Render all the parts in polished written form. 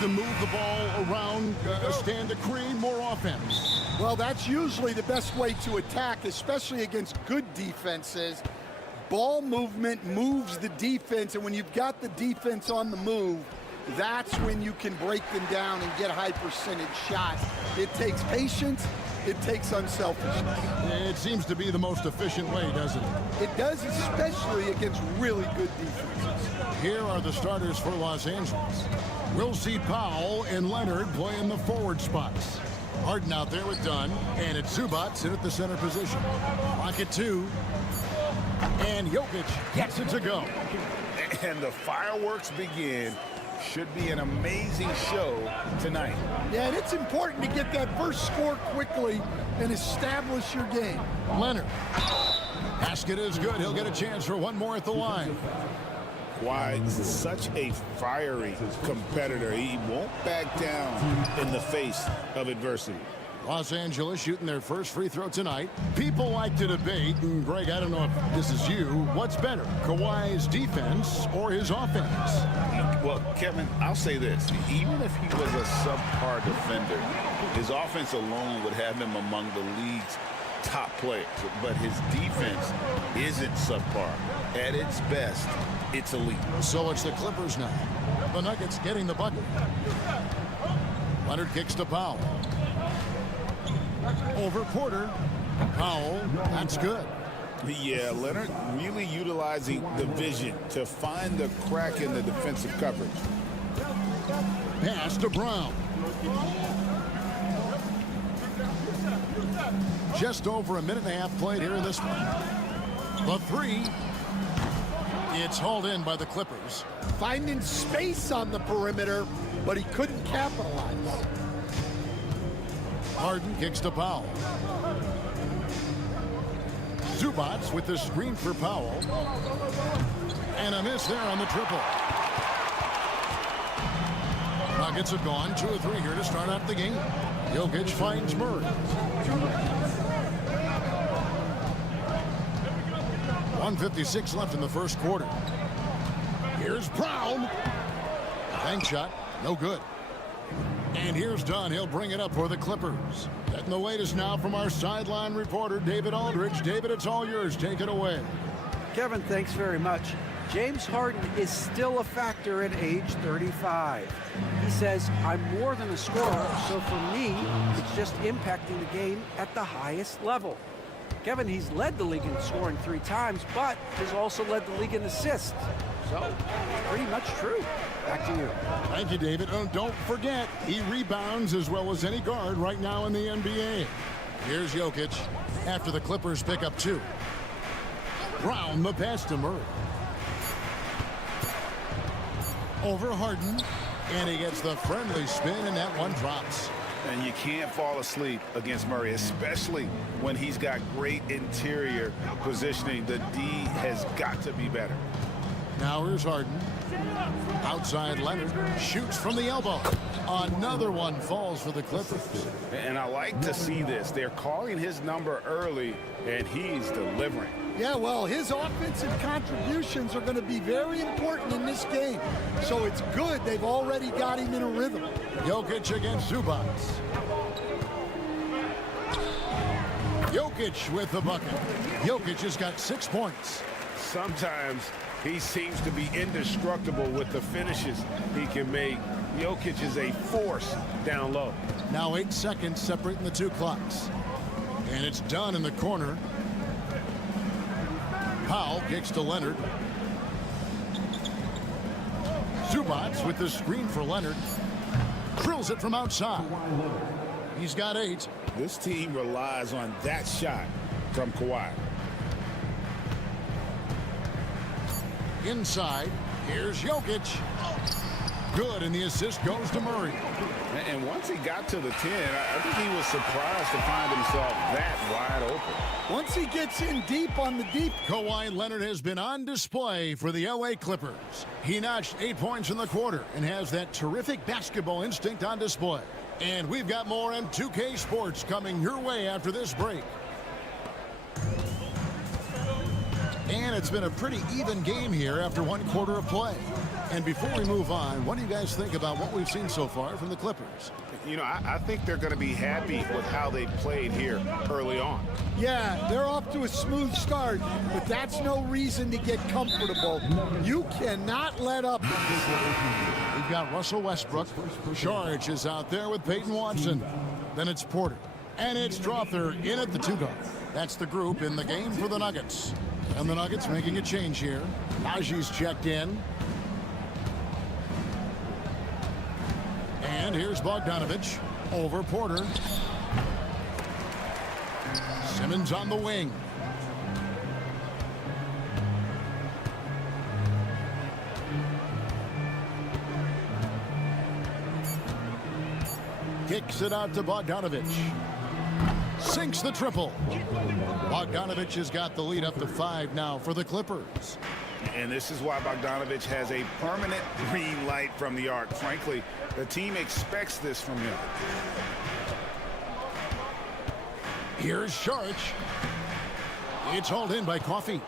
To move the ball around, stand to create more offense. Well, that's usually the best way to attack, especially against good defenses. Ball movement moves the defense, and when you've got the defense on the move, that's when you can break them down and get high percentage shots. It takes patience. It takes unselfishness. It seems to be the most efficient way, doesn't it? It does, especially against really good defenses. Here are the starters for Los Angeles. We'll see Powell and Leonard play in the forward spots. Harden out there with Dunn, and it's Zubac in at the center position. Rocket 2, and Jokic gets it to go. And the fireworks begin. Should be an amazing show tonight. Yeah, and it's important to get that first score quickly and establish your game. Leonard. Basket is good. He'll get a chance for one more at the line. Kawhi is such a fiery competitor. He won't back down in the face of adversity. Los Angeles shooting their first free throw tonight. People like to debate, and Greg, I don't know if this is you, what's better, Kawhi's defense or his offense? Well, Kevin, I'll say this. Even if he was a subpar defender, his offense alone would have him among the league's top players. But his defense isn't subpar. At its best, it's elite. So it's the Clippers now. The Nuggets getting the bucket. Leonard kicks to Powell. Over Porter. Powell, that's good. Yeah, Leonard really utilizing the vision to find the crack in the defensive coverage. Pass to Brown. Just over a minute and a half played here in this one. The three. It's hauled in by the Clippers. Finding space on the perimeter, but he couldn't capitalize. Harden kicks to Powell. Zubac with the screen for Powell. And a miss there on the triple. Nuggets have gone 2 of 3 here to start out the game. Jokic finds Murray. 1:56 left in the first quarter. Here's Brown. Bank shot, no good. And here's Dunn. He'll bring it up for the Clippers. Setting the latest now from our sideline reporter, David Aldridge. David, it's all yours. Take it away. Kevin, thanks very much. James Harden is still a factor at age 35. He says, I'm more than a scorer, so for me, it's just impacting the game at the highest level. Kevin, he's led the league in scoring 3 times, but has also led the league in assists. So, it's pretty much true. Back to you. Thank you, David. Oh, don't forget, he rebounds as well as any guard right now in the NBA. Here's Jokic after the Clippers pick up 2. Brown, the pass to Murray. Over Harden, and he gets the friendly spin, and that one drops. And you can't fall asleep against Murray, especially when he's got great interior positioning. The D has got to be better. Now here's Harden. Outside Leonard shoots from the elbow. Another one falls for the Clippers. And I like to see this. They're calling his number early, and he's delivering. Yeah, well, his offensive contributions are going to be very important in this game. So it's good they've already got him in a rhythm. Jokic against Zubac. Jokic with the bucket. Jokic has got 6 points. Sometimes he seems to be indestructible with the finishes he can make. Jokic is a force down low. Now 8 seconds separating the 2 clocks. And it's done in the corner. Powell kicks to Leonard. Zubac with the screen for Leonard. Drills it from outside. He's got 8. This team relies on that shot from Kawhi. Inside, Here's Jokic. Good, and the assist goes to Murray. And once he got to the 10, I think he was surprised to find himself that wide open. Once he gets in deep on the deep. Kawhi Leonard has been on display for the LA Clippers. He notched 8 points in the quarter and has that terrific basketball instinct on display. And we've got more M2K Sports coming your way after this break. And it's been a pretty even game here after 1 quarter of play. And before we move on, what do you guys think about what we've seen so far from the Clippers? You know, I think they're going to be happy with how they played here early on. Yeah, they're off to a smooth start, but that's no reason to get comfortable. You cannot let up. We've got Russell Westbrook. George is out there with Peyton Watson. Then it's Porter. And it's Strother in at the 2 guard. That's the group in the game for the Nuggets. And the Nuggets making a change here. Najee's checked in. And here's Bogdanovich over Porter. Simmons on the wing. Kicks it out to Bogdanovich. Sinks the triple. Bogdanovich has got the lead up to 5 now for the Clippers. And this is why Bogdanovich has a permanent green light from the arc. Frankly, the team expects this from him. Here's Sharch. It's hauled in by Coffey.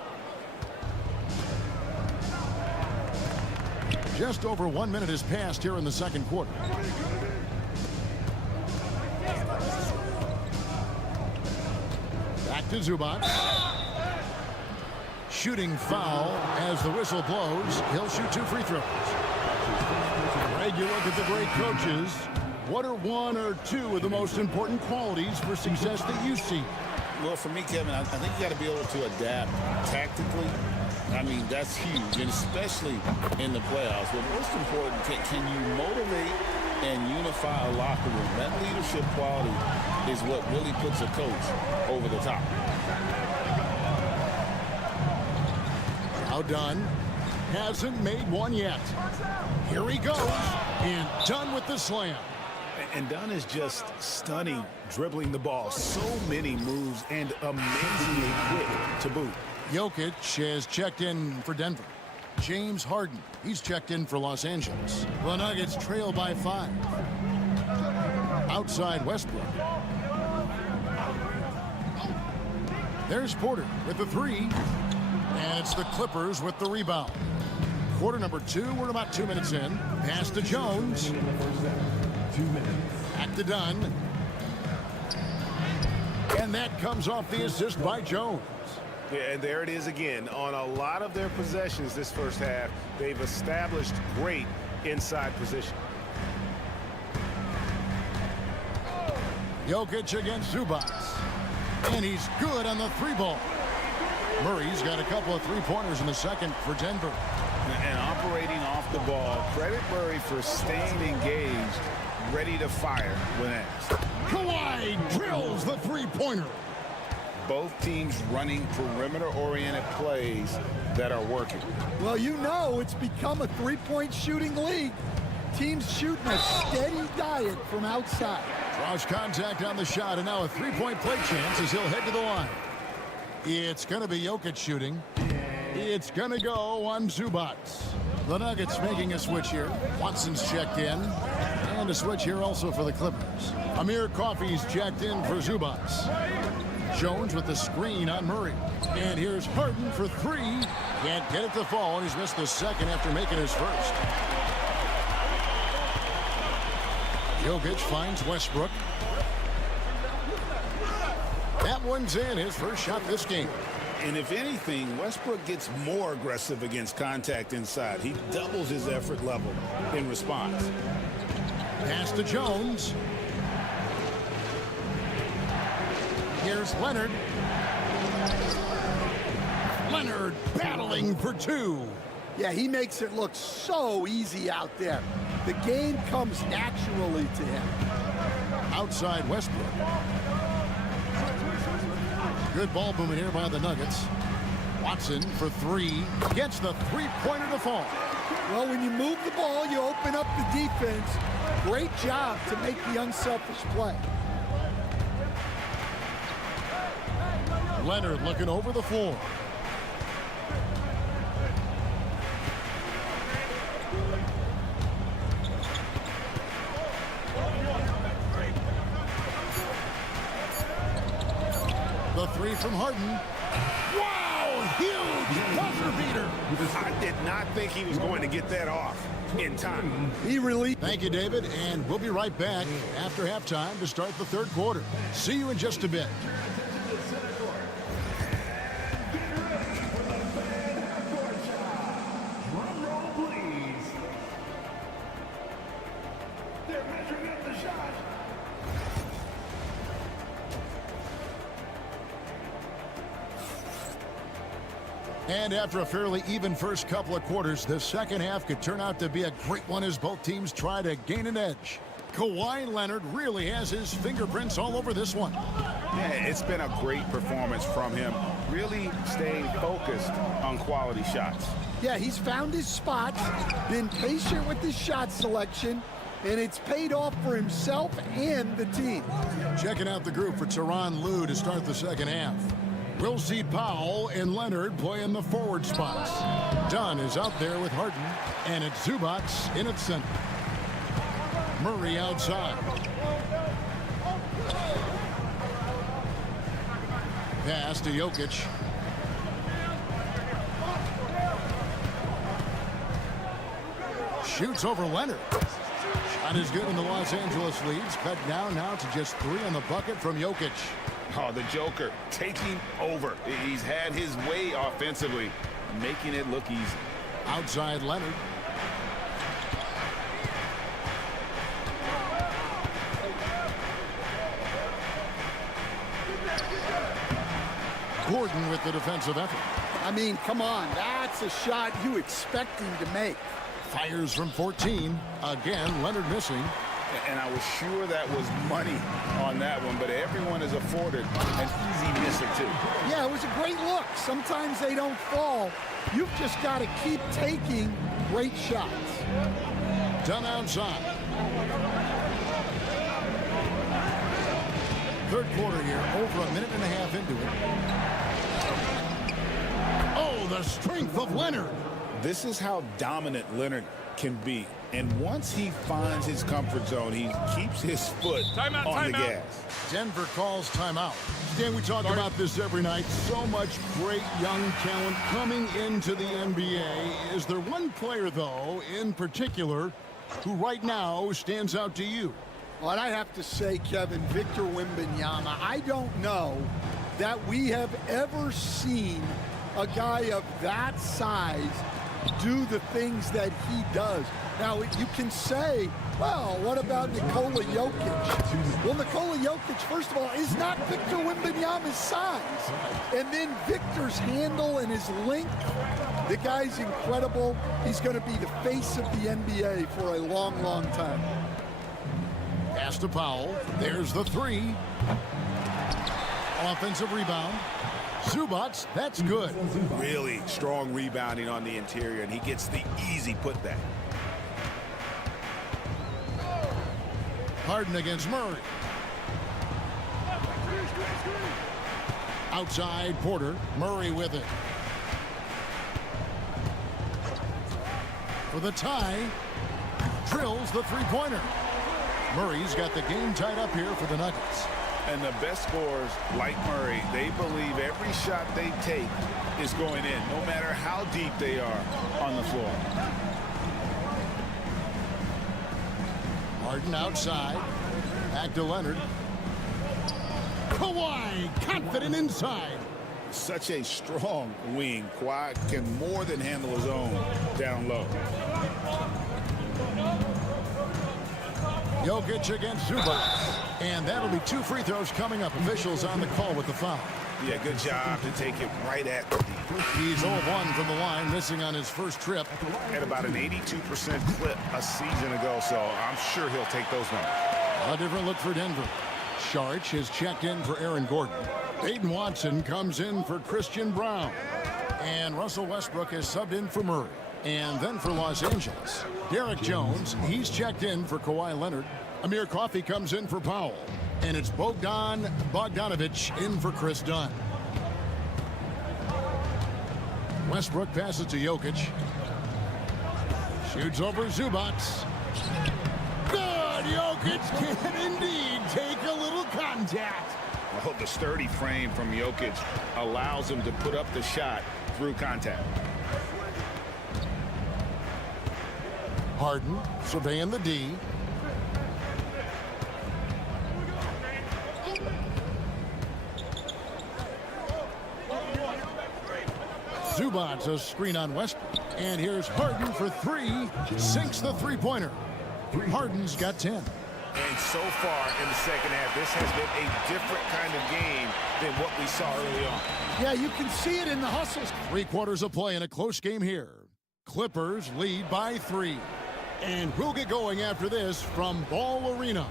Just over 1 minute has passed here in the second quarter. Back to Zubac. Shooting foul as the whistle blows. He'll shoot 2 free throws. Greg, you look at the great coaches. What are 1 or 2 of the most important qualities for success that you see? Well, for me, Kevin, I think you got to be able to adapt tactically. I mean, that's huge, and especially in the playoffs. But most important, can you motivate and unify a locker room? That leadership quality is what really puts a coach over the top. Now Dunn hasn't made one yet. Here he goes, and done with the slam. And Dunn is just stunning dribbling the ball. So many moves and amazingly quick to boot. Jokic has checked in for Denver. James Harden, he's checked in for Los Angeles. The Nuggets trail by 5. Outside Westbrook. There's Porter with the 3. And it's the Clippers with the rebound. Quarter number 2, we're about 2 minutes in. Pass to Jones. Back to Dunn. And that comes off the assist by Jones. Yeah, and there it is again. On a lot of their possessions this first half, they've established great inside position. Jokic against Zubac. And he's good on the 3-ball. Murray's got a couple of 3-pointers in the second for Denver. And operating off the ball, credit Murray for staying engaged, ready to fire when asked. Kawhi drills the 3-pointer. Both teams running perimeter-oriented plays that are working. Well, you know it's become a 3-point shooting league. Teams shooting a steady diet from outside. Draws contact on the shot, and now a 3-point play chance as he'll head to the line. It's going to be Jokic shooting. It's going to go on Zubac. The Nuggets making a switch here. Watson's checked in. And a switch here also for the Clippers. Amir Coffey's checked in for Zubac. Jones with the screen on Murray. And here's Harden for 3. Can't get it to fall, and he's missed the second after making his first. Jokic finds Westbrook. That one's in, his first shot this game. And if anything, Westbrook gets more aggressive against contact inside. He doubles his effort level in response. Pass to Jones. Here's Leonard. Leonard battling for 2. Yeah, he makes it look so easy out there. The game comes naturally to him. Outside Westbrook. Good ball movement here by the Nuggets. Watson for 3. Gets the 3-pointer to fall. Well, when you move the ball, you open up the defense. Great job to make the unselfish play. Leonard looking over the floor. The three from Harden. Wow, huge buzzer beater. I did not think he was going to get that off in time. He released. Thank you, David, and we'll be right back after halftime to start the third quarter. See you in just a bit. And after a fairly even first couple of quarters, the second half could turn out to be a great one as both teams try to gain an edge. Kawhi Leonard really has his fingerprints all over this one. Yeah, it's been a great performance from him, really staying focused on quality shots. Yeah, he's found his spots, been patient with his shot selection, and it's paid off for himself and the team. Checking out the group for Tyronn Lue to start the second half. We'll see Powell and Leonard play in the forward spots. Dunn is out there with Harden, and it's Zubac in at center. Murray outside. Pass to Jokic. Shoots over Leonard. Shot is good in the Los Angeles leads. Cut down now to just 3 on the bucket from Jokic. Oh, the Joker taking over. He's had his way offensively, making it look easy. Outside Leonard. Gordon with the defensive effort. I mean, come on, that's a shot you expect him to make. Fires from 14. Again, Leonard missing. And I was sure that was money on that one, but everyone is afforded an easy misser too. Yeah, it was a great look. Sometimes they don't fall. You've just got to keep taking great shots. Done outside. Third quarter here, over a minute and a half into it. Oh, the strength of Leonard. This is how dominant Leonard can be. And once he finds his comfort zone, he keeps his foot on the gas. Denver calls timeout. Dan, we talk about this every night. So much great young talent coming into the NBA. Is there one player, though, in particular, who right now stands out to you? Well, I have to say, Kevin, Victor Wembanyama, I don't know that we have ever seen a guy of that size do the things that he does. Now, you can say, well, what about Nikola Jokic? Well, Nikola Jokic, first of all, is not Victor Wembanyama's size. And then Victor's handle and his length, the guy's incredible. He's going to be the face of the NBA for a long, long time. Pass to Powell. There's the three. Offensive rebound. Zubac, that's good. Really strong rebounding on the interior, and he gets the easy putback. Harden against Murray. Outside Porter. Murray with it. For the tie. Drills the three-pointer. Murray's got the game tied up here for the Nuggets. And the best scorers, like Murray, they believe every shot they take is going in, no matter how deep they are on the floor. Harden outside. Back to Leonard. Kawhi, confident inside. Such a strong wing. Kawhi can more than handle his own down low. Jokic against Zubac. And that'll be 2 free throws coming up. Officials on the call with the foul. Yeah, good job to take it right at the D. He's 0-1 from the line, missing on his first trip. At about an 82% clip a season ago, so I'm sure he'll take those numbers. A different look for Denver. Saric has checked in for Aaron Gordon. Peyton Watson comes in for Christian Brown. And Russell Westbrook has subbed in for Murray. And then for Los Angeles, Derek Jones, he's checked in for Kawhi Leonard. Amir Coffey comes in for Powell. And it's Bogdan Bogdanovic in for Chris Dunn. Westbrook passes to Jokic. Shoots over Zubac. Good! Jokic can indeed take a little contact. Well, the sturdy frame from Jokic allows him to put up the shot through contact. Harden surveying the D. Zubac, a screen on Westbrook. And here's Harden for three. Sinks the three-pointer. Harden's got 10. And so far in the second half, this has been a different kind of game than what we saw early on. Yeah, you can see it in the hustles. 3 quarters of play in a close game here. Clippers lead by 3. And we'll get going after this from Ball Arena.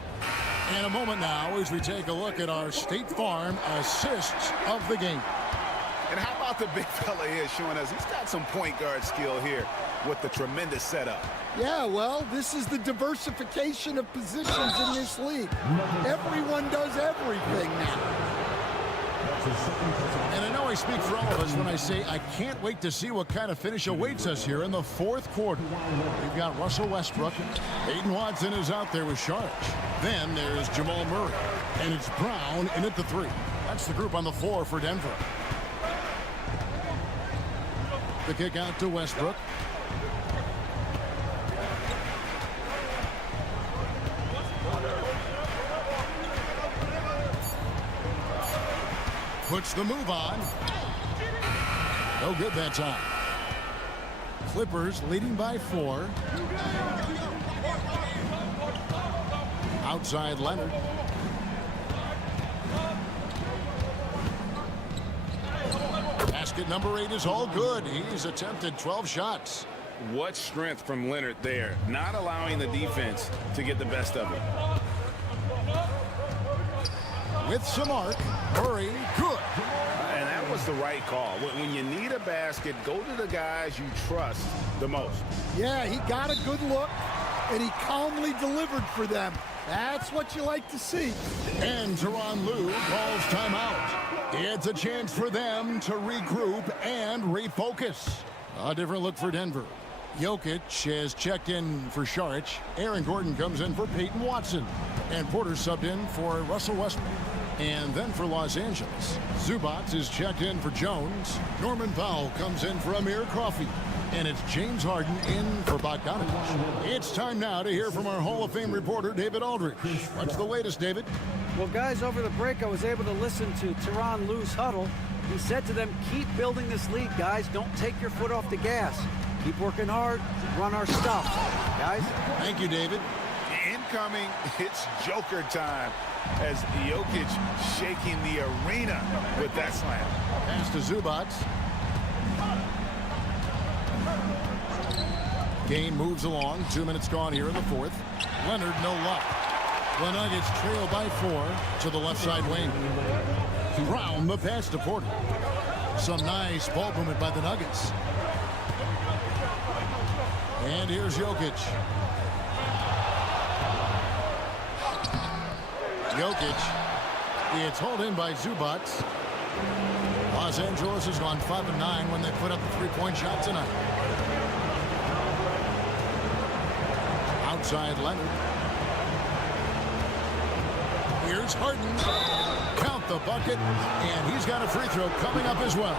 In a moment now as we take a look at our State Farm assists of the game. And how about the big fella here showing us he's got some point guard skill here with the tremendous setup. Yeah, well, this is the diversification of positions in this league. Everyone does everything now. And I know I speak for all of us when I say I can't wait to see what kind of finish awaits us here in the 4th quarter. We've got Russell Westbrook. Peyton Watson is out there with Sharp. Then there's Jamal Murray. And it's Brown in at the 3. That's the group on the floor for Denver. The kick out to Westbrook. Puts the move on. No good that time. Clippers leading by 4. Outside Leonard. Basket number 8 is all good. He's attempted 12 shots. What strength from Leonard there, not allowing the defense to get the best of it. With some arc, Murray, good. And that was the right call. When you need a basket, go to the guys you trust the most. Yeah, he got a good look, and he calmly delivered for them. That's what you like to see. And Tyronn Lue calls timeout. It's a chance for them to regroup and refocus. A different look for Denver. Jokic has checked in for Saric. Aaron Gordon comes in for Peyton Watson. And Porter subbed in for Russell Westbrook. And then for Los Angeles, Zubac is checked in for Jones. Norman Powell comes in for Amir Coffey. And it's James Harden in for Bogdanovic. It's time now to hear from our Hall of Fame reporter, David Aldridge. What's the latest, David? Well, guys, over the break, I was able to listen to Tyronn Lue's huddle. He said to them, keep building this lead, guys. Don't take your foot off the gas. Keep working hard. Run our stuff. Guys? Thank you, David. Incoming, it's Joker time as Jokic shaking the arena with that slam. Pass to Zubac. Game moves along. 2 minutes gone here in the 4th. Leonard, no luck. The Nuggets trail by 4 to the left side wing. Brown, the pass to Porter. Some nice ball movement by the Nuggets. And here's Jokic. Jokic. It's hauled in by Zubac. Los Angeles has gone 5 of 9 when they put up a 3-point shot tonight. Outside Leonard. Here's Harden. Count the bucket. And he's got a free throw coming up as well.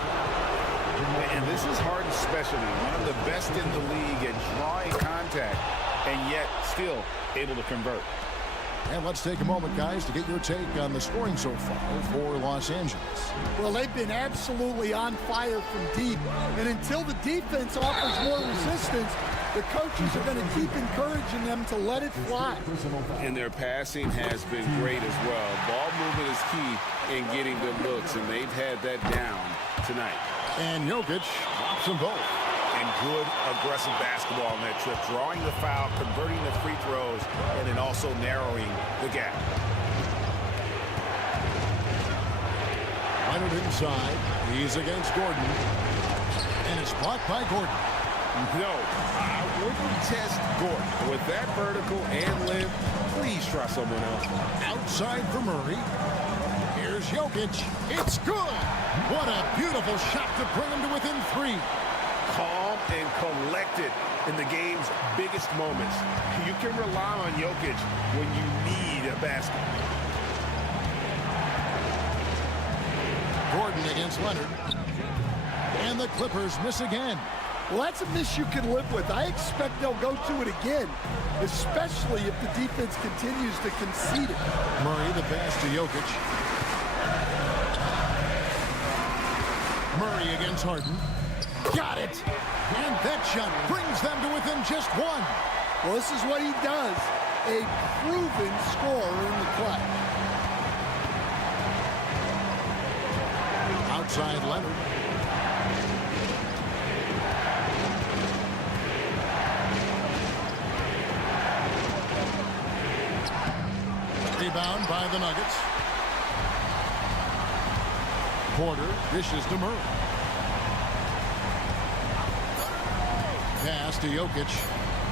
And this is Harden's specialty. One of the best in the league at drawing contact and yet still able to convert. And let's take a moment, guys, to get your take on the scoring so far for Los Angeles. Well, they've been absolutely on fire from deep. And until the defense offers more resistance, the coaches are going to keep encouraging them to let it fly. And their passing has been great as well. Ball movement is key in getting good looks, and they've had that down tonight. And Jokic drops them both. And good aggressive basketball on that trip. Drawing the foul, converting the free throws, and then also narrowing the gap. Leonard inside. He's against Gordon. And it's blocked by Gordon. No, I wouldn't test Gordon. With that vertical and limb, please try someone else. Outside for Murray. Here's Jokic. It's good. What a beautiful shot to bring him to within 3. Calm and collected in the game's biggest moments. You can rely on Jokic when you need a basket. Gordon against Leonard. And the Clippers miss again. Well, that's a miss you can live with. I expect they'll go to it again, especially if the defense continues to concede it. Murray, the pass to Jokic. Murray against Harden. Got it! And that shot brings them to within just 1. Well, this is what he does. A proven scorer in the clutch. Outside Leonard. Rebound by the Nuggets. Porter dishes to Murray. Pass to Jokic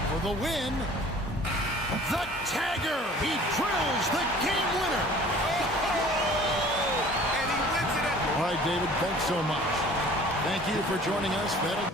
for the win. The tagger! He drills the game winner! And he wins it at... All right, David, thanks so much. Thank you for joining us. That'll...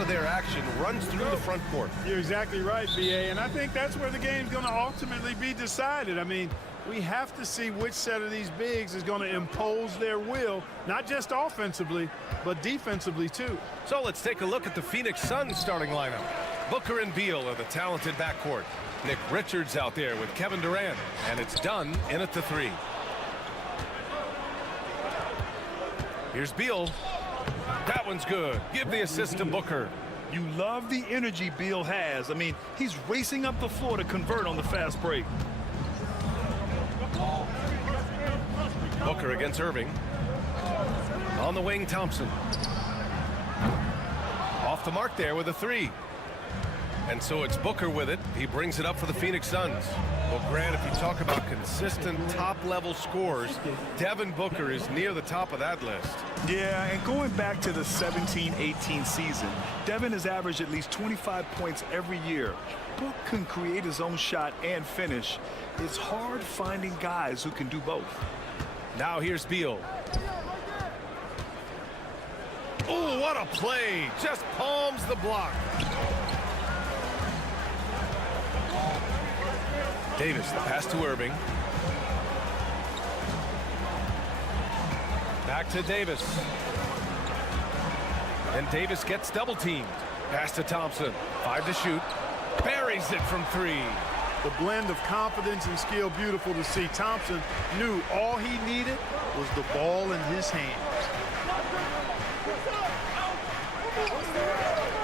lot of their action runs through the front court. You're exactly right, B.A., and I think that's where the game's going to ultimately be decided. I mean, we have to see which set of these bigs is going to impose their will, not just offensively, but defensively, too. So let's take a look at the Phoenix Suns starting lineup. Booker and Beal are the talented backcourt. Nick Richards out there with Kevin Durant, and it's done in at the three. Here's Beal. That one's good. Give the assist to Booker. You love the energy Beal has. I mean, he's racing up the floor to convert on the fast break. Booker against Irving. On the wing, Thompson. Off the mark there with a three. And so it's Booker with it. He brings it up for the Phoenix Suns. Well, Grant, if you talk about consistent top-level scores, Devin Booker is near the top of that list. Yeah, and going back to the 17-18 season, Devin has averaged at least 25 points every year. Book can create his own shot and finish. It's hard finding guys who can do both. Now here's Beal. Oh, what a play. Just palms the block. Davis, the pass to Irving. Back to Davis. And Davis gets double teamed. Pass to Thompson. 5 to shoot. Buries it from 3. The blend of confidence and skill, beautiful to see. Thompson knew all he needed was the ball in his hands.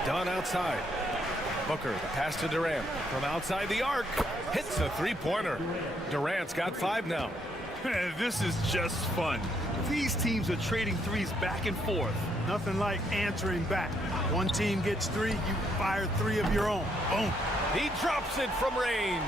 Done outside. Booker, the pass to Durant. From outside the arc. Hits a three-pointer. Durant's got 5 now. This is just fun. These teams are trading threes back and forth. Nothing like answering back. One team gets 3, you fire 3 of your own. Boom. He drops it from range.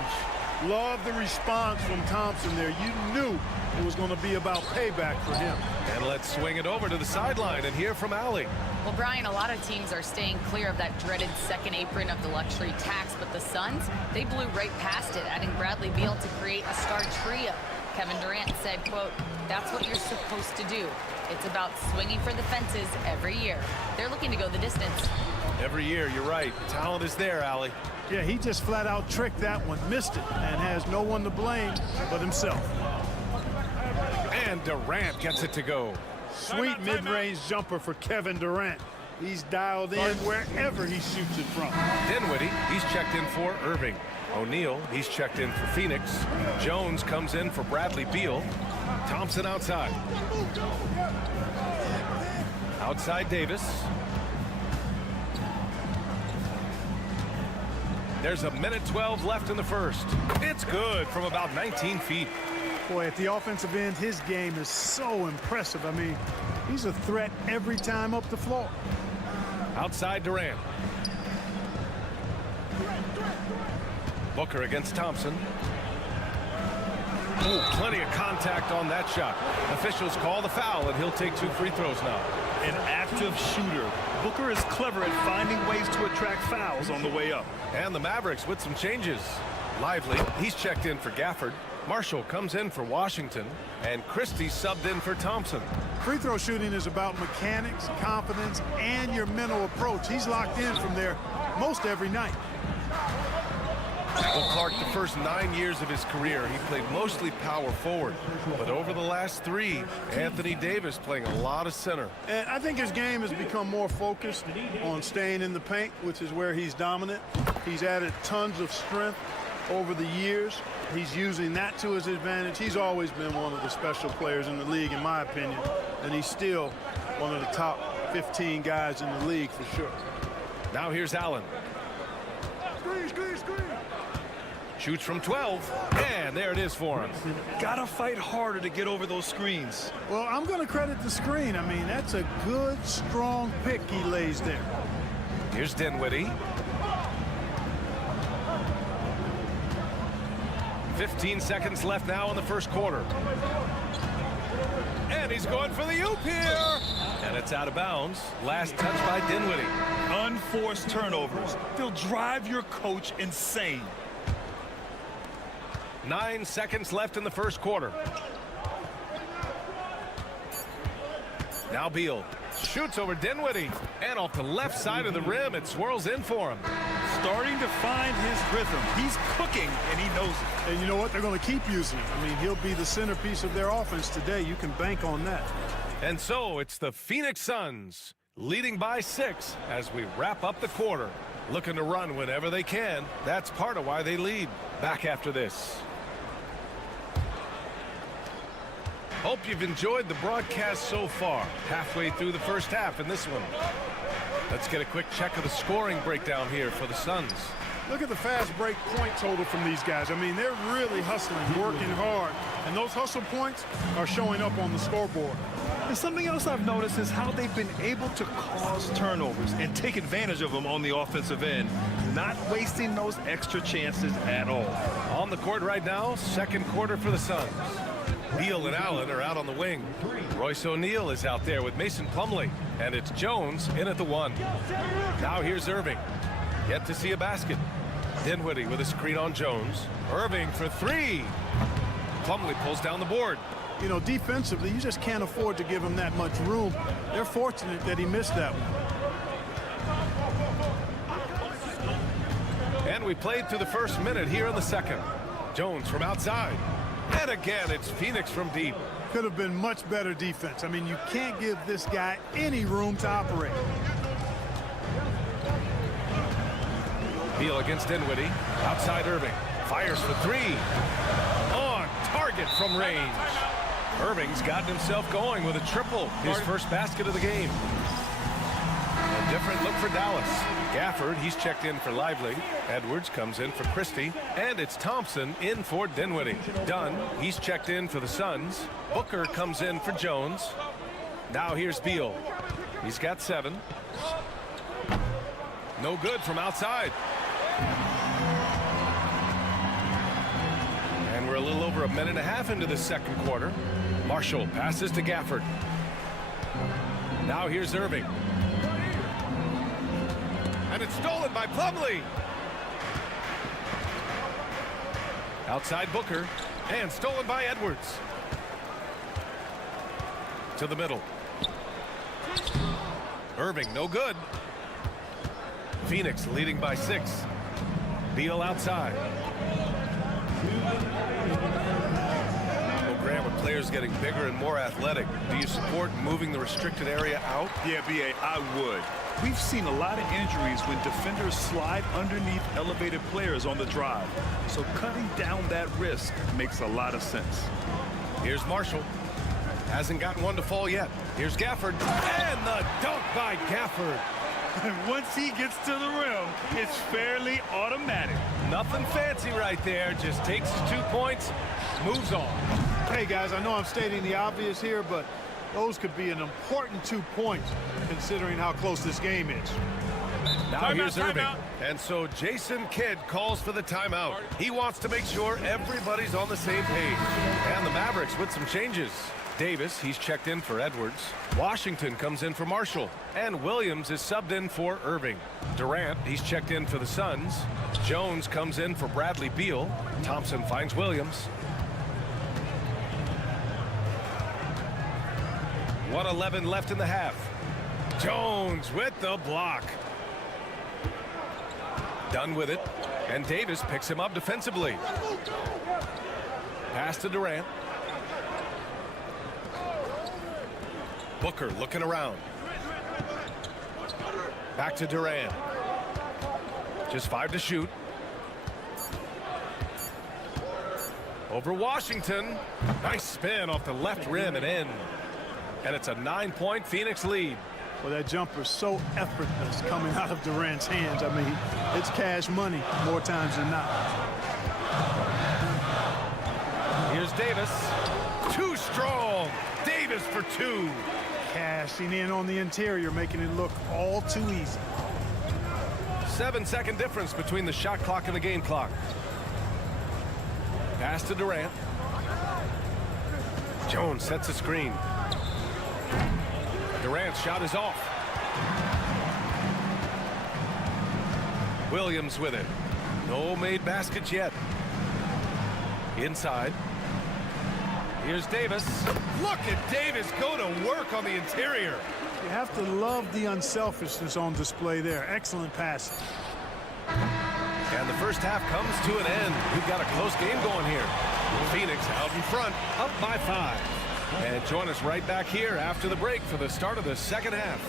Love the response from Thompson there. You knew it was going to be about payback for him. And let's swing it over to the sideline and hear from Allie. Well, Brian, a lot of teams are staying clear of that dreaded second apron of the luxury tax, but the Suns, they blew right past it, adding Bradley Beal to create a star trio. Kevin Durant said, quote, "That's what you're supposed to do. It's about swinging for the fences every year." They're looking to go the distance. Every year, you're right. Talent is there, Allie. Yeah, he just flat out tricked that one, missed it, and has no one to blame but himself. And Durant gets it to go. Sweet mid-range jumper for Kevin Durant. He's dialed in wherever he shoots it from. Dinwiddie, he's checked in for Irving. O'Neal, he's checked in for Phoenix. Jones comes in for Bradley Beal. Thompson outside. Outside Davis. There's a minute 12 left in the first. It's good from about 19 feet. Boy, at the offensive end, his game is so impressive. I mean, he's a threat every time up the floor. Outside Durant. Booker against Thompson. Oh, plenty of contact on that shot. Officials call the foul, and he'll take 2 free throws now. An active shooter. Booker is clever at finding ways to attract fouls on the way up. And the Mavericks with some changes. Lively, he's checked in for Gafford. Marshall comes in for Washington, and Christie subbed in for Thompson. Free throw shooting is about mechanics, confidence, and your mental approach. He's locked in from there most every night. Well, Clark, the first 9 years of his career, he played mostly power forward. But over the last 3, Anthony Davis playing a lot of center. And I think his game has become more focused on staying in the paint, which is where he's dominant. He's added tons of strength over the years. He's using that to his advantage. He's always been one of the special players in the league, in my opinion. And he's still one of the top 15 guys in the league for sure. Now here's Allen. Shoots from 12, and there it is for him. Gotta fight harder to get over those screens. Well, I'm going to credit the screen. I mean, that's a good, strong pick he lays there. Here's Dinwiddie. 15 seconds left now in the first quarter. And he's going for the oop here. And it's out of bounds. Last touch by Dinwiddie. Unforced turnovers. They'll drive your coach insane. 9 seconds left in the first quarter. Now Beal shoots over Dinwiddie, and off the left side of the rim, it swirls in for him. Starting to find his rhythm. He's cooking, and he knows it. And you know what? They're going to keep using him. I mean, he'll be the centerpiece of their offense today. You can bank on that. And so it's the Phoenix Suns leading by 6 as we wrap up the quarter. Looking to run whenever they can. That's part of why they lead. Back after this. Hope you've enjoyed the broadcast so far. Halfway through the first half in this one. Let's get a quick check of the scoring breakdown here for the Suns. Look at the fast break point total from these guys. I mean, they're really hustling, working hard. And those hustle points are showing up on the scoreboard. And something else I've noticed is how they've been able to cause turnovers and take advantage of them on the offensive end, not wasting those extra chances at all. On the court right now, second quarter for the Suns. Beal and Allen are out on the wing. Royce O'Neal is out there with Mason Plumlee, and it's Jones in at the 1. Now here's Irving. Yet to see a basket. Dinwiddie with a screen on Jones. Irving for 3. Plumlee pulls down the board. You know, defensively, you just can't afford to give him that much room. They're fortunate that he missed that one. And we played through the first minute here in the second. Jones from outside. And again, it's Phoenix from deep. Could have been much better defense. I mean, you can't give this guy any room to operate. Beal against Dinwiddie. Outside Irving. Fires for 3. On target from range. Irving's gotten himself going with a triple. His first basket of the game. A different look for Dallas. Gafford, he's checked in for Lively. Edwards comes in for Christie. And it's Thompson in for Dinwiddie. Dunn, he's checked in for the Suns. Booker comes in for Jones. Now here's Beal. He's got 7. No good from outside. And we're a little over a minute and a half into the second quarter. Marshall passes to Gafford. Now here's Irving. And it's stolen by Plumlee. Outside Booker. And stolen by Edwards. To the middle. Irving, no good. Phoenix leading by 6. Beal outside. Well, Graham, with players getting bigger and more athletic, do you support moving the restricted area out? Yeah, B.A., I would. We've seen a lot of injuries when defenders slide underneath elevated players on the drive. So cutting down that risk makes a lot of sense. Here's Marshall. Hasn't gotten one to fall yet. Here's Gafford. And the dunk by Gafford. And once he gets to the rim, it's fairly automatic. Nothing fancy right there. Just takes his 2 points, moves on. Hey, guys, I know I'm stating the obvious here, but those could be an important 2 points considering how close this game is. Now here's Irving. And so Jason Kidd calls for the timeout. He wants to make sure everybody's on the same page. And the Mavericks with some changes. Davis, he's checked in for Edwards. Washington comes in for Marshall. And Williams is subbed in for Irving. Durant, he's checked in for the Suns. Jones comes in for Bradley Beal. Thompson finds Williams. 1:11 left in the half. Jones with the block. Done with it. And Davis picks him up defensively. Pass to Durant. Booker looking around. Back to Durant. Just 5 to shoot. Over Washington. Nice spin off the left rim and in. And it's a 9-point Phoenix lead. Well, that jumper's so effortless coming out of Durant's hands. I mean, it's cash money more times than not. Here's Davis. Too strong. Davis for 2. Cashing in on the interior, making it look all too easy. 7-second difference between the shot clock and the game clock. Pass to Durant. Jones sets a screen. Durant's shot is off. Williams with it. No made baskets yet. Inside. Here's Davis. Look at Davis go to work on the interior. You have to love the unselfishness on display there. Excellent passing. And the first half comes to an end. We've got a close game going here. Phoenix out in front, up by 5. And join us right back here after the break for the start of the second half.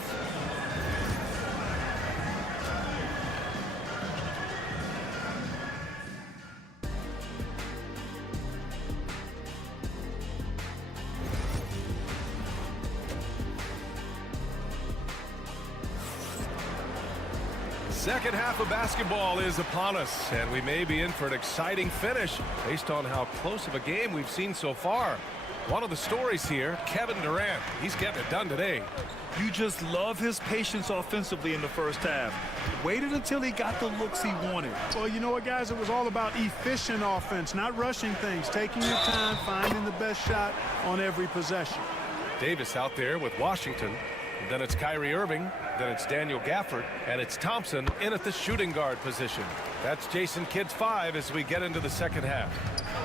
Second half of basketball is upon us, and we may be in for an exciting finish based on how close of a game we've seen so far. One of the stories here, Kevin Durant. He's getting it done today. You just love his patience offensively in the first half. Waited until he got the looks he wanted. Well, you know what, guys? It was all about efficient offense, not rushing things, taking your time, finding the best shot on every possession. Davis out there with Washington. Then it's Kyrie Irving. Then it's Daniel Gafford. And it's Thompson in at the shooting guard position. That's Jason Kidd's 5 as we get into the second half.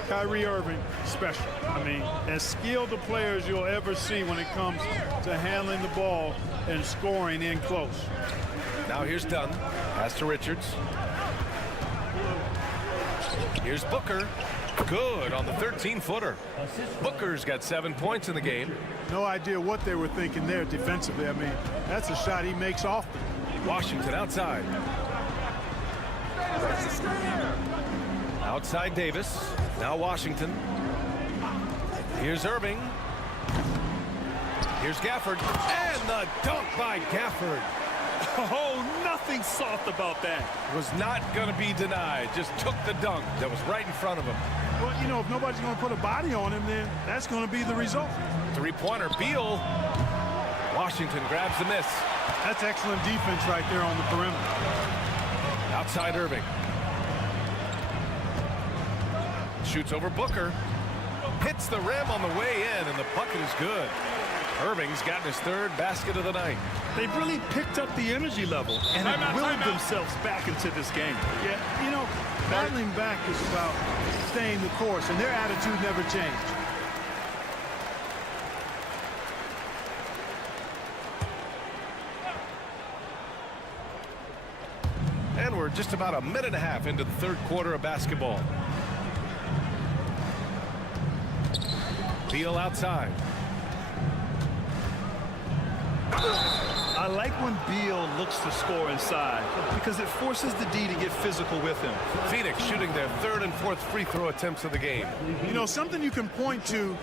Kyrie Irving, special. I mean, as skilled a player as you'll ever see when it comes to handling the ball and scoring in close. Now here's Dunn. Pass to Richards. Here's Booker. Good on the 13-footer. Booker's got 7 points in the game. No idea what they were thinking there defensively. I mean, that's a shot he makes often. Washington outside. Outside Davis. Now Washington. Here's Irving. Here's Gafford. And the dunk by Gafford. Oh, nothing soft about that. Was not going to be denied. Just took the dunk that was right in front of him. Well, you know, if nobody's going to put a body on him, then that's going to be the result. Three-pointer. Beal. Washington grabs the miss. That's excellent defense right there on the perimeter. Outside Irving. Shoots over Booker. Hits the rim on the way in, and the bucket is good. Irving's gotten his 3rd basket of the night. They've really picked up the energy level and have willed themselves back into this game. Yeah, you know, battling back is about staying the course, and their attitude never changed. And we're just about a minute and a half into the 3rd quarter of basketball. Beal outside. I like when Beal looks to score inside because it forces the D to get physical with him. Phoenix shooting their 3rd and 4th free throw attempts of the game. You know, something you can point to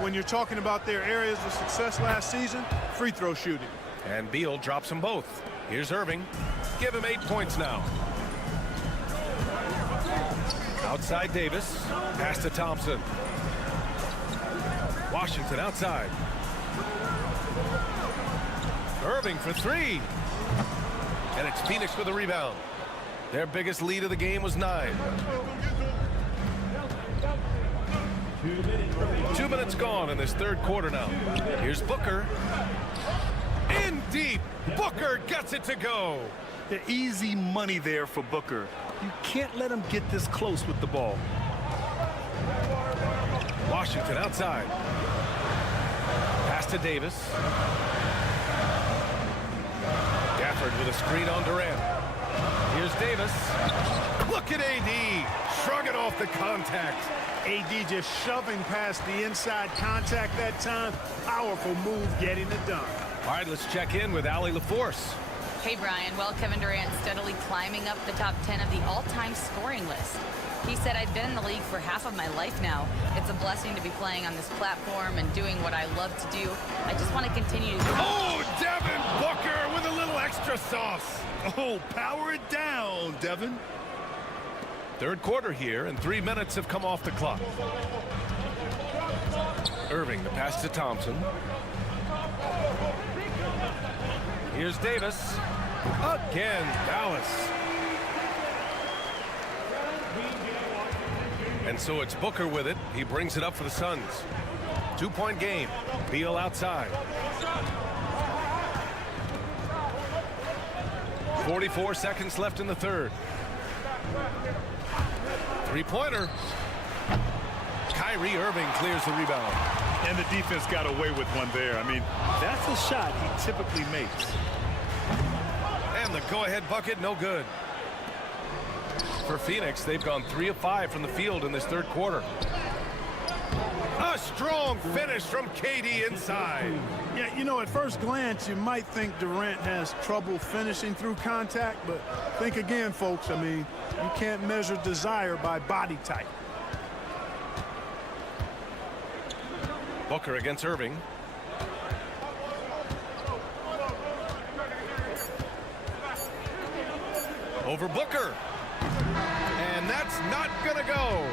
when you're talking about their areas of success last season, free throw shooting. And Beal drops them both. Here's Irving. Give him 8 points now. Outside Davis. Pass to Thompson. Washington outside. Irving for 3. And it's Phoenix with a rebound. Their biggest lead of the game was 9. 2 minutes gone in this 3rd quarter now. Here's Booker. In deep. Booker gets it to go. The easy money there for Booker. You can't let him get this close with the ball. Washington outside. Pass to Davis. Gafford with a screen on Durant. Here's Davis. Look at AD. Shrugging off the contact. AD just shoving past the inside contact that time. Powerful move getting it done. All right, let's check in with Allie LaForce. Hey, Brian. Well, Kevin Durant steadily climbing up the top 10 of the all-time scoring list. He said, I've been in the league for half of my life now. It's a blessing to be playing on this platform and doing what I love to do. I just want to continue to... Oh, Devin Booker with a little extra sauce. Oh, power it down, Devin. 3rd quarter here, and 3 minutes have come off the clock. Irving, the pass to Thompson. Here's Davis. Again, Dallas. And so it's Booker with it. He brings it up for the Suns. 2-point game. Beal outside. 44 seconds left in the 3rd. 3-pointer. Kyrie Irving clears the rebound. And the defense got away with one there. I mean, that's a shot he typically makes. And the go-ahead bucket, no good. For Phoenix, they've gone 3 of 5 from the field in this 3rd quarter. A strong finish from KD inside. Yeah, you know, at first glance, you might think Durant has trouble finishing through contact, but think again, folks. I mean, you can't measure desire by body type. Booker against Irving. Over Booker. And that's not going to go.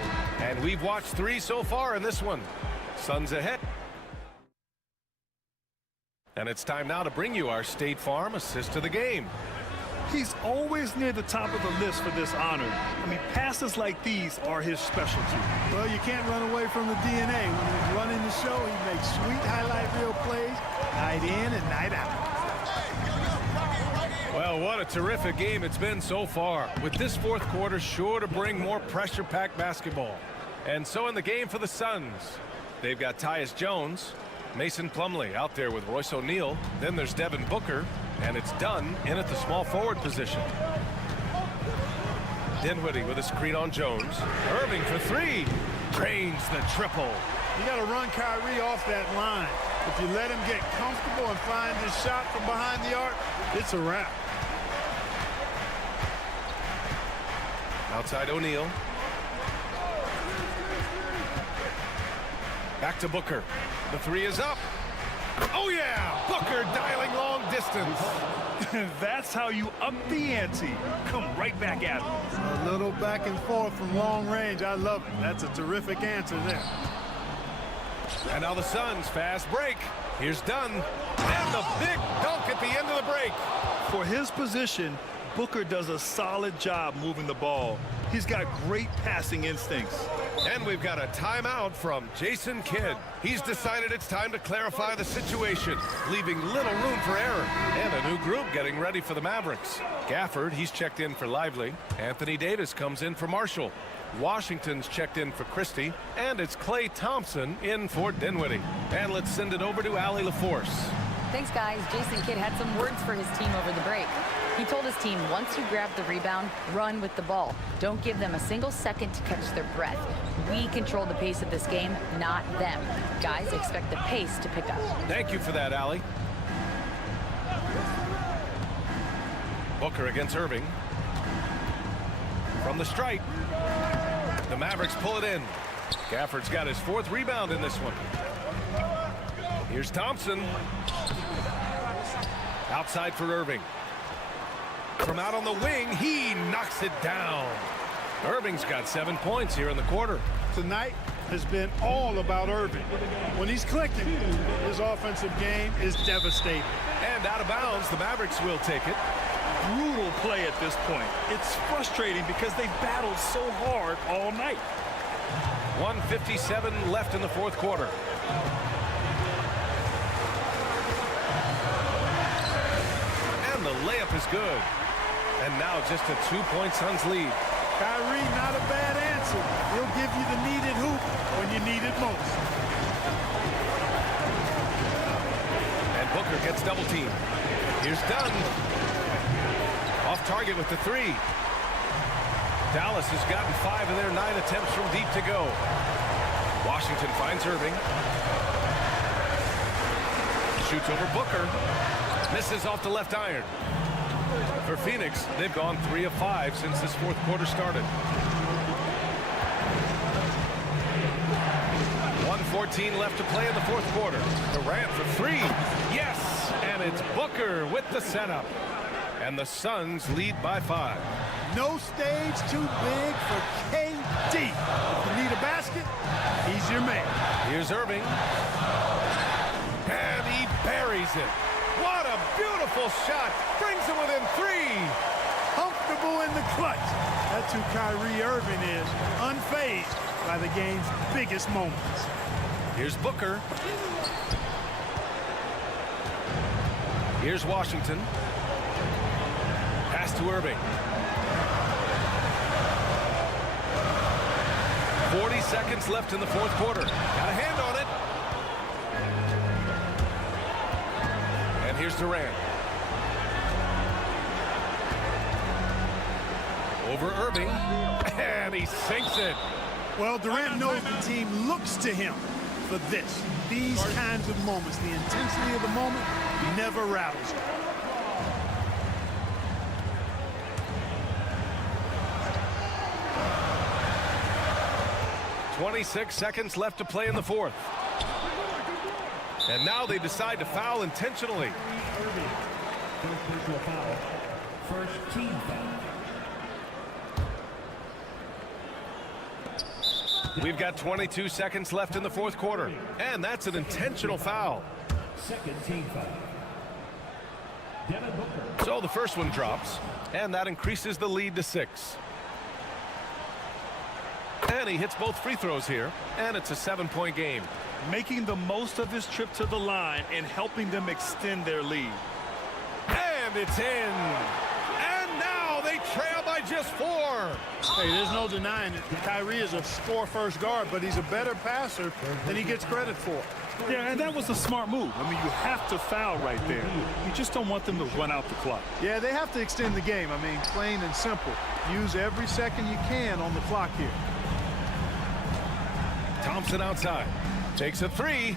And we've watched 3 so far in this one. Suns ahead. And it's time now to bring you our State Farm assist of the game. He's always near the top of the list for this honor. I mean, passes like these are his specialty. Well, you can't run away from the DNA. When he's running the show, he makes sweet highlight reel plays night in and night out. Well, what a terrific game it's been so far, with this fourth quarter sure to bring more pressure-packed basketball. And so in the game for the Suns, they've got Tyus Jones, Mason Plumlee out there with Royce O'Neal. Then there's Devin Booker, and it's Dunn in at the small forward position. Dinwiddie with a screen on Jones. Irving for three. Drains the triple. You got to run Kyrie off that line. If you let him get comfortable and find his shot from behind the arc, it's a wrap. Outside O'Neal. Back to Booker. The three is up. Oh, yeah! Booker dialing long distance. That's how you up the ante. Come right back at him. A little back and forth from long range. I love it. That's a terrific answer there. And now the Suns fast break. Here's Dunn. And the big dunk at the end of the break. For his position, Booker does a solid job moving the ball. He's got great passing instincts. And we've got a timeout from Jason Kidd. He's decided it's time to clarify the situation, leaving little room for error. And a new group getting ready for the Mavericks. Gafford, he's checked in for Lively. Anthony Davis comes in for Marshall. Washington's checked in for Christie. And it's Klay Thompson in for Dinwiddie. And let's send it over to Allie LaForce. Thanks, guys. Jason Kidd had some words for his team over the break. He told his team, once you grab the rebound, run with the ball. Don't give them a single second to catch their breath. We control the pace of this game, not them. Guys, expect the pace to pick up. Thank you for that, Allie. Booker against Irving. From the stripe. The Mavericks pull it in. Gafford's got his fourth rebound in this one. Here's Thompson. Outside for Irving. From out on the wing, he knocks it down. Irving's got 7 points here in the quarter. Tonight has been all about Irving. When he's clicking, his offensive game is devastating. And out of bounds, the Mavericks will take it. Brutal play at this point. It's frustrating because they battled so hard all night. 1:57 left in the fourth quarter. And the layup is good. And now just a 2-point Suns lead. Kyrie, not a bad answer. He'll give you the needed hoop when you need it most. And Booker gets double teamed. Here's Dunn. Off target with the three. Dallas has gotten 5 of their 9 attempts from deep to go. Washington finds Irving. Shoots over Booker. Misses off the left iron. For Phoenix, they've gone 3 of 5 since this fourth quarter started. 1:14 left to play in the fourth quarter. Durant for three. Yes! And it's Booker with the setup. And the Suns lead by 5. No stage too big for KD. If you need a basket, he's your man. Here's Irving. And he buries it. What a beautiful shot. Brings it within 3. Comfortable in the clutch. That's who Kyrie Irving is. Unfazed by the game's biggest moments. Here's Booker. Here's Washington. Pass to Irving. 40 seconds left in the fourth quarter. Got a hand on it. And here's Durant. Over Irving. And he sinks it. Well, Durant knows the team looks to him for this. These kinds of moments, the intensity of the moment never rattles him. 26 seconds left to play in the fourth. And now they decide to foul intentionally. First team foul. We've got 22 seconds left in the fourth quarter, and that's an intentional foul. Second team foul. Devin Booker. So the first one drops, and that increases the lead to 6. And he hits both free throws here, and it's a 7-point game. Making the most of his trip to the line and helping them extend their lead. And it's in. And now they trail by just 4. Hey, there's no denying it. Kyrie is a score-first guard, but he's a better passer than he gets credit for. Yeah, and that was a smart move. I mean, you have to foul right there. You just don't want them to run out the clock. Yeah, they have to extend the game. I mean, plain and simple. Use every second you can on the clock here. Thompson outside. Takes a 3.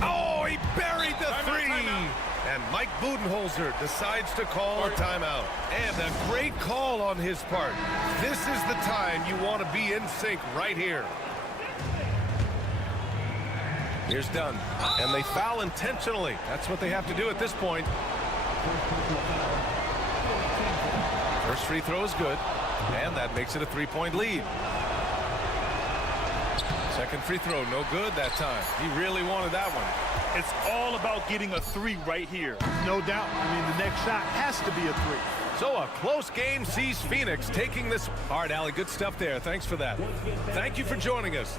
Oh, he buried the 3. And Mike Budenholzer decides to call a timeout. And a great call on his part. This is the time you want to be in sync right here. Here's Dunn. And they foul intentionally. That's what they have to do at this point. First free throw is good. And that makes it a 3-point lead. Second free throw, no good that time. He really wanted that one. It's all about getting a 3 right here. No doubt. I mean, the next shot has to be a 3. So a close game sees Phoenix taking this. All right, Allie, good stuff there. Thanks for that. Thank you for joining us.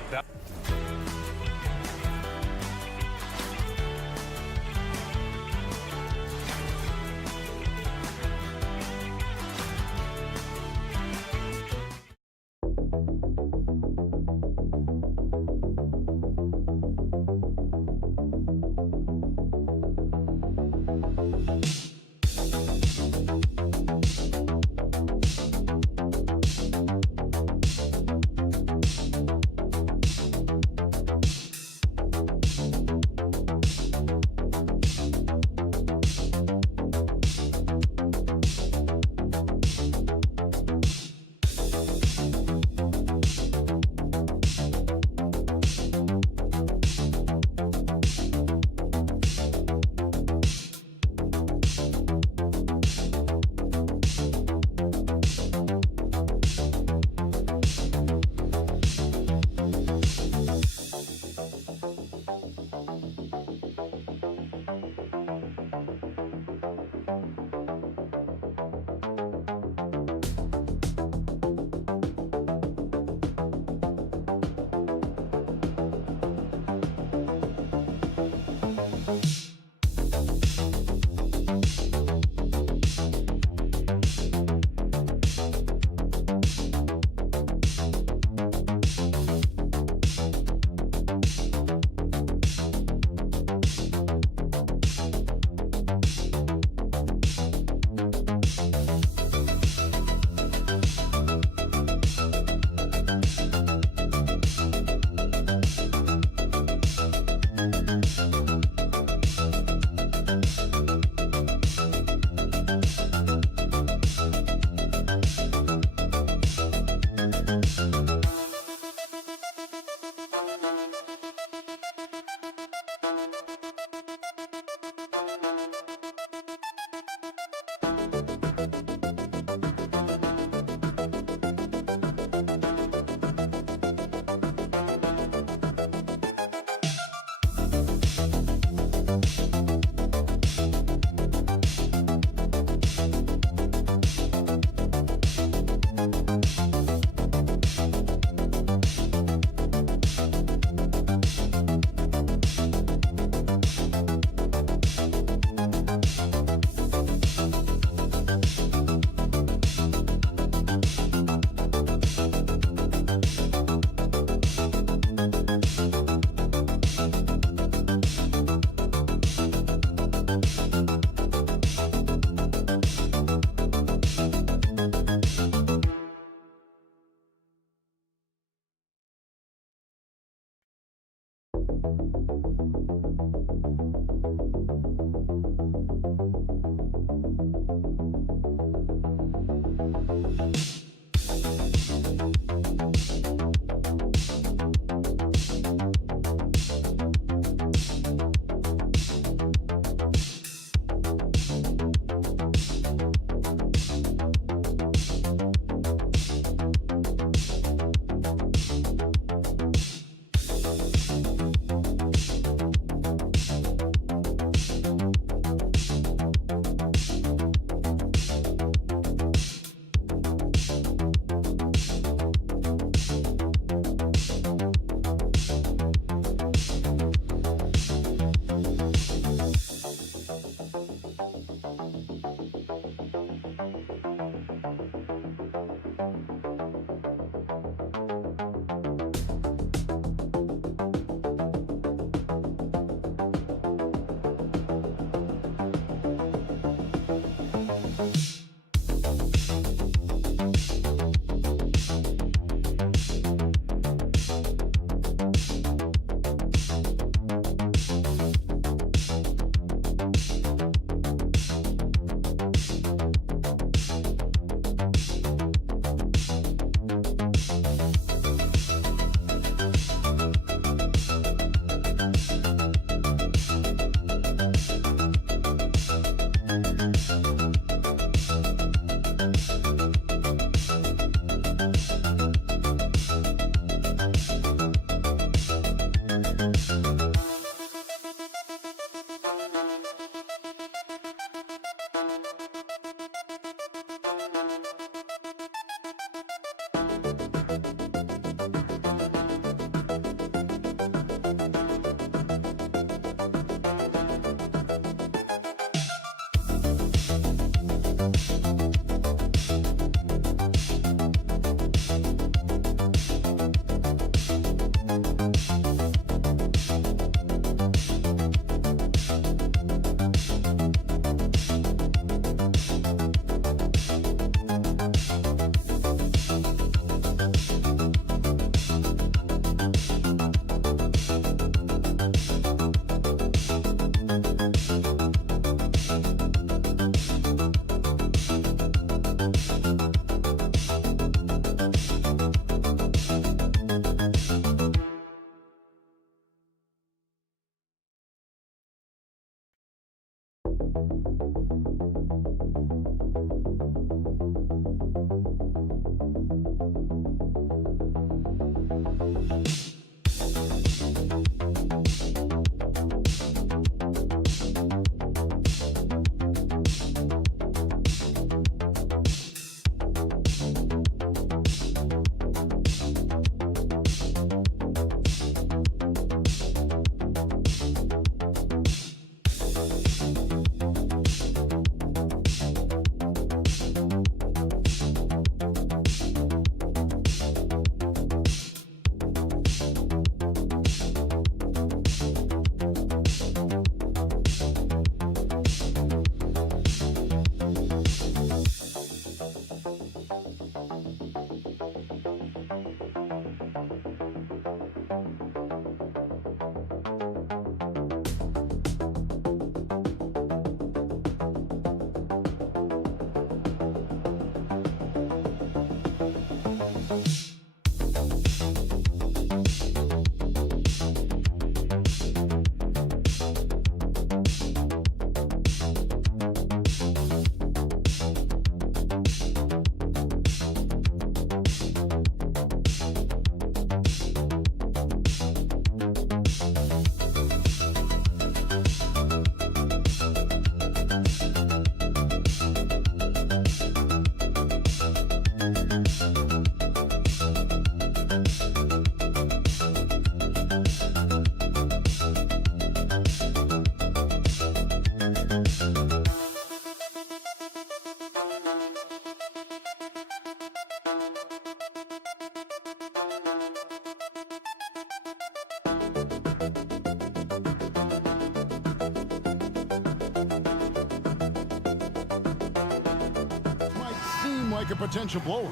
Like a potential blower,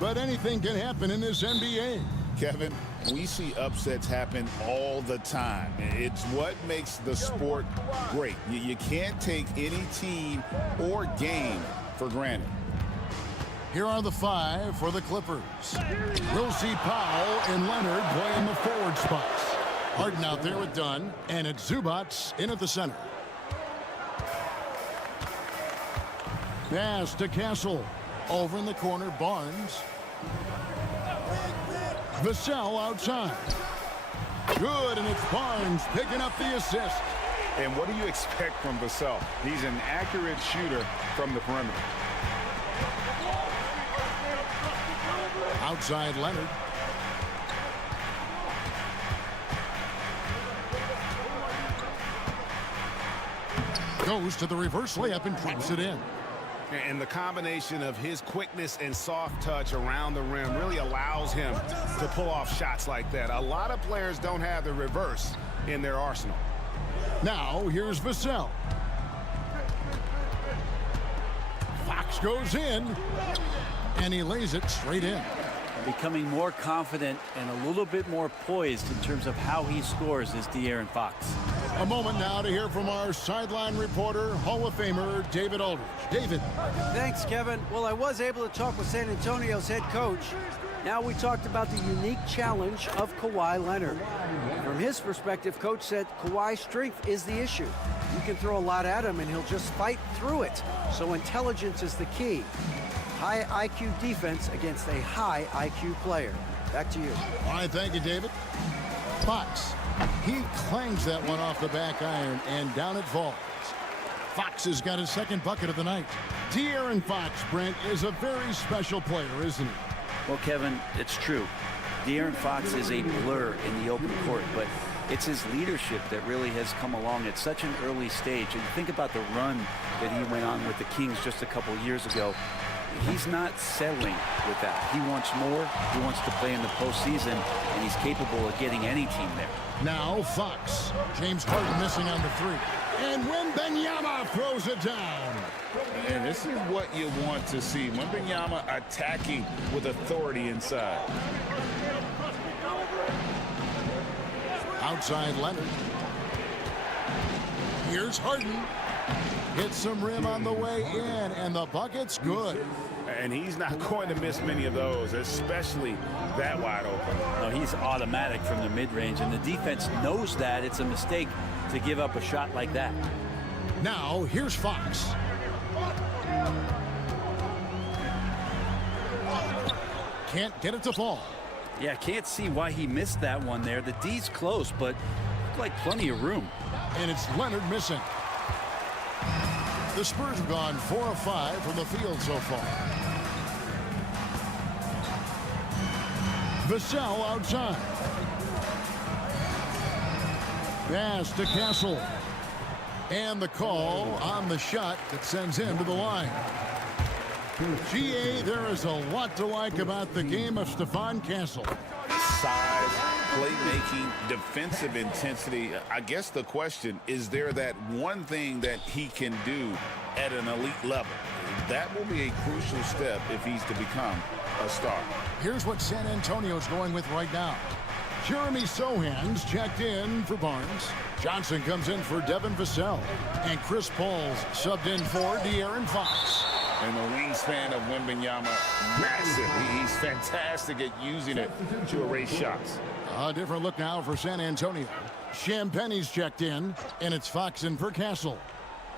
but anything can happen in this NBA. Kevin, we see upsets happen all the time. It's what makes the sport great. You can't take any team or game for granted. Here are the 5 for the Clippers. We'll see Powell and Leonard playing the forward spots. Harden out there with Dunn, and it's Zubats in at the center. Pass to Castle. Over in the corner, Barnes. Vassell outside. Good, and it's Barnes picking up the assist. And what do you expect from Vassell? He's an accurate shooter from the perimeter. Outside Leonard. Goes to the reverse layup and drops it in. And the combination of his quickness and soft touch around the rim really allows him to pull off shots like that. A lot of players don't have the reverse in their arsenal. Now, here's Vassell. Fox goes in, and he lays it straight in. Becoming more confident and a little bit more poised in terms of how he scores is De'Aaron Fox. A moment now to hear from our sideline reporter, Hall of Famer David Aldridge. David. Thanks, Kevin. Well, I was able to talk with San Antonio's head coach. Now we talked about the unique challenge of Kawhi Leonard. From his perspective, coach said Kawhi's strength is the issue. You can throw a lot at him and he'll just fight through it. So intelligence is the key. High IQ defense against a high IQ player. Back to you. All right, thank you, David. Fox. He clangs that one off the back iron, and down it falls. Fox has got his second bucket of the night. De'Aaron Fox, Brent, is a very special player, isn't he? Well, Kevin, it's true. De'Aaron Fox is a blur in the open court, but it's his leadership that really has come along at such an early stage. And think about the run that he went on with the Kings just a couple years ago. He's not settling with that. He wants more. He wants to play in the postseason, and he's capable of getting any team there. Now Fox. James Harden missing on the 3. And Wembanyama throws it down. And this is what you want to see. Wembanyama attacking with authority inside. Outside Leonard. Here's Harden. Hits some rim on the way in, and the bucket's good. And he's not going to miss many of those, especially that wide open. No, he's automatic from the mid-range, and the defense knows that it's a mistake to give up a shot like that. Now, here's Fox. Can't get it to fall. Yeah, can't see why he missed that one there. The D's close, but looked like plenty of room. And it's Leonard missing. The Spurs have gone 4 of 5 from the field so far. Vassell outside. Pass to Castle. And the call on the shot that sends him to the line. GA, there is a lot to like about the game of Stephon Castle. Size, playmaking, defensive intensity. I guess the question, is there that one thing that he can do at an elite level? That will be a crucial step if he's to become a star. Here's what San Antonio's going with right now. Jeremy Sohan's checked in for Barnes. Johnson comes in for Devin Vassell. And Chris Paul's subbed in for De'Aaron Fox. And the wingspan of Wembanyama, massive. He's fantastic at using it to erase shots. A different look now for San Antonio. Champagne's checked in, and it's Fox in for Castle.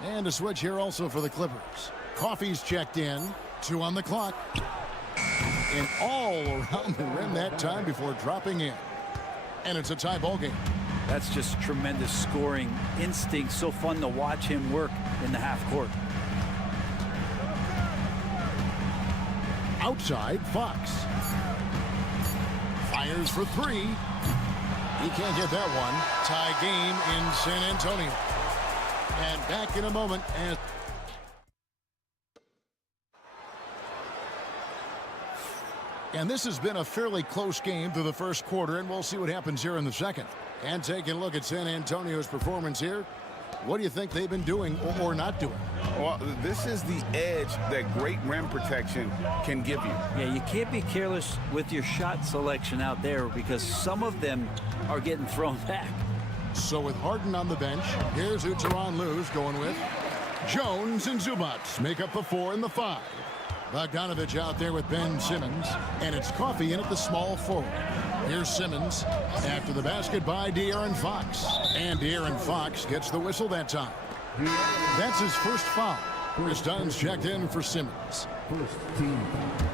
And a switch here also for the Clippers. Coffey's checked in, 2 on the clock. And all around the rim that time before dropping in. And it's a tie ball game. That's just tremendous scoring instinct. So fun to watch him work in the half court. Outside, Fox. Fires for 3. He can't get that one. Tie game in San Antonio. And back in a moment as and this has been a fairly close game through the first quarter, and we'll see what happens here in the second. And taking a look at San Antonio's performance here, what do you think they've been doing or not doing? Well, this is the edge that great rim protection can give you. Yeah, you can't be careless with your shot selection out there because some of them are getting thrown back. So with Harden on the bench, here's who Tyronn Lue's going with. Jones and Zubac make up the 4 and the 5. Bogdanovich out there with Ben Simmons, and it's Coffey in at the small forward. Here's Simmons after the basket by De'Aaron Fox. And De'Aaron Fox gets the whistle that time. That's his first foul. Chris Dunn's checked in for Simmons. First team foul.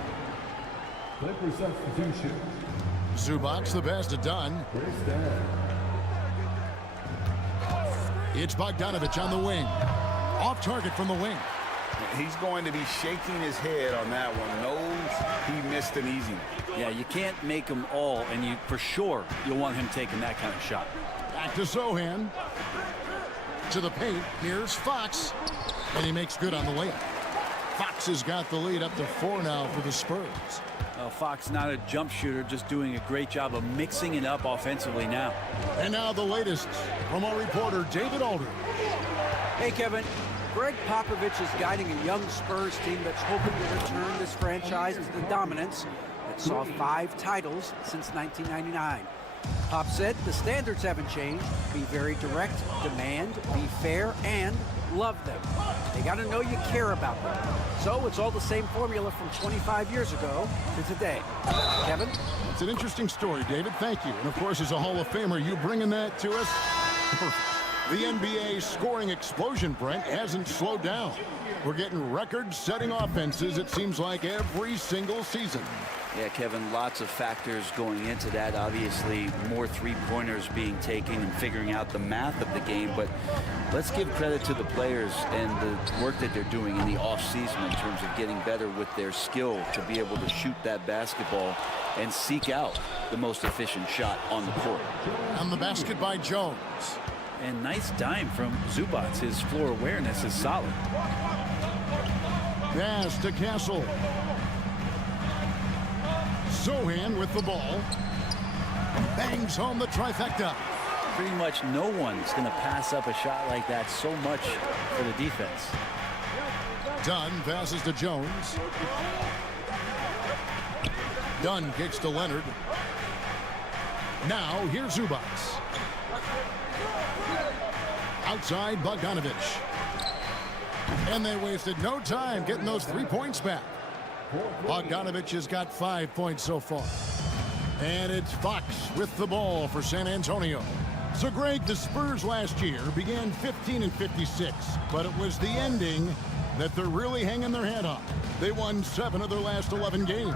Clipper substitution. Zubac the pass to Dunn. It's Bogdanovich on the wing. Off target from the wing. He's going to be shaking his head on that one. Knows he missed an easy one. Yeah, you can't make them all, and you for sure you'll want him taking that kind of shot. Back to Sohan. To the paint. Here's Fox. And he makes good on the layup. Fox has got the lead up to 4 now for the Spurs. Well, Fox not a jump shooter, just doing a great job of mixing it up offensively now. And now the latest from our reporter, David Aldridge. Hey, Kevin. Greg Popovich is guiding a young Spurs team that's hoping to return this franchise to the dominance that saw 5 titles since 1999. Pop said the standards haven't changed. Be very direct, demand, be fair, and love them. They got to know you care about them. So it's all the same formula from 25 years ago to today. Kevin? It's an interesting story, David. Thank you. And, of course, as a Hall of Famer, you bringing that to us. The NBA scoring explosion, Brent, hasn't slowed down. We're getting record-setting offenses, it seems like, every single season. Yeah, Kevin, lots of factors going into that. Obviously, more three-pointers being taken and figuring out the math of the game. But let's give credit to the players and the work that they're doing in the offseason in terms of getting better with their skill to be able to shoot that basketball and seek out the most efficient shot on the court. On the basket by Jones. And nice dime from Zubac. His floor awareness is solid. Pass to Castle. Sohan with the ball. Bangs home the trifecta. Pretty much no one's going to pass up a shot like that so much for the defense. Dunn passes to Jones. Dunn kicks to Leonard. Now here's Zubac. Outside Bogdanovich. And they wasted no time getting those 3 points back. Bogdanovich has got 5 points so far. And it's Fox with the ball for San Antonio. So, Greg, the Spurs last year began 15-56, but it was the ending that they're really hanging their head on. They won 7 of their last 11 games.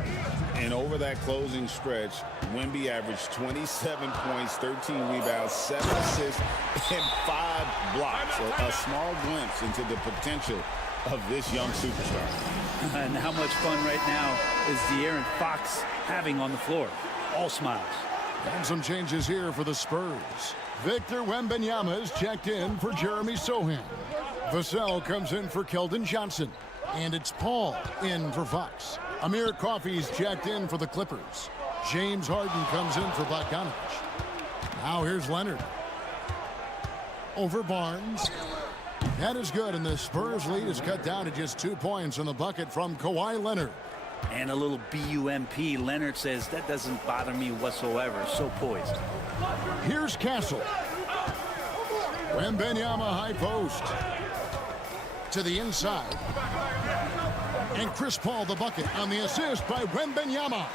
And over that closing stretch, Wemby averaged 27 points, 13 rebounds, 7 assists, and 5 blocks. A small glimpse into the potential of this young superstar. And how much fun right now is De'Aaron Fox having on the floor? All smiles. And some changes here for the Spurs. Victor Wembanyama is checked in for Jeremy Sohan. Vassell comes in for Keldon Johnson. And it's Paul in for Fox. Amir Coffey's checked in for the Clippers. James Harden comes in for Bogdanovich. Now here's Leonard. Over Barnes. That is good, and the Spurs lead is cut down to just 2 points in the bucket from Kawhi Leonard. And a little BUMP. Leonard says that doesn't bother me whatsoever. So poised. Here's Castle. Wembanyama high post. To the inside. And Chris Paul the bucket on the assist by Wembanyama.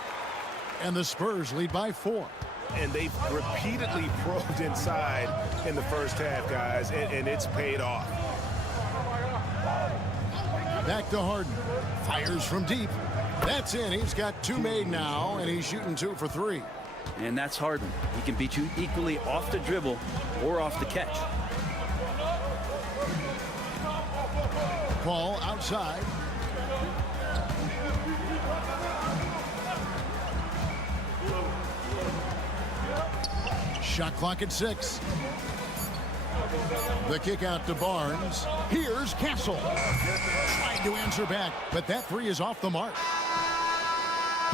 And the Spurs lead by 4. And they've repeatedly probed inside in the first half, guys, and it's paid off. Back to Harden. Fires from deep. That's in. He's got 2 made now, and he's shooting 2 for 3. And that's Harden. He can beat you equally off the dribble or off the catch. Paul outside. Shot clock at 6. The kick out to Barnes. Here's Castle. Trying to answer back, but that 3 is off the mark.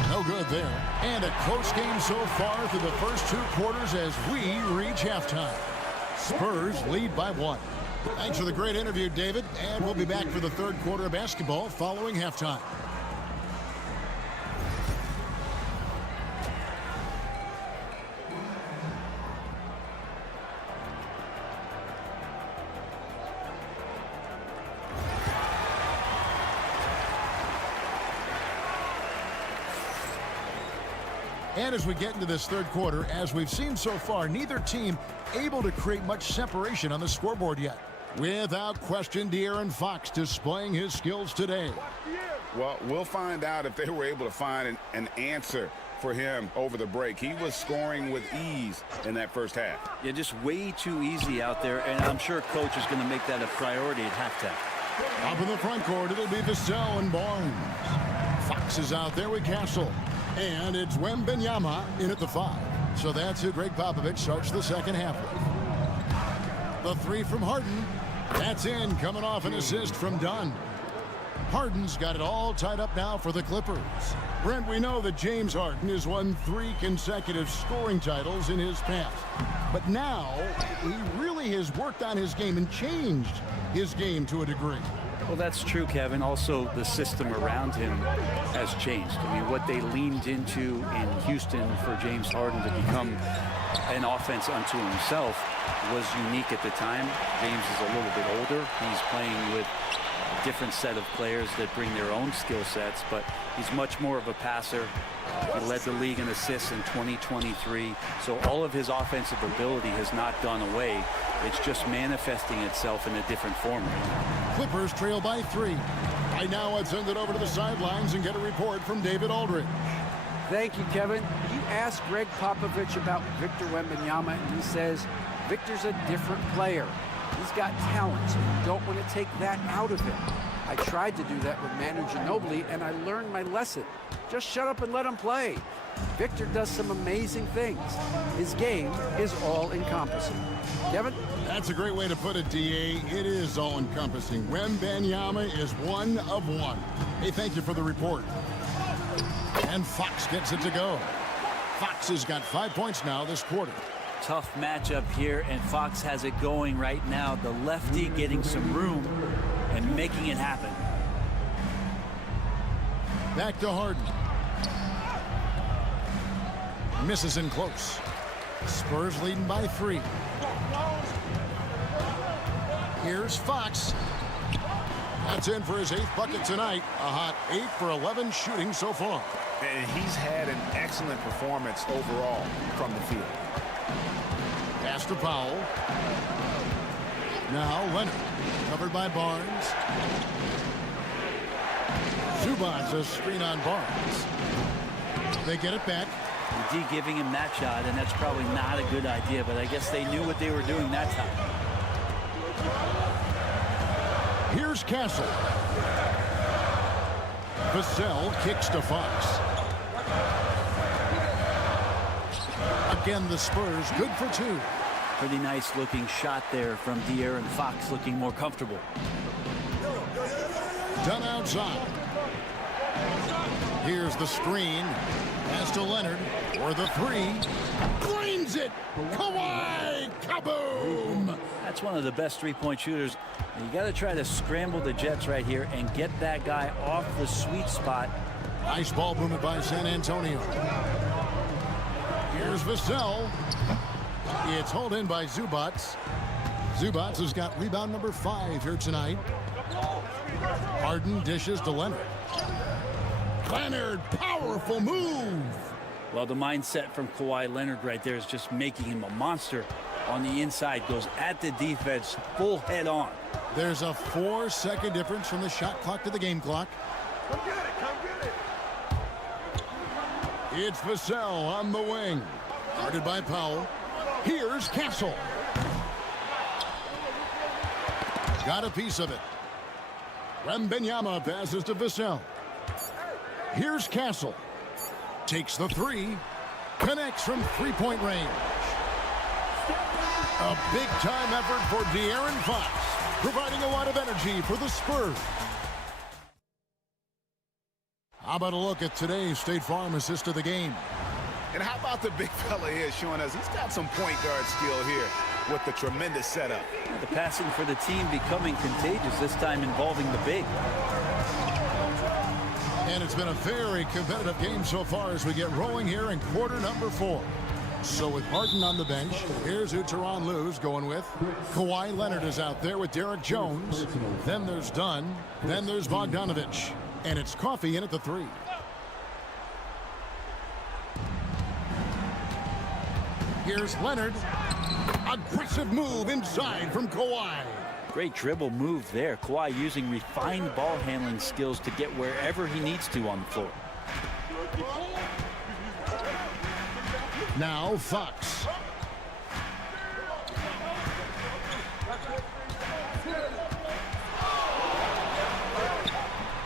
No good there. And a close game so far through the first 2 quarters as we reach halftime. Spurs lead by 1. Thanks for the great interview, David. And we'll be back for the third quarter of basketball following halftime. And as we get into this third quarter, as we've seen so far, neither team able to create much separation on the scoreboard yet. Without question, De'Aaron Fox displaying his skills today. Well, we'll find out if they were able to find an answer for him over the break. He was scoring with ease in that first half. Yeah, just way too easy out there, and I'm sure coach is going to make that a priority at halftime. Up in the front court, it'll be Vassell and Barnes. Fox is out there with Castle. And it's Wembanyama in at the 5. So that's who Greg Popovich starts the second half with. The 3 from Harden. That's in, coming off an assist from Dunn. Harden's got it all tied up now for the Clippers. Brent, we know that James Harden has won 3 consecutive scoring titles in his past. But now, he really has worked on his game and changed his game to a degree. Well, that's true, Kevin. Also, the system around him has changed. I mean, what they leaned into in Houston for James Harden to become an offense unto himself was unique at the time. James is a little bit older. He's playing with a different set of players that bring their own skill sets, but he's much more of a passer. He led the league in assists in 2023. So all of his offensive ability has not gone away. It's just manifesting itself in a different form. Clippers trail by 3. Right now, let's send it over to the sidelines and get a report from David Aldridge. Thank you, Kevin. You asked Greg Popovich about Victor Wembanyama, and he says Victor's a different player. He's got talent, so you don't want to take that out of him. I tried to do that with Manu Ginobili, and I learned my lesson. Just shut up and let him play. Victor does some amazing things. His game is all-encompassing. Kevin? That's a great way to put it, D.A. It is all-encompassing. Wembanyama is 1 of 1. Hey, thank you for the report. And Fox gets it to go. Fox has got 5 points now this quarter. Tough matchup here, and Fox has it going right now. The lefty getting some room and making it happen. Back to Harden. Misses in close. Spurs leading by 3. Here's Fox. That's in for his 8th bucket tonight. A hot 8 for 11 shooting so far. And he's had an excellent performance overall from the field. Pass to Powell. Now Leonard. Covered by Barnes. Zubac's a screen on Barnes. They get it back. D giving him that shot, and that's probably not a good idea, but I guess they knew what they were doing that time. Here's Castle. Vassell kicks to Fox. Again, the Spurs good for 2. Pretty nice looking shot there from De'Aaron Fox, looking more comfortable. Done outside. Here's the screen. Pass to Leonard for the 3. Drains it. Kawhi. Kaboom. That's one of the best three-point shooters. And you got to try to scramble the Jets right here and get that guy off the sweet spot. Nice ball movement by San Antonio. Here's Vassell. It's hauled in by Zubac. Zubac has got rebound number 5 here tonight. Harden dishes to Leonard. Leonard, powerful move. Well, the mindset from Kawhi Leonard right there is just making him a monster on the inside. Goes at the defense full head on. There's a 4-second difference from the shot clock to the game clock. Come get it, come get it. It's Vassell on the wing. Guarded by Powell. Here's Castle. Got a piece of it. Wembanyama passes to Vassell. Here's Castle. Takes the three. Connects from three-point range. A big-time effort for De'Aaron Fox, providing a lot of energy for the Spurs. How about a look at today's State Farm assist of the game? And how about the big fella here showing us he's got some point guard skill here with the tremendous setup. The passing for the team becoming contagious, this time involving the big. And it's been a very competitive game so far as we get rolling here in quarter number 4. So with Harden on the bench, here's who Tyronn Lue's going with. Kawhi Leonard is out there with Derek Jones. Then there's Dunn. Then there's Bogdanovich. And it's Coffey in at the 3. Here's Leonard. Aggressive move inside from Kawhi. Great dribble move there. Kawhi using refined ball handling skills to get wherever he needs to on the floor. Now Fox.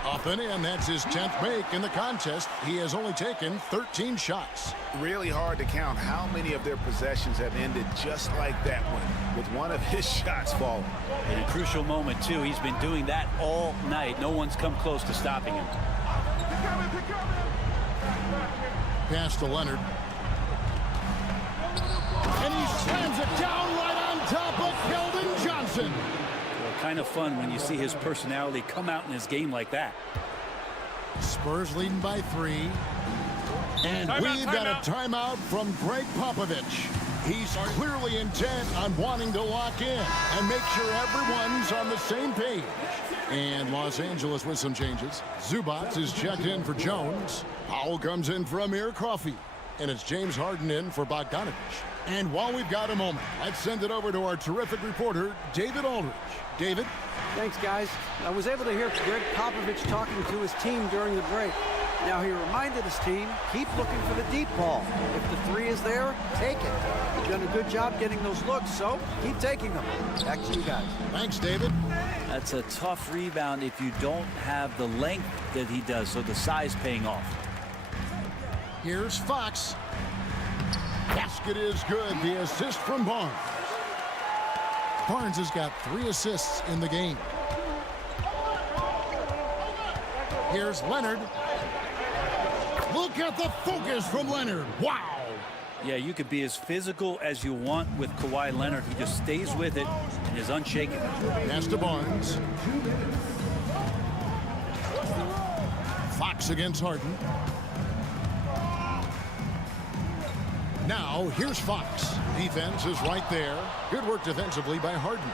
Up and in. That's his 10th make in the contest. He has only taken 13 shots. Really hard to count how many of their possessions have ended just like that one, with one of his shots falling. In a crucial moment, too. He's been doing that all night. No one's come close to stopping him. Pass to Leonard. And he slams it down right on top of Keldon Johnson. Well, kind of fun when you see his personality come out in his game like that. Spurs leading by 3. And we've got a timeout from Greg Popovich. He's clearly intent on wanting to lock in and make sure everyone's on the same page. And Los Angeles with some changes. Zubac is checked in for Jones. Powell comes in for Amir Coffey. And it's James Harden in for Bogdanovich. And while we've got a moment, let's send it over to our terrific reporter, David Aldridge. David? Thanks, guys. I was able to hear Greg Popovich talking to his team during the break. Now, he reminded his team, keep looking for the deep ball. If the 3 is there, take it. You've done a good job getting those looks, so keep taking them. Back to you guys. Thanks, David. That's a tough rebound if you don't have the length that he does, so the size paying off. Here's Fox. Basket is good. The assist from Barnes. Barnes has got 3 assists in the game. Here's Leonard. Look at the focus from Leonard. Wow. Yeah, you could be as physical as you want with Kawhi Leonard. He just stays with it and is unshaken. Pass to Barnes. Fox against Harden. Now, here's Fox. Defense is right there. Good work defensively by Harden.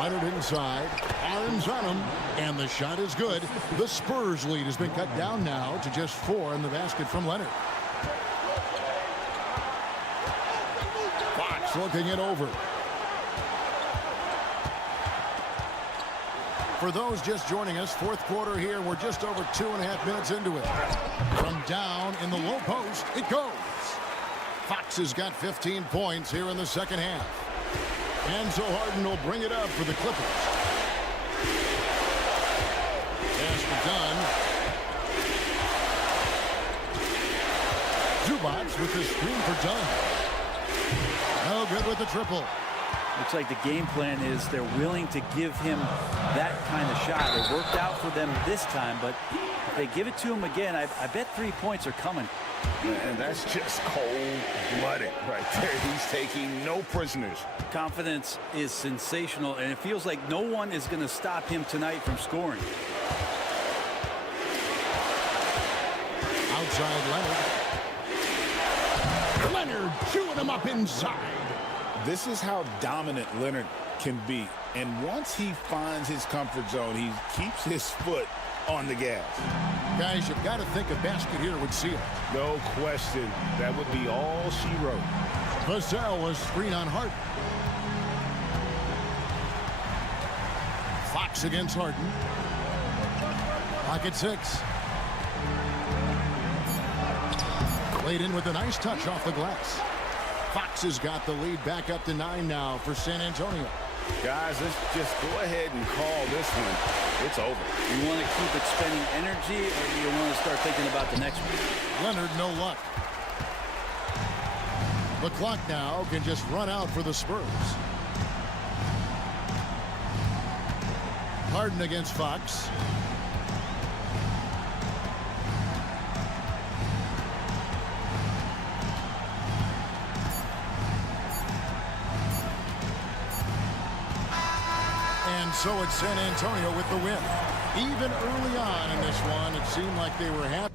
Leonard inside. Arms on him. And the shot is good. The Spurs lead has been cut down now to just 4 in the basket from Leonard. Fox looking it over. For those just joining us, 4th quarter here. We're just over 2.5 minutes into it. From down in the low post, it goes. Fox has got 15 points here in the second half. And so Harden will bring it up for the Clippers. Pass to Dunn. Zubac with the screen for Dunn. No good with the triple. Looks like the game plan is they're willing to give him that kind of shot. It worked out for them this time, but if they give it to him again, I bet 3 points are coming. And that's just cold-blooded right there. He's taking no prisoners. Confidence is sensational, and it feels like no one is going to stop him tonight from scoring. Outside Leonard. Leonard chewing him up inside. This is how dominant Leonard can be. And once he finds his comfort zone, he keeps his foot on the gas. Guys, you've got to think a basket here would seal. No question. That would be all she wrote. Vassell was screen on Harden. Fox against Harden. Pocket 6. Laid in with a nice touch off the glass. Fox has got the lead back up to 9 now for San Antonio. Guys, let's just go ahead and call this one. It's over. You want to keep expending energy, or do you want to start thinking about the next one? Leonard, no luck. The clock now can just run out for the Spurs. Harden against Fox. And so it's San Antonio with the win. Even early on in this one, it seemed like they were happy.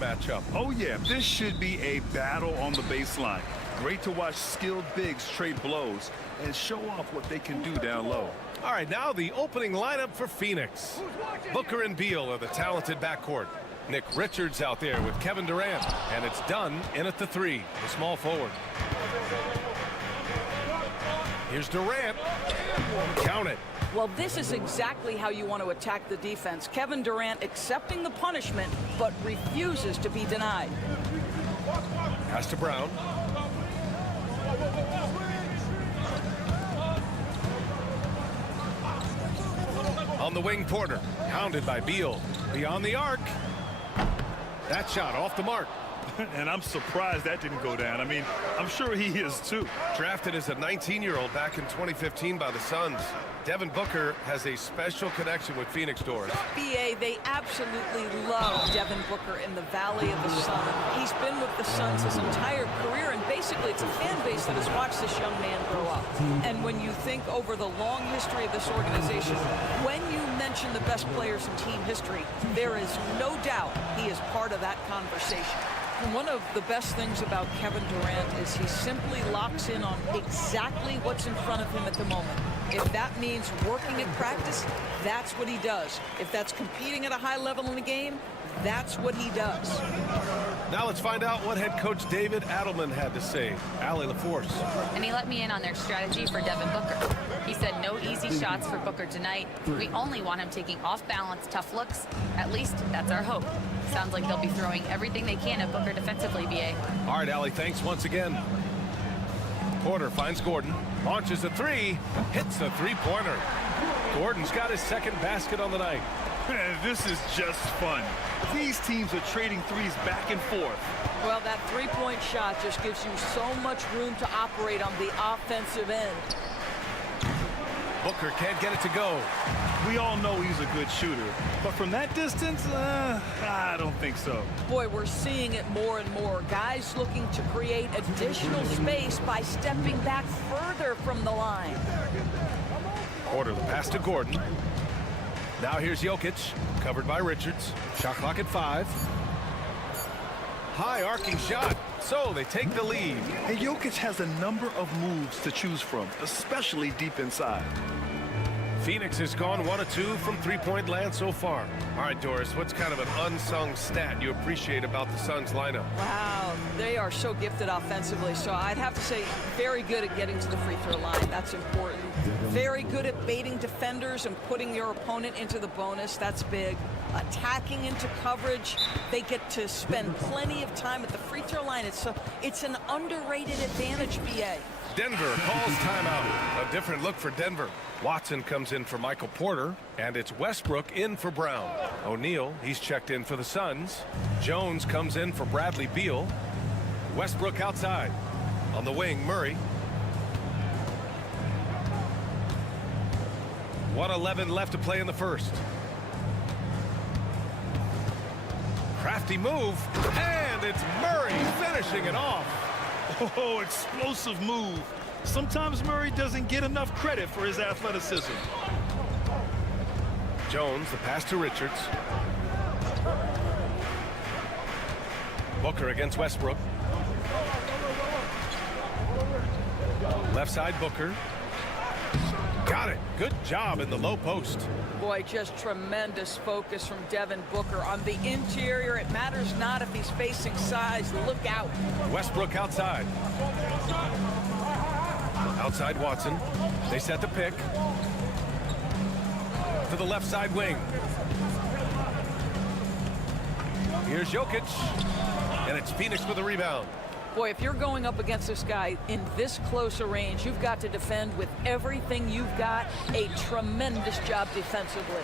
Matchup. Oh yeah, this should be a battle on the baseline. Great to watch skilled bigs trade blows and show off what they can do down low. All right, now the opening lineup for Phoenix. Booker and Beal are the talented backcourt. Nick Richards out there with Kevin Durant, and it's Dunn in at the 3, the small forward. Here's Durant. Count it. Well, this is exactly how you want to attack the defense. Kevin Durant accepting the punishment, but refuses to be denied. Pass to Brown. On the wing, Porter. Hounded by Beal. Beyond the arc. That shot off the mark. And I'm surprised that didn't go down. I mean, I'm sure he is too. Drafted as a 19-year-old back in 2015 by the Suns, Devin Booker has a special connection with Phoenix, Doris. BA, they absolutely love Devin Booker in the Valley of the Sun. He's been with the Suns his entire career, and basically it's a fan base that has watched this young man grow up. And when you think over the long history of this organization, when you mention the best players in team history, there is no doubt he is part of that conversation. And one of the best things about Kevin Durant is he simply locks in on exactly what's in front of him at the moment. If that means working at practice, that's what he does. If that's competing at a high level in the game, that's what he does. Now let's find out what head coach David Adelman had to say. Allie LaForce. And he let me in on their strategy for Devin Booker. He said no easy shots for Booker tonight. We only want him taking off-balance, tough looks. At least that's our hope. Sounds like they'll be throwing everything they can at Booker defensively, BA. All right, Allie, thanks once again. Porter finds Gordon, launches a 3, hits the 3-pointer. Gordon's got his second basket on the night. This is just fun. These teams are trading threes back and forth. Well, that three-point shot just gives you so much room to operate on the offensive end. Booker can't get it to go. We all know he's a good shooter, but from that distance, I don't think so. Boy, we're seeing it more and more. Guys looking to create additional space by stepping back further from the line. Porter, the pass to Gordon. Now here's Jokic, covered by Richards. Shot clock at 5. High arcing shot. So they take the lead. And Jokic has a number of moves to choose from, especially deep inside. Phoenix has gone 1 of 2 from three-point land so far. All right, Doris, what's kind of an unsung stat you appreciate about the Suns lineup? Wow, they are so gifted offensively. So I'd have to say very good at getting to the free throw line. That's important. Very good at baiting defenders and putting your opponent into the bonus. That's big. Attacking into coverage. They get to spend plenty of time at the free throw line. It's an underrated advantage, BA. Denver calls timeout. A different look for Denver. Watson comes in for Michael Porter, and it's Westbrook in for Brown. O'Neal, he's checked in for the Suns. Jones comes in for Bradley Beal. Westbrook outside. On the wing, Murray. 1:11 left to play in the first. Crafty move, and it's Murray finishing it off. Oh, explosive move. Sometimes Murray doesn't get enough credit for his athleticism. Jones, the pass to Richards. Booker against Westbrook. Left side Booker. Got it. Good job in the low post. Boy, just tremendous focus from Devin Booker. On the interior, it matters not if he's facing size. Look out. Westbrook outside. Outside Watson. They set the pick. To the left side wing. Here's Jokic. And it's Phoenix with a rebound. Boy, if you're going up against this guy in this close a range, you've got to defend with everything you've got. A tremendous job defensively.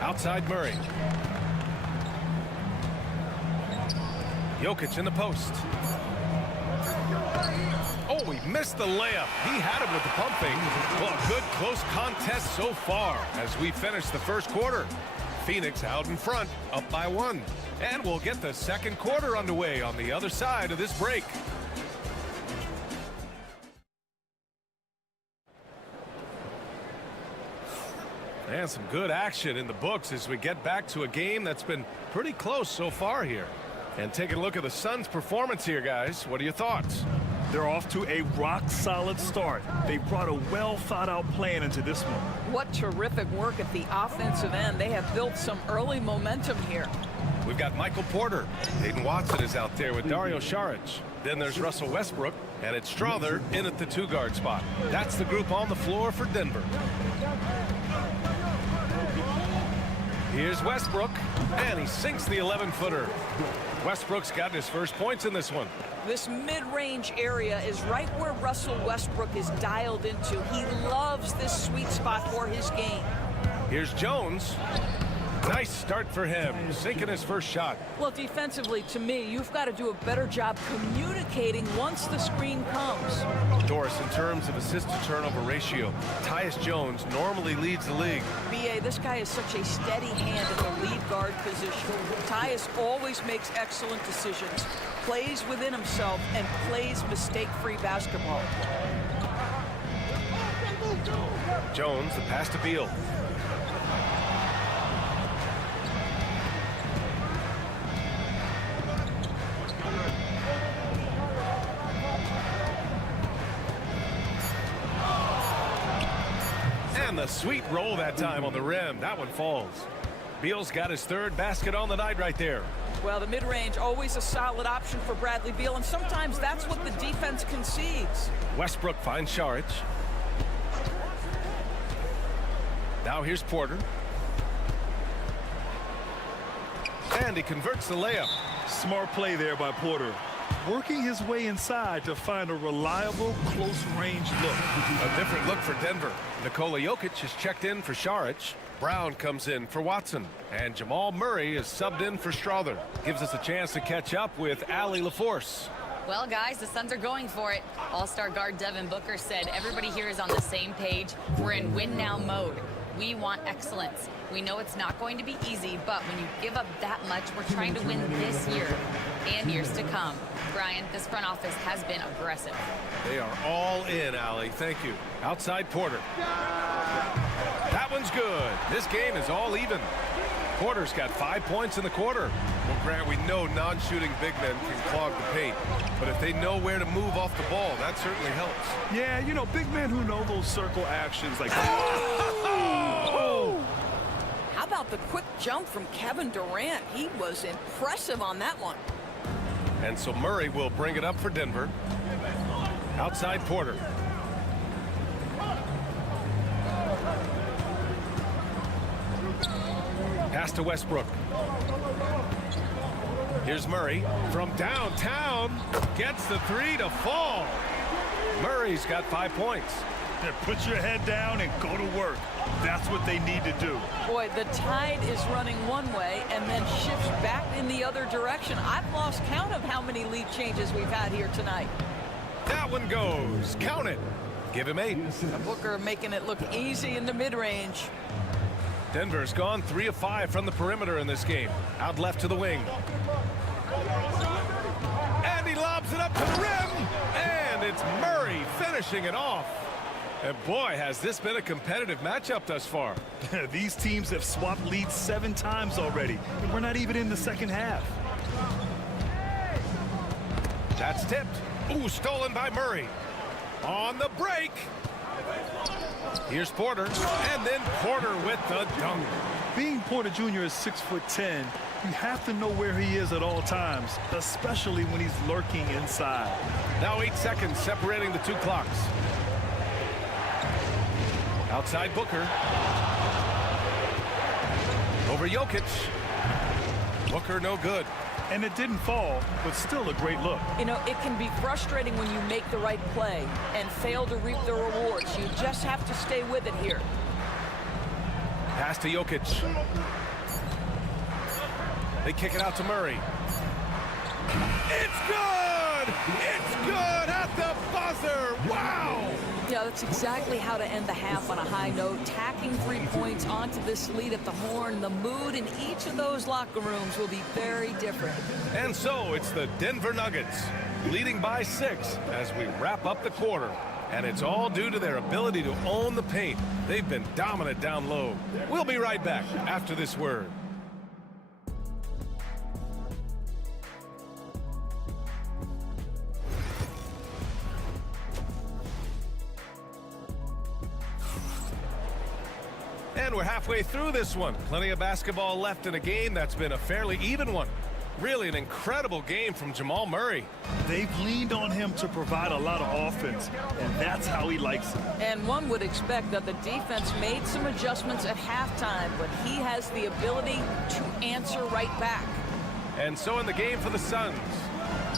Outside Murray. Jokic in the post. Oh, he missed the layup. He had him with the pump fake. Well, a good close contest so far as we finish the first quarter. Phoenix out in front, up by 1. And we'll get the second quarter underway on the other side of this break. And some good action in the books as we get back to a game that's been pretty close so far here. And taking a look at the Suns' performance here, guys. What are your thoughts? They're off to a rock-solid start. They brought a well-thought-out plan into this one. What terrific work at the offensive end. They have built some early momentum here. We've got Michael Porter. Hayden Watson is out there with Dario Saric. Then there's Russell Westbrook, and it's Strother in at the 2-guard spot. That's the group on the floor for Denver. Here's Westbrook, and he sinks the 11-footer. Westbrook's gotten his first points in this one. This mid-range area is right where Russell Westbrook is dialed into. He loves this sweet spot for his game. Here's Jones. Nice start for him, sinking his first shot. Well, defensively, to me, you've got to do a better job communicating once the screen comes. Doris, in terms of assist-to-turnover ratio, Tyus Jones normally leads the league. B.A., this guy is such a steady hand in the lead guard position. Tyus always makes excellent decisions, plays within himself, and plays mistake-free basketball. Jones, the pass to Beal. And the sweet roll that time on the rim. That one falls. Beal's got his third basket on the night right there. Well, the mid-range, always a solid option for Bradley Beal, and sometimes that's what the defense concedes. Westbrook finds Saric. Now here's Porter. And he converts the layup. Smart play there by Porter. Working his way inside to find a reliable, close-range look. A different look for Denver. Nikola Jokic is checked in for Saric. Brown comes in for Watson. And Jamal Murray is subbed in for Strother. Gives us a chance to catch up with Allie LaForce. Well, guys, the Suns are going for it. All-star guard Devin Booker said everybody here is on the same page. We're in win-now mode. We want excellence. We know it's not going to be easy, but when you give up that much, we're trying to win this year and years to come. Brian, this front office has been aggressive. They are all in, Allie. Thank you. Outside Porter. That one's good. This game is all even. Porter's got 5 points in the quarter. Well, Grant, we know non-shooting big men can clog the paint, but if they know where to move off the ball, that certainly helps. Yeah, you know, big men who know those circle actions like Oh! How about the quick jump from Kevin Durant? He was impressive on that one. And so Murray will bring it up for Denver. Outside Porter. Pass to Westbrook. Here's Murray from downtown. Gets the three to fall. Murray's got 5 points. Put your head down and go to work. That's what they need to do. Boy, the tide is running one way and then shifts back in the other direction. I've lost count of how many lead changes we've had here tonight. That one goes. Count it. Give him 8. Booker making it look easy in the mid-range. Denver's gone 3 of 5 from the perimeter in this game. Out left to the wing. And he lobs it up to the rim. And it's Murray finishing it off. And boy, has this been a competitive matchup thus far. These teams have swapped leads 7 times already, and we're not even in the second half. That's tipped. Ooh, stolen by Murray. On the break. Here's Porter, and then Porter with the dunk. Being Porter Jr. is 6'10", you have to know where he is at all times, especially when he's lurking inside. Now 8 seconds separating the 2 clocks. Outside Booker. Over Jokic. Booker no good. And it didn't fall, but still a great look. You know, it can be frustrating when you make the right play and fail to reap the rewards. You just have to stay with it here. Pass to Jokic. They kick it out to Murray. It's good! It's good at the buzzer! Wow! Yeah, that's exactly how to end the half on a high note. Tacking 3 points onto this lead at the horn. The mood in each of those locker rooms will be very different. And so it's the Denver Nuggets leading by 6 as we wrap up the quarter. And it's all due to their ability to own the paint. They've been dominant down low. We'll be right back after this word. And we're halfway through this one. Plenty of basketball left in a game that's been a fairly even one. Really an incredible game from Jamal Murray. They've leaned on him to provide a lot of offense, and that's how he likes it. And one would expect that the defense made some adjustments at halftime, but he has the ability to answer right back. And so in the game for the Suns,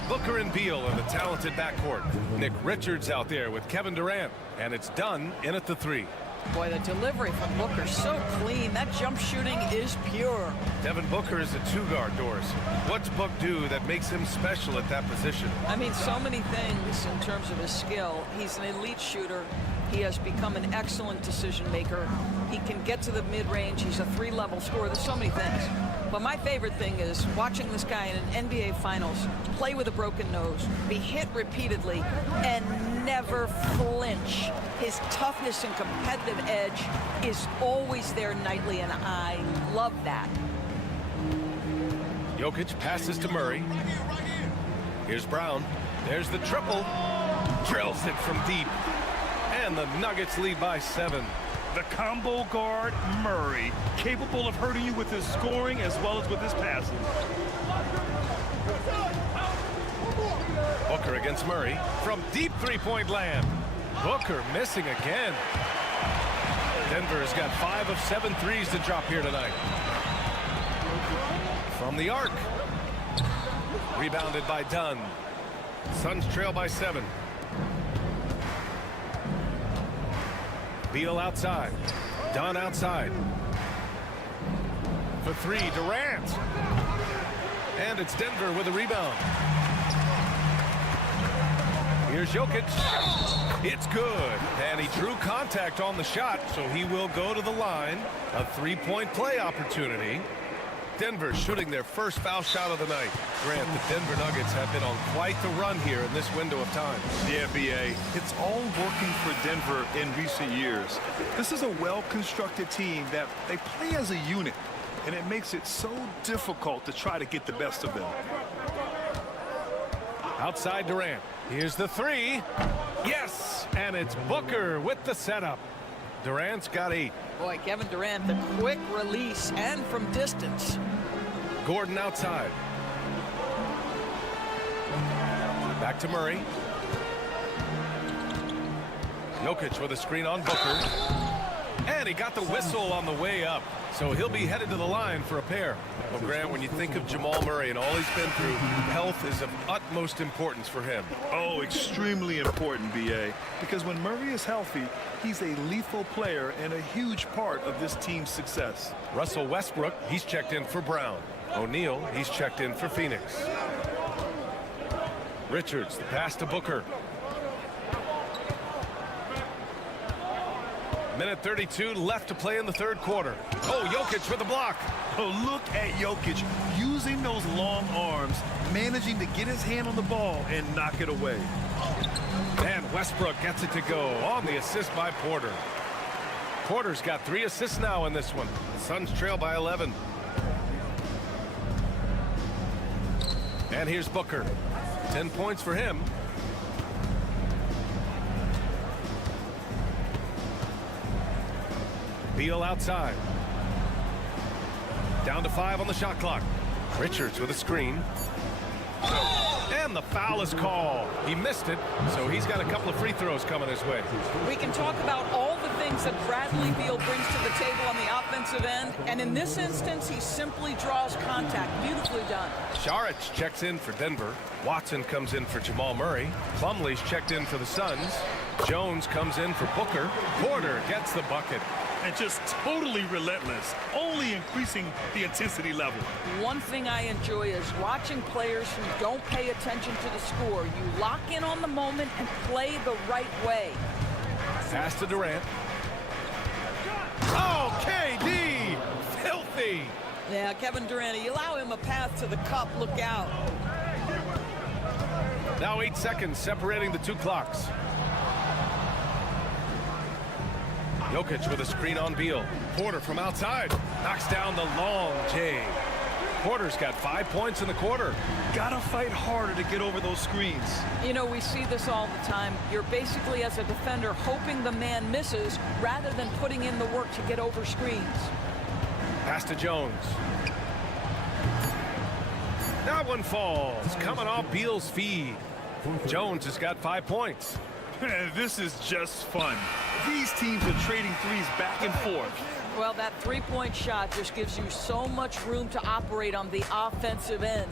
Booker and Beal in the talented backcourt. Nick Richards out there with Kevin Durant, and it's done in at the 3. Boy, the delivery from Booker so clean. That jump shooting is pure. Devin Booker is a 2-guard, Doris. What's Book do that makes him special at that position? I mean, so many things in terms of his skill. He's an elite shooter. He has become an excellent decision maker. He can get to the mid-range. He's a 3-level scorer. There's so many things. But my favorite thing is watching this guy in an NBA Finals play with a broken nose, be hit repeatedly, and never flinch. His toughness and competitive edge is always there nightly, and I love that. Jokic passes to Murray. Here's Brown. There's the triple. Drills it from deep. And the Nuggets lead by 7. The combo guard, Murray, capable of hurting you with his scoring as well as with his passing. Booker against Murray from deep 3-point land. Booker missing again. Denver has got 5 of 7 threes to drop here tonight. From the arc. Rebounded by Dunn. Suns trail by 7. Beal outside. Dunn outside. For 3, Durant. And it's Denver with a rebound. Here's Jokic. It's good. And he drew contact on the shot, so he will go to the line. A 3-point play opportunity. Denver shooting their first foul shot of the night. Grant, the Denver Nuggets have been on quite the run here in this window of time. Yeah, B.A. It's all working for Denver in recent years. This is a well-constructed team that they play as a unit, and it makes it so difficult to try to get the best of them. Outside Durant. Here's the 3. Yes! And it's Booker with the setup. Durant's got 8. Boy, Kevin Durant, the quick release and from distance. Gordon outside. Back to Murray. Jokic with a screen on Booker. And he got the whistle on the way up. So he'll be headed to the line for a pair. Well, Grant, when you think of Jamal Murray and all he's been through, health is of utmost importance for him. Oh, extremely important, B.A. Because when Murray is healthy, he's a lethal player and a huge part of this team's success. Russell Westbrook, he's checked in for Brown. O'Neal, he's checked in for Phoenix. Richards, the pass to Booker. Minute 32 left to play in the 3rd quarter. Oh, Jokic for the block. Oh, look at Jokic using those long arms, managing to get his hand on the ball and knock it away. And Westbrook gets it to go on the assist by Porter. Porter's got 3 assists now in this one. The Suns trail by 11. And here's Booker. 10 points for him. Beal outside. Down to 5 on the shot clock. Richards with a screen. And the foul is called. He missed it, so he's got a couple of free throws coming his way. We can talk about all the things that Bradley Beal brings to the table on the offensive end, and in this instance, he simply draws contact. Beautifully done. Saric checks in for Denver. Watson comes in for Jamal Murray. Plumlee's checked in for the Suns. Jones comes in for Booker. Porter gets the bucket. And just totally relentless, only increasing the intensity level. One thing I enjoy is watching players who don't pay attention to the score. You lock in on the moment and play the right way. Pass to Durant. Oh, KD! Filthy! Yeah, Kevin Durant, you allow him a path to the cup. Look out. Now 8 seconds separating the 2 clocks. Jokic with a screen on Beal. Porter from outside knocks down the long J. Porter's got 5 points in the quarter. Gotta fight harder to get over those screens. You know, we see this all the time. You're basically, as a defender, hoping the man misses rather than putting in the work to get over screens. Pass to Jones. That one falls, coming off Beal's feed. Jones has got 5 points. This is just fun. These teams are trading threes back and forth. Well, that three-point shot just gives you so much room to operate on the offensive end.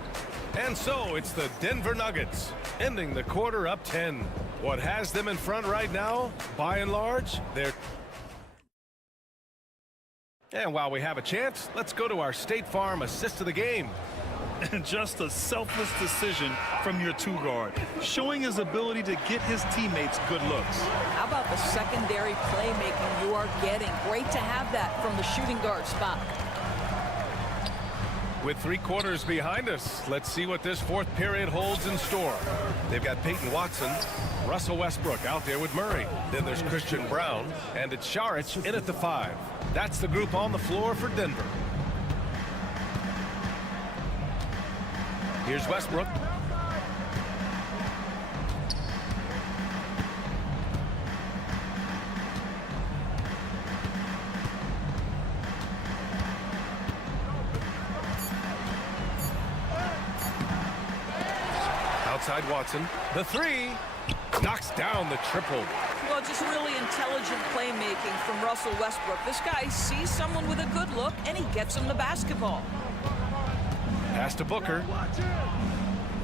And so it's the Denver Nuggets ending the quarter up 10. What has them in front right now, by and large, they're... And while we have a chance, let's go to our State Farm assist of the game. Just a selfless decision from your 2-guard, showing his ability to get his teammates good looks. How about the secondary playmaking you are getting? Great to have that from the shooting guard spot. With 3 quarters behind us, let's see what this 4th period holds in store. They've got Peyton Watson, Russell Westbrook out there with Murray. Then there's Christian Brown, and it's Saric in at the 5. That's the group on the floor for Denver. Here's Westbrook. Outside Watson. The 3 knocks down the triple. Well, just really intelligent playmaking from Russell Westbrook. This guy sees someone with a good look, and he gets him the basketball. Pass to Booker.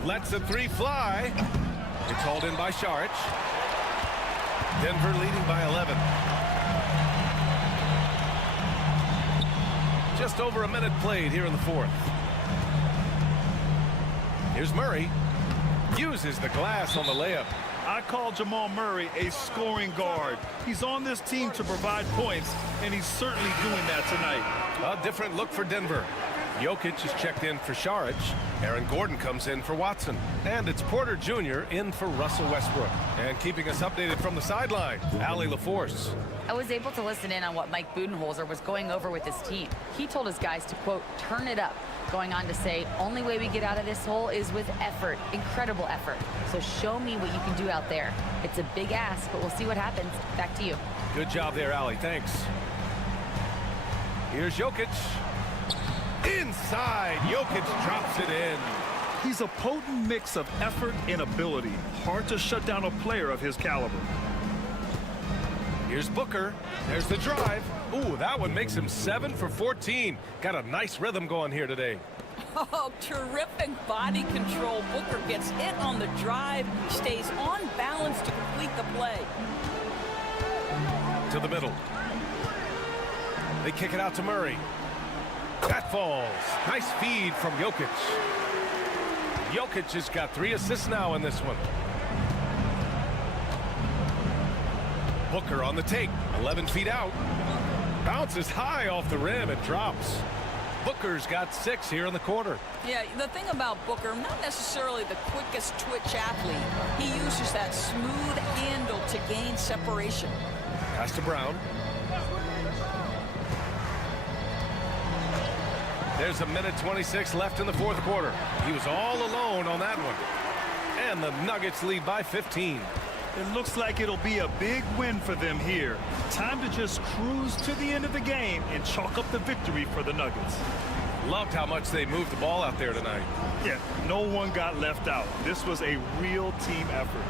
Lets the 3 fly. It's hauled in by Saric. Denver leading by 11. Just over a minute played here in the 4th. Here's Murray. Uses the glass on the layup. I call Jamal Murray a scoring guard. He's on this team to provide points, and he's certainly doing that tonight. A different look for Denver. Jokic is checked in for Saric. Aaron Gordon comes in for Watson. And it's Porter Jr. in for Russell Westbrook. And keeping us updated from the sideline, Allie LaForce. I was able to listen in on what Mike Budenholzer was going over with his team. He told his guys to, quote, turn it up, going on to say, only way we get out of this hole is with effort, incredible effort. So show me what you can do out there. It's a big ask, but we'll see what happens. Back to you. Good job there, Allie. Thanks. Here's Jokic. Inside, Jokic drops it in. He's a potent mix of effort and ability. Hard to shut down a player of his caliber. Here's Booker. There's the drive. Ooh, that one makes him 7 for 14. Got a nice rhythm going here today. Oh, terrific body control. Booker gets hit on the drive, stays on balance to complete the play. To the middle. They kick it out to Murray. That falls. Nice feed from Jokic. Jokic has got 3 assists now in this one. Booker on the take. 11 feet out. Bounces high off the rim and drops. Booker's got 6 here in the quarter. Yeah, the thing about Booker, not necessarily the quickest twitch athlete. He uses that smooth handle to gain separation. Pass to Brown. There's a minute 26 left in the fourth quarter. He was all alone on that one. And the Nuggets lead by 15. It looks like it'll be a big win for them here. Time to just cruise to the end of the game and chalk up the victory for the Nuggets. Loved how much they moved the ball out there tonight. Yeah, no one got left out. This was a real team effort.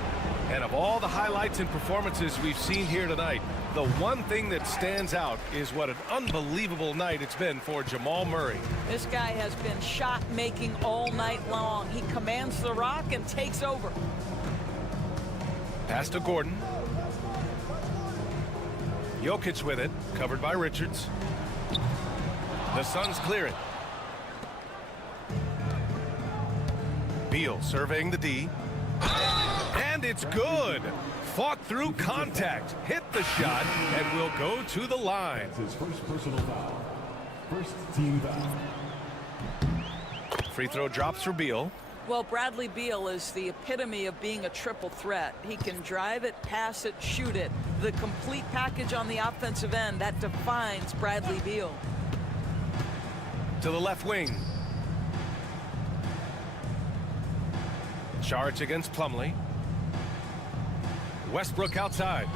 And of all the highlights and performances we've seen here tonight, the one thing that stands out is what an unbelievable night it's been for Jamal Murray. This guy has been shot making all night long. He commands the rock and takes over. Pass to Gordon. Jokic with it, covered by Richards. The Suns clear it. Beal surveying the D. And it's good. Fought through contact, hit the shot, and will go to the line. His first personal foul. First team foul. Free throw drops for Beal. Well, Bradley Beal is the epitome of being a triple threat. He can drive it, pass it, shoot it. The complete package on the offensive end, that defines Bradley Beal. To the left wing. Charge against Plumlee. Westbrook outside.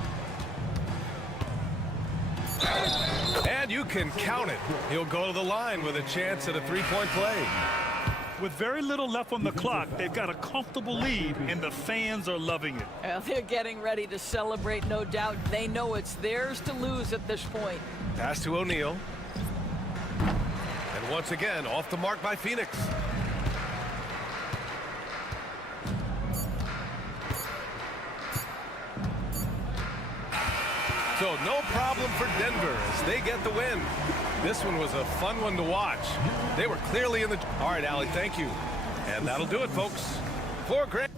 And you can count it. He'll go to the line with a chance at a three-point play. With very little left on the clock, they've got a comfortable lead, and the fans are loving it. Well, they're getting ready to celebrate, no doubt. They know it's theirs to lose at this point. Pass to O'Neal. And once again, off the mark by Phoenix. So no problem for Denver as they get the win. This one was a fun one to watch. They were clearly in the... All right, Allie, thank you. And that'll do it, folks. For Grant.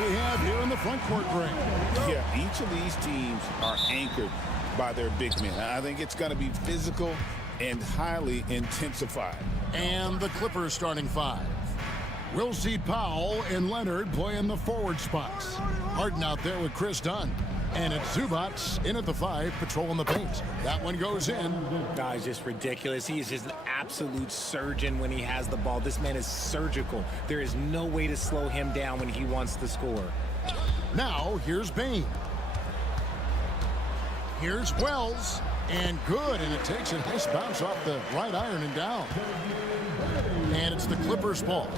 We have here in the front court, Greg. Yeah, each of these teams are anchored by their big men. I think it's going to be physical and highly intensified. And the Clippers starting five. We'll see Powell and Leonard play in the forward spots. Harden out there with Chris Dunn. And it's Zubac in at the 5, patrolling the paint. That one goes in. Guy's just ridiculous. He is just an absolute surgeon when he has the ball. This man is surgical. There is no way to slow him down when he wants to score. Now, here's Bain. Here's Wells. And good, and it takes a nice bounce off the right iron and down. And it's the Clippers' ball.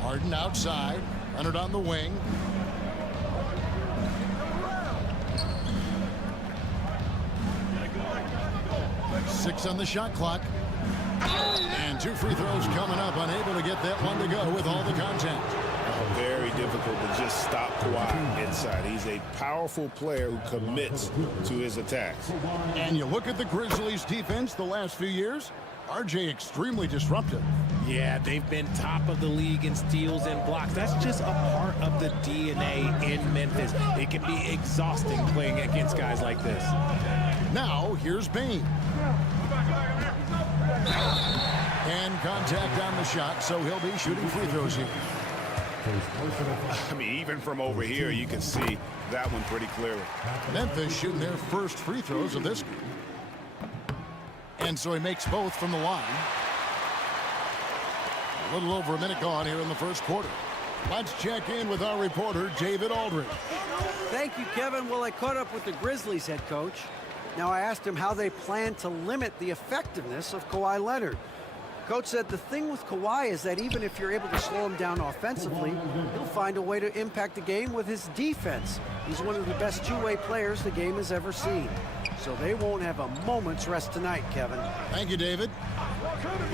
Harden outside. Leonard on the wing. Six on the shot clock. And 2 free throws coming up. Unable to get that one to go with all the contact. Very difficult to just stop Kawhi inside. He's a powerful player who commits to his attacks. And you look at the Grizzlies' defense the last few years. RJ extremely disruptive. Yeah, they've been top of the league in steals and blocks. That's just a part of the DNA in Memphis. It can be exhausting playing against guys like this. Now, here's Bain. And contact on the shot, so he'll be shooting free throws here. I mean, even from over here, you can see that one pretty clearly. Memphis shooting their first free throws of this game. And so he makes both from the line. A little over a minute gone here in the first quarter. Let's check in with our reporter, David Aldridge. Thank you, Kevin. Well, I caught up with the Grizzlies head coach. Now, I asked him how they plan to limit the effectiveness of Kawhi Leonard. Coach said the thing with Kawhi is that even if you're able to slow him down offensively, he'll find a way to impact the game with his defense. He's one of the best two-way players the game has ever seen. So they won't have a moment's rest tonight, Kevin. Thank you, David.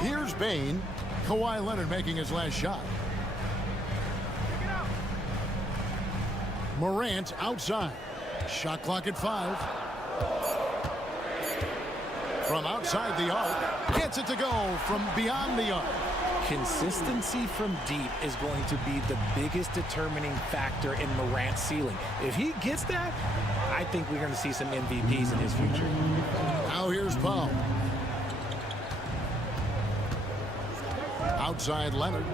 Here's Bain. Kawhi Leonard making his last shot. Morant outside. Shot clock at 5. From outside the arc. Gets it to go from beyond the arc. Consistency from deep is going to be the biggest determining factor in Morant's ceiling. If he gets that, I think we're going to see some MVPs in his future. Now here's Powell. Outside Leonard.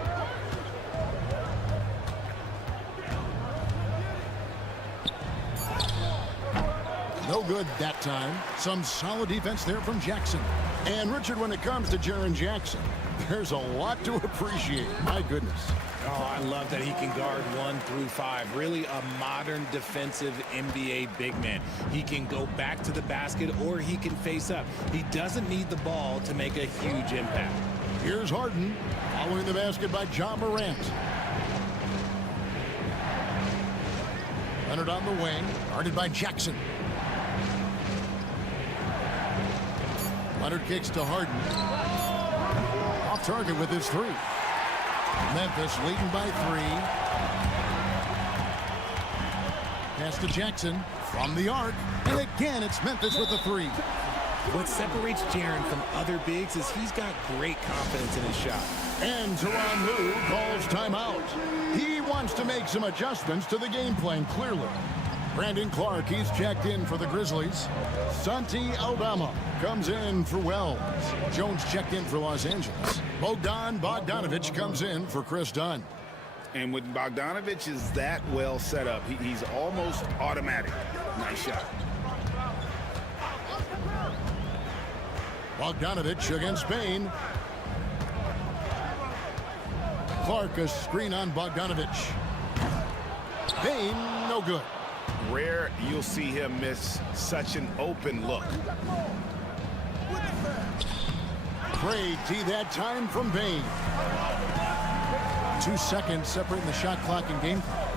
No good that time. Some solid defense there from Jackson. And Richard, when it comes to Jaren Jackson, there's a lot to appreciate. My goodness. Oh, I love that he can guard 1 through 5. Really a modern defensive NBA big man. He can go back to the basket or he can face up. He doesn't need the ball to make a huge impact. Here's Harden following the basket by Ja Morant. Leonard on the wing, guarded by Jackson. Leonard kicks to Harden. Off target with his 3. Memphis leading by 3. Pass to Jackson from the arc. And again, it's Memphis with the 3. What separates Jaren from other bigs is he's got great confidence in his shot. And Tyronn Lue calls timeout. He wants to make some adjustments to the game plan, clearly. Brandon Clark, he's checked in for the Grizzlies. Santi Aldama comes in for Wells. Jones checked in for Los Angeles. Bogdanovich comes in for Chris Dunn. And when Bogdanovich is that well set up, he's almost automatic. Nice shot. Bogdanovich against Bain. Clark, a screen on Bogdanovich. Bain, no good. Rare you'll see him miss such an open look. Craig T that time from Bain. 2 seconds separating the shot clock and game clock.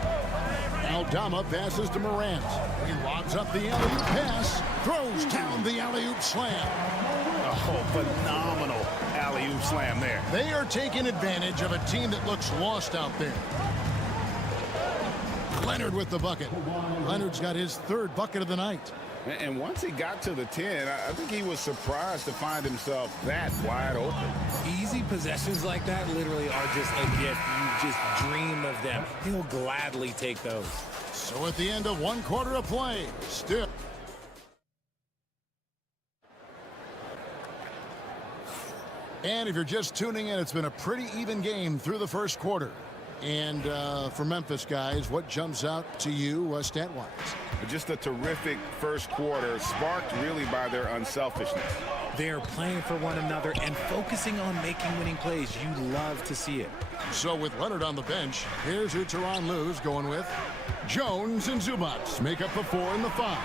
Aldama passes to Morant. He lobs up the alley-oop pass, throws down the alley-oop slam. Oh, phenomenal alley-oop slam there. They are taking advantage of a team that looks lost out there. Leonard with the bucket. Leonard's got his 3rd bucket of the night. And once he got to the 10, I think he was surprised to find himself that wide open. Easy possessions like that literally are just a gift. You just dream of them. He'll gladly take those. So at the end of 1 quarter of play, still. And if you're just tuning in, it's been a pretty even game through the first quarter. And for Memphis, guys, what jumps out to you stat-wise? Just a terrific first quarter, sparked really by their unselfishness. They're playing for one another and focusing on making winning plays. You love to see it. So with Leonard on the bench, here's who Tyronn Lue's going with. Jones and Zubac make up the 4 and the 5.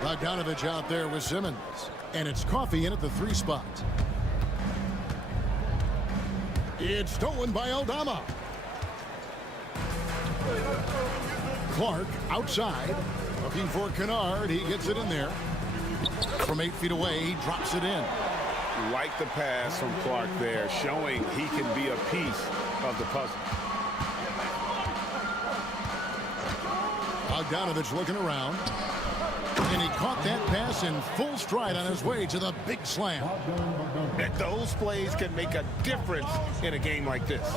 Bogdanovich out there with Simmons. And it's Coffee in at the 3 spot. It's stolen by Aldama. Clark outside, looking for Kennard. He gets it in there. From 8 feet away, he drops it in. Like the pass from Clark there, showing he can be a piece of the puzzle. Bogdanovich looking around. And he caught that pass in full stride on his way to the big slam. Those plays can make a difference in a game like this.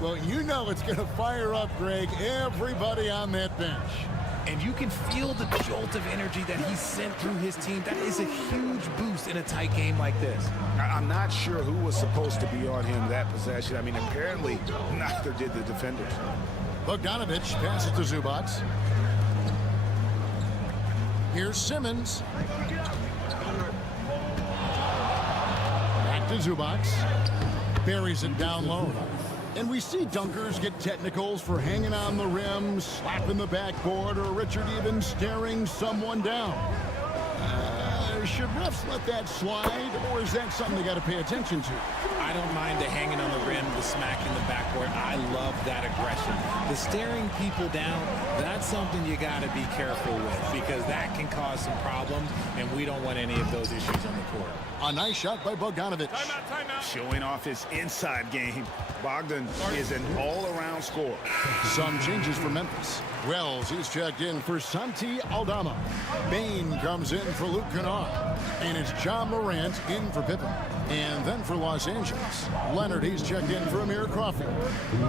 Well, you know it's going to fire up, Greg, everybody on that bench. And you can feel the jolt of energy that he sent through his team. That is a huge boost in a tight game like this. I'm not sure who was supposed to be on him that possession. I mean, apparently neither did the defenders. Bogdanovich passes to Zubac. Here's Simmons. Back to Zubac. Buries it down low. And we see dunkers get technicals for hanging on the rim, slapping the backboard, or Richard even staring someone down. Should refs let that slide, or is that something they got to pay attention to? I don't mind the hanging on the rim, the smacking the backboard. I love that aggression. The staring people down, that's something you got to be careful with because that can cause some problems, and we don't want any of those issues on the court. A nice shot by Bogdanovich. Timeout. Showing off his inside game. Bogdan is an all-around scorer. Some changes for Memphis. Wells, he's checked in for Santi Aldama. Bain comes in for Luke Kennard. And it's John Morant in for Pippen. And then for Los Angeles, Leonard, he's checked in for Amir Crawford.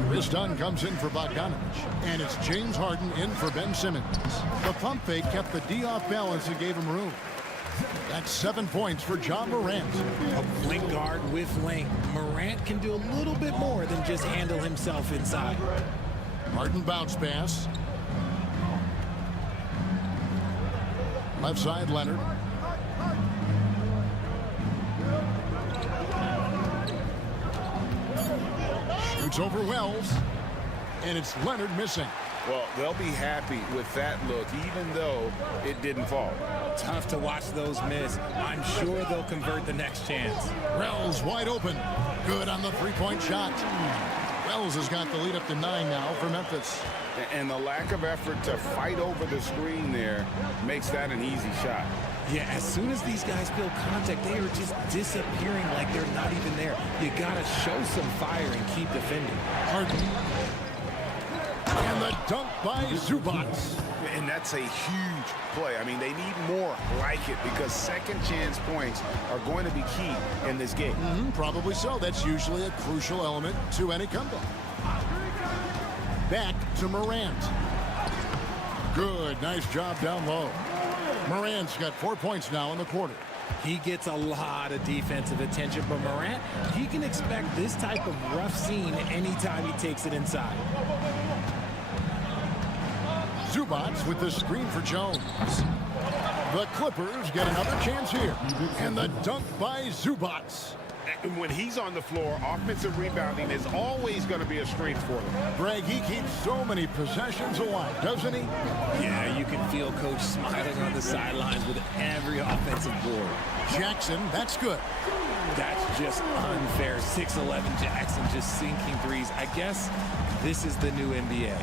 Chris Dunn comes in for Bogdanovich. And it's James Harden in for Ben Simmons. The pump fake kept the D off balance and gave him room. That's 7 points for John Morant. A point guard with length. Morant can do a little bit more than just handle himself inside. Harden bounce pass. Left side, Leonard. Shoots over Wells. And it's Leonard missing. Well, they'll be happy with that look, even though it didn't fall. Tough to watch those miss. I'm sure they'll convert the next chance. Wells wide open. Good on the three-point shot. Wells has got the lead up to 9 now for Memphis. And the lack of effort to fight over the screen there makes that an easy shot. Yeah, as soon as these guys feel contact, they are just disappearing like they're not even there. You got to show some fire and keep defending. Harden. And the dunk by Zubac. And that's a huge play. I mean, they need more like it because second chance points are going to be key in this game. Probably so. That's usually a crucial element to any comeback. Back to Morant. Good. Nice job down low. Morant's got 4 points now in the quarter. He gets a lot of defensive attention, but Morant, he can expect this type of rough scene anytime he takes it inside. Zubac with the screen for Jones. The Clippers get another chance here. And the dunk by Zubac. when he's on the floor, offensive rebounding is always going to be a strength for them. Greg, he keeps so many possessions alive, doesn't he? Yeah, you can feel Coach smiling on the sidelines with every offensive board. Jackson, that's good. That's just unfair. 6'11 Jackson just sinking threes. I guess this is the new NBA.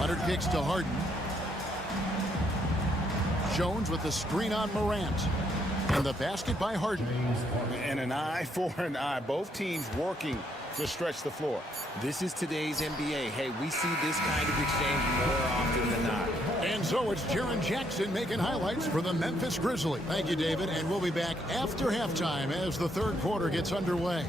Leonard kicks to Harden. Jones with the screen on Morant. And the basket by Harden. And an eye for an eye. Both teams working to stretch the floor. This is today's NBA. Hey, we see this kind of exchange more often than not. And so it's Jaren Jackson making highlights for the Memphis Grizzlies. Thank you, David. And we'll be back after halftime as the third quarter gets underway.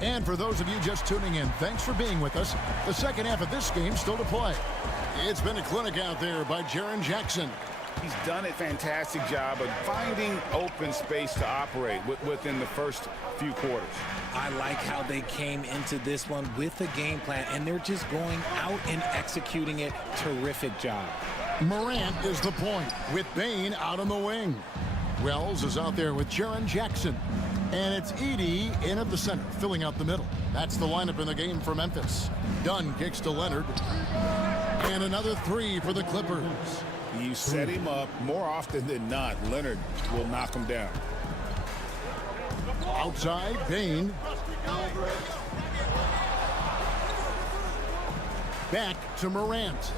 And for those of you just tuning in, thanks for being with us. The second half of this game still to play. It's been a clinic out there by Jaren Jackson. He's done a fantastic job of finding open space to operate within the first few quarters. I like how they came into this one with a game plan, and they're just going out and executing it. Terrific job. Morant is the point with Bane out on the wing. Wells is out there with Jaren Jackson. And it's Edey in at the center, filling out the middle. That's the lineup in the game for Memphis. Dunn kicks to Leonard. And another three for the Clippers. You set him up more often than not. Leonard will knock him down. Outside, Bane. Back to Morant.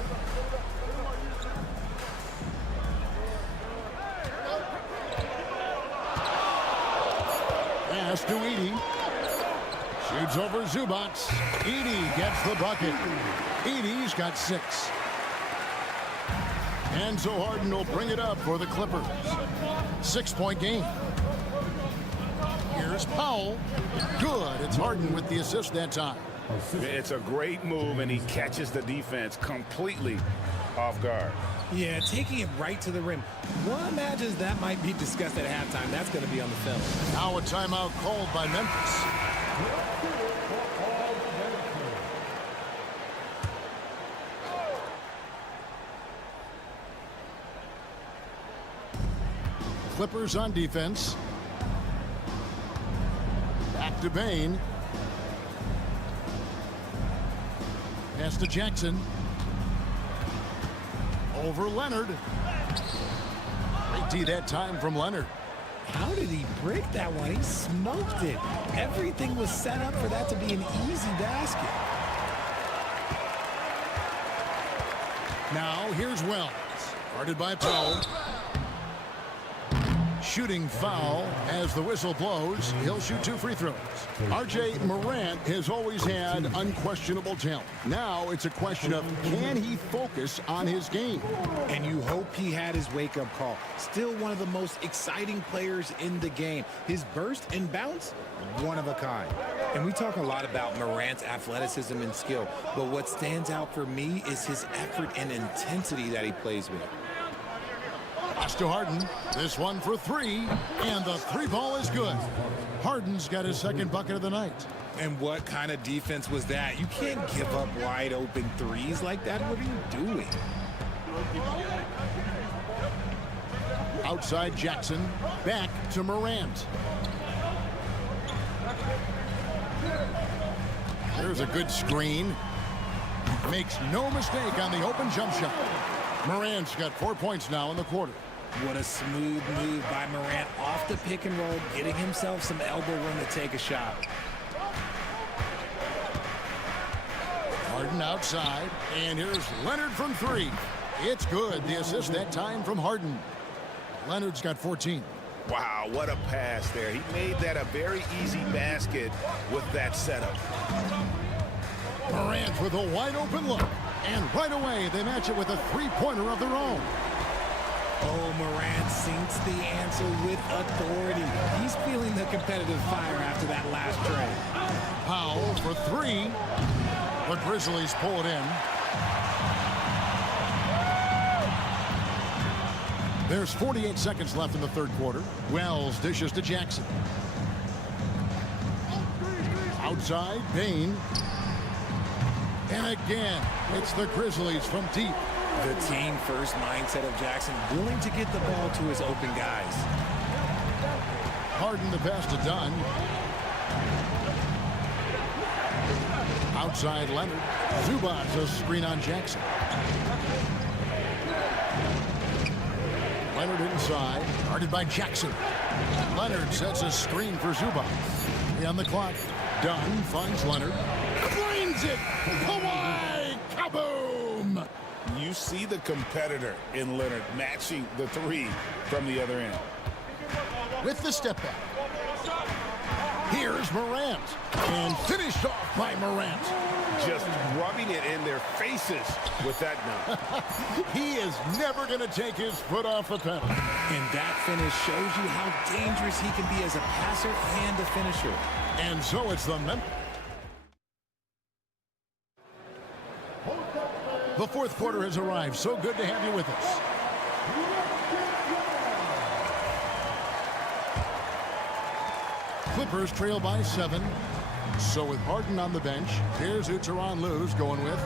Pass to Edey. Shoots over Zubac. Edey gets the bucket. Edey's got 6. And so Harden will bring it up for the Clippers. 6-point game. Here's Powell. Good. It's Harden with the assist that time. It's a great move, and he catches the defense completely off guard. Yeah, taking it right to the rim. One imagines that might be discussed at halftime. That's going to be on the film. Now a timeout called by Memphis. Clippers on defense. Back to Bane. Pass to Jackson. Over Leonard. Great D that time from Leonard. How did he break that one? He smoked it. Everything was set up for that to be an easy basket. Now here's Wells. Guarded by Powell. Shooting foul as the whistle blows. He'll shoot 2 free throws. R.J. Morant has always had unquestionable talent. Now it's a question of can he focus on his game? And you hope he had his wake-up call. Still one of the most exciting players in the game. His burst and bounce, one of a kind. And we talk a lot about Morant's athleticism and skill, but what stands out for me is his effort and intensity that he plays with. Pass to Harden. This one for 3, and the 3 ball is good. Harden's got his second bucket of the night. And what kind of defense was that? You can't give up wide open threes like that. What are you doing? Outside Jackson. Back to Morant. There's a good screen. Makes no mistake on the open jump shot. Morant's got 4 points now in the quarter. What a smooth move by Morant off the pick and roll, getting himself some elbow room to take a shot. Harden outside, and here's Leonard from 3. It's good. The assist that time from Harden. Leonard's got 14. Wow, what a pass there. He made that a very easy basket with that setup. Morant with a wide open look. And right away, they match it with a 3-pointer of their own. Oh, Morant sinks the answer with authority. He's feeling the competitive fire after that last trade. Powell for 3. The Grizzlies pull it in. There's 48 seconds left in the third quarter. Wells dishes to Jackson. Outside, Bain. And again, it's the Grizzlies from deep. The team-first mindset of Jackson, willing to get the ball to his open guys. Harden the pass to Dunn. Outside Leonard. Zubac a screen on Jackson. Leonard inside. Guarded by Jackson. Leonard sets a screen for Zubac. On the clock. Dunn finds Leonard. Finds it! Kawhi! Kaboom! You see the competitor in Leonard matching the three from the other end. With the step back. Here's Morant. And finished off by Morant. Just rubbing it in their faces with that dunk. He is never going to take his foot off the pedal. And that finish shows you how dangerous he can be as a passer and a finisher. And so it's the Memphis. The fourth quarter has arrived. So good to have you with us. Clippers trail by 7. So with Harden on the bench, here's who Tyronn Lue's going with.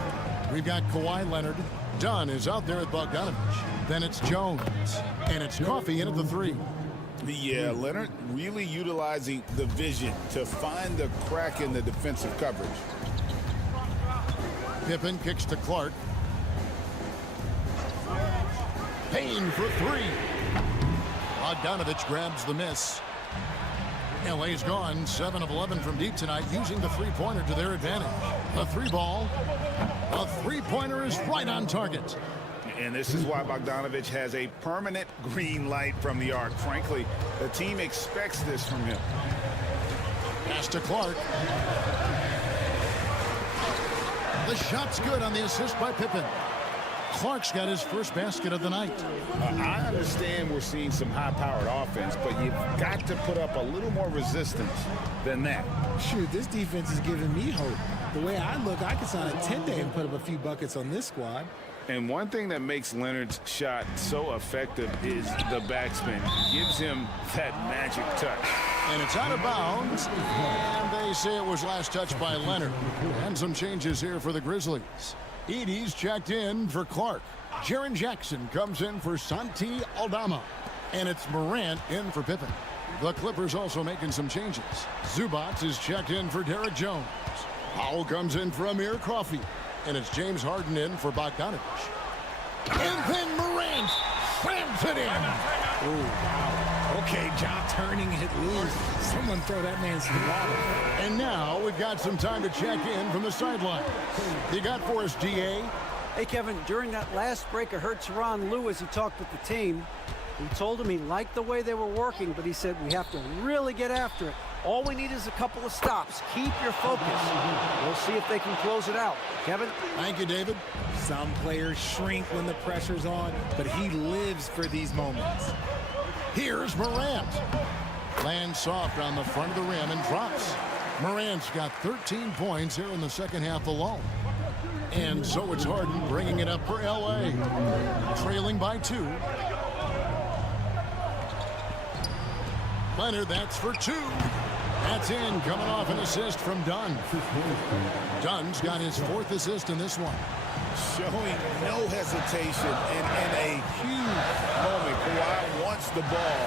We've got Kawhi Leonard. Dunn is out there with Bogdanovich. Then it's Jones. And it's Coffey in at the 3. Yeah, Leonard really utilizing the vision to find the crack in the defensive coverage. Pippen kicks to Clark. Payne for 3. Bogdanovich grabs the miss. LA's gone 7 of 11 from deep tonight, using the three-pointer to their advantage. The 3-ball. A three-pointer is right on target. And this is why Bogdanovich has a permanent green light from the arc. Frankly, the team expects this from him. Pass to Clark. The shot's good on the assist by Pippen. Clark's got his first basket of the night. I understand we're seeing some high-powered offense, but you've got to put up a little more resistance than that. Shoot, this defense is giving me hope. The way I look, I could sign a 10-day and put up a few buckets on this squad. And one thing that makes Leonard's shot so effective is the backspin. It gives him that magic touch. And it's out of bounds. And they say it was last touched by Leonard. And some changes here for the Grizzlies. Edey's checked in for Clark. Jaren Jackson comes in for Santi Aldama. And it's Morant in for Pippen. The Clippers also making some changes. Zubac is checked in for Derek Jones. Powell comes in for Amir Coffey. And it's James Harden in for Bogdanovich. And then Morant slams it in. Oh, wow. Okay, job turning it loose. Someone throw that man some water. And now we've got some time to check in from the sideline. You got for us, GA? Hey, Kevin, during that last break, I heard Tyronn Lue as he talked with the team. He told him he liked the way they were working, but he said we have to really get after it. All we need is a couple of stops. Keep your focus. We'll see if they can close it out. Kevin? Thank you, David. Some players shrink when the pressure's on, but he lives for these moments. Here's Morant. Lands soft on the front of the rim and drops. Morant's got 13 points here in the second half alone. And so it's Harden bringing it up for LA. Trailing by 2. Leonard, that's for 2. That's in, coming off an assist from Dunn. Dunn's got his 4th assist in this one. Showing no hesitation and in a huge moment. Kawhi wants the ball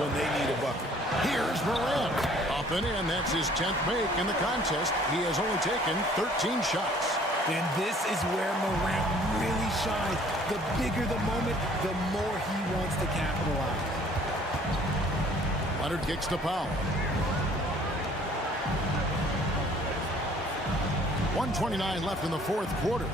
when they need a bucket. Here's Morant. Up and in, that's his 10th make in the contest. He has only taken 13 shots. And this is where Morant really shines. The bigger the moment, the more he wants to capitalize. Leonard kicks to Powell. 1:29 left in the fourth quarter.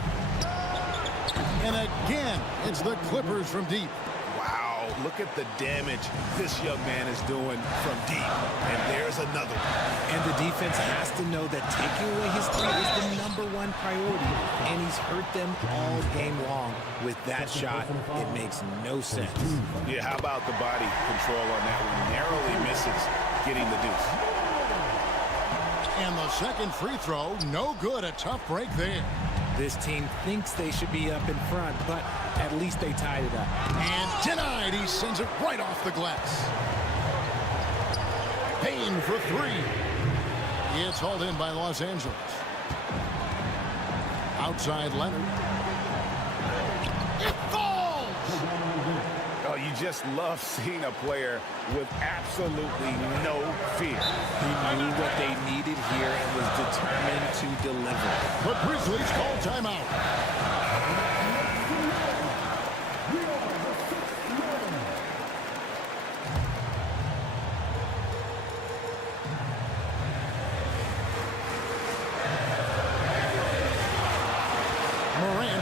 And again, it's the Clippers from deep. Wow, look at the damage this young man is doing from deep. And there's another one. And the defense has to know that taking away his 3 is the #1 priority. And he's hurt them all game long. With that shot, it makes no sense. Yeah, how about the body control on that one? Narrowly misses getting the deuce. And the second free throw, no good. A tough break there. This team thinks they should be up in front, but At least they tied it up. And denied. He sends it right off the glass. Payne for three. It's hauled in by Los Angeles. Outside Leonard. It falls! Oh, you just love seeing a player with absolutely no fear. He knew what they needed here and was determined to deliver. The Grizzlies call timeout.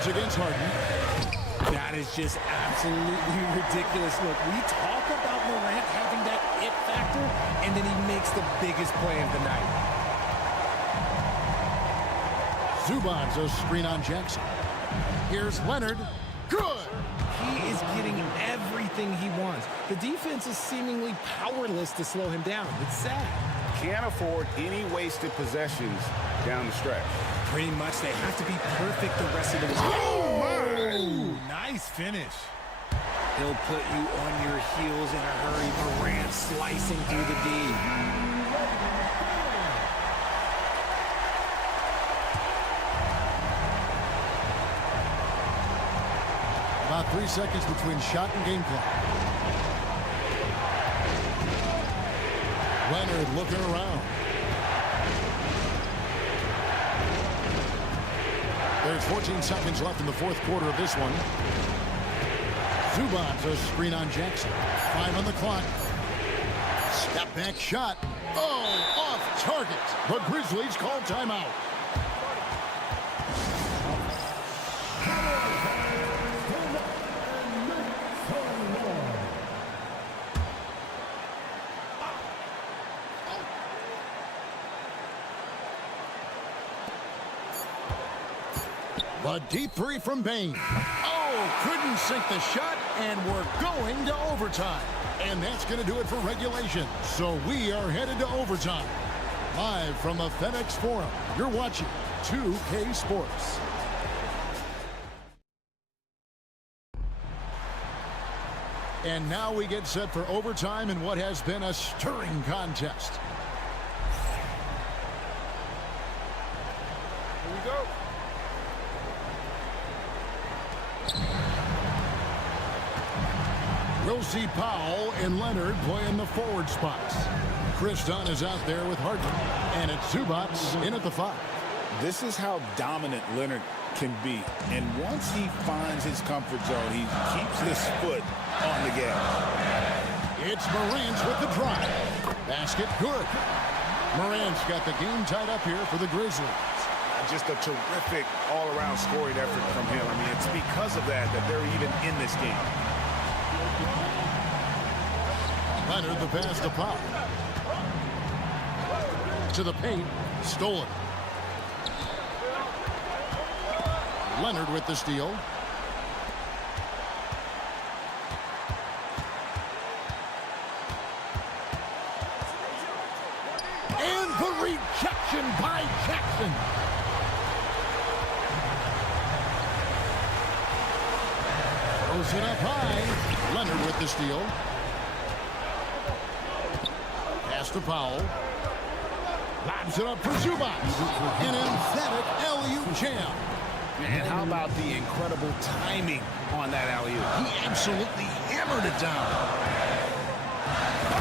Against Harden. That is just absolutely ridiculous. Look, we talk about Morant having that it factor, and then he makes the biggest play of the night. Zubac's a screen on Jackson. Here's Leonard. Good! He is getting everything he wants. The defense is seemingly powerless to slow him down. It's sad. Can't afford any wasted possessions down the stretch. Pretty much, they have to be perfect the rest of the game. Oh, my! Nice finish. He'll put you on your heels in a hurry. Morant slicing through the D. About 3 seconds between shot and game clock. Leonard looking around. There's 14 seconds left in the fourth quarter of this one. Zubac's a screen on Jackson. 5 on the clock. Step back shot. Oh, off target. The Grizzlies call timeout. A deep three from Payne. Oh, couldn't sink the shot, and we're going to overtime. And that's going to do it for regulation. So we are headed to overtime. Live from the FedEx Forum, you're watching 2K Sports. And now we get set for overtime in what has been a stirring contest. Here we go. We'll see Powell and Leonard playing the forward spots. Chris Dunn is out there with Harden, and it's Zubac in at the 5. This is how dominant Leonard can be. And once he finds his comfort zone, he keeps his foot on the gas. It's Morant with the drive. Basket good. Morant's got the game tied up here for the Grizzlies. Just a terrific all-around scoring effort from him. I mean, it's because of that they're even in this game. Leonard the pass to Powell. To the paint. Stolen. Leonard with the steal. And the rejection by Jackson. Throws it up high. Leonard with the steal. Pass to Powell. Lobs it up for Zubac. An emphatic alley-oop jam. And how about the incredible timing on that alley-oop? He absolutely hammered it down.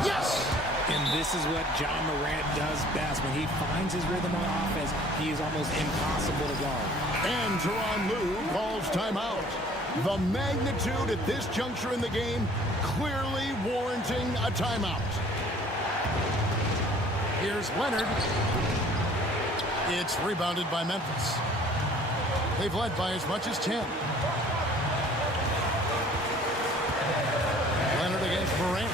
Yes! And this is what John Morant does best. When he finds his rhythm on offense, he is almost impossible to guard. And Tyronn Lue calls timeout. The magnitude at this juncture in the game clearly warranting a timeout. Here's Leonard. It's rebounded by Memphis. They've led by as much as 10. Leonard against Morant.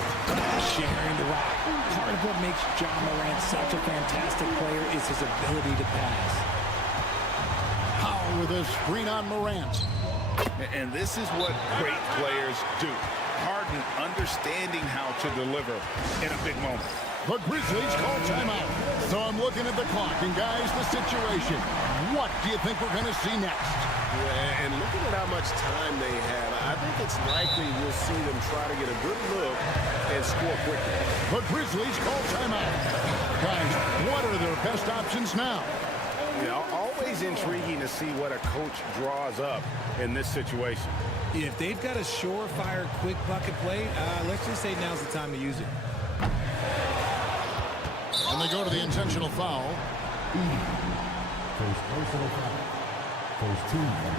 Sharing the rock. Part of what makes John Morant such a fantastic player is his ability to pass. Powell with a screen on Morant. And this is what great players do. Harden understanding how to deliver in a big moment. The Grizzlies call timeout. So I'm looking at the clock, and guys, the situation. What do you think we're going to see next? Yeah, and looking at how much time they have, I think it's likely we'll see them try to get a good look and score quickly. The Grizzlies call timeout. Guys, what are their best options now? You know, always intriguing to see what a coach draws up in this situation. If they've got a surefire, quick bucket play, let's just say now's the time to use it. And they go to the intentional foul. First personal foul. First team foul.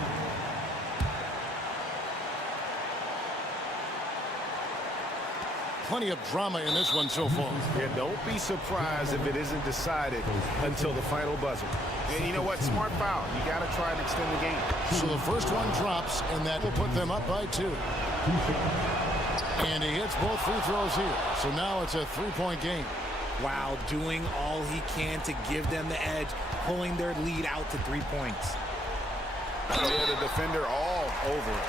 Plenty of drama in this one so far. Yeah, don't be surprised if it isn't decided until the final buzzer. And you know what? Smart foul. You got to try and extend the game. So the first one drops, and that will put them up by 2. And he hits both free throws here. So now it's a 3-point game. Wow, doing all he can to give them the edge, pulling their lead out to 3 points. Yeah, the defender all over it.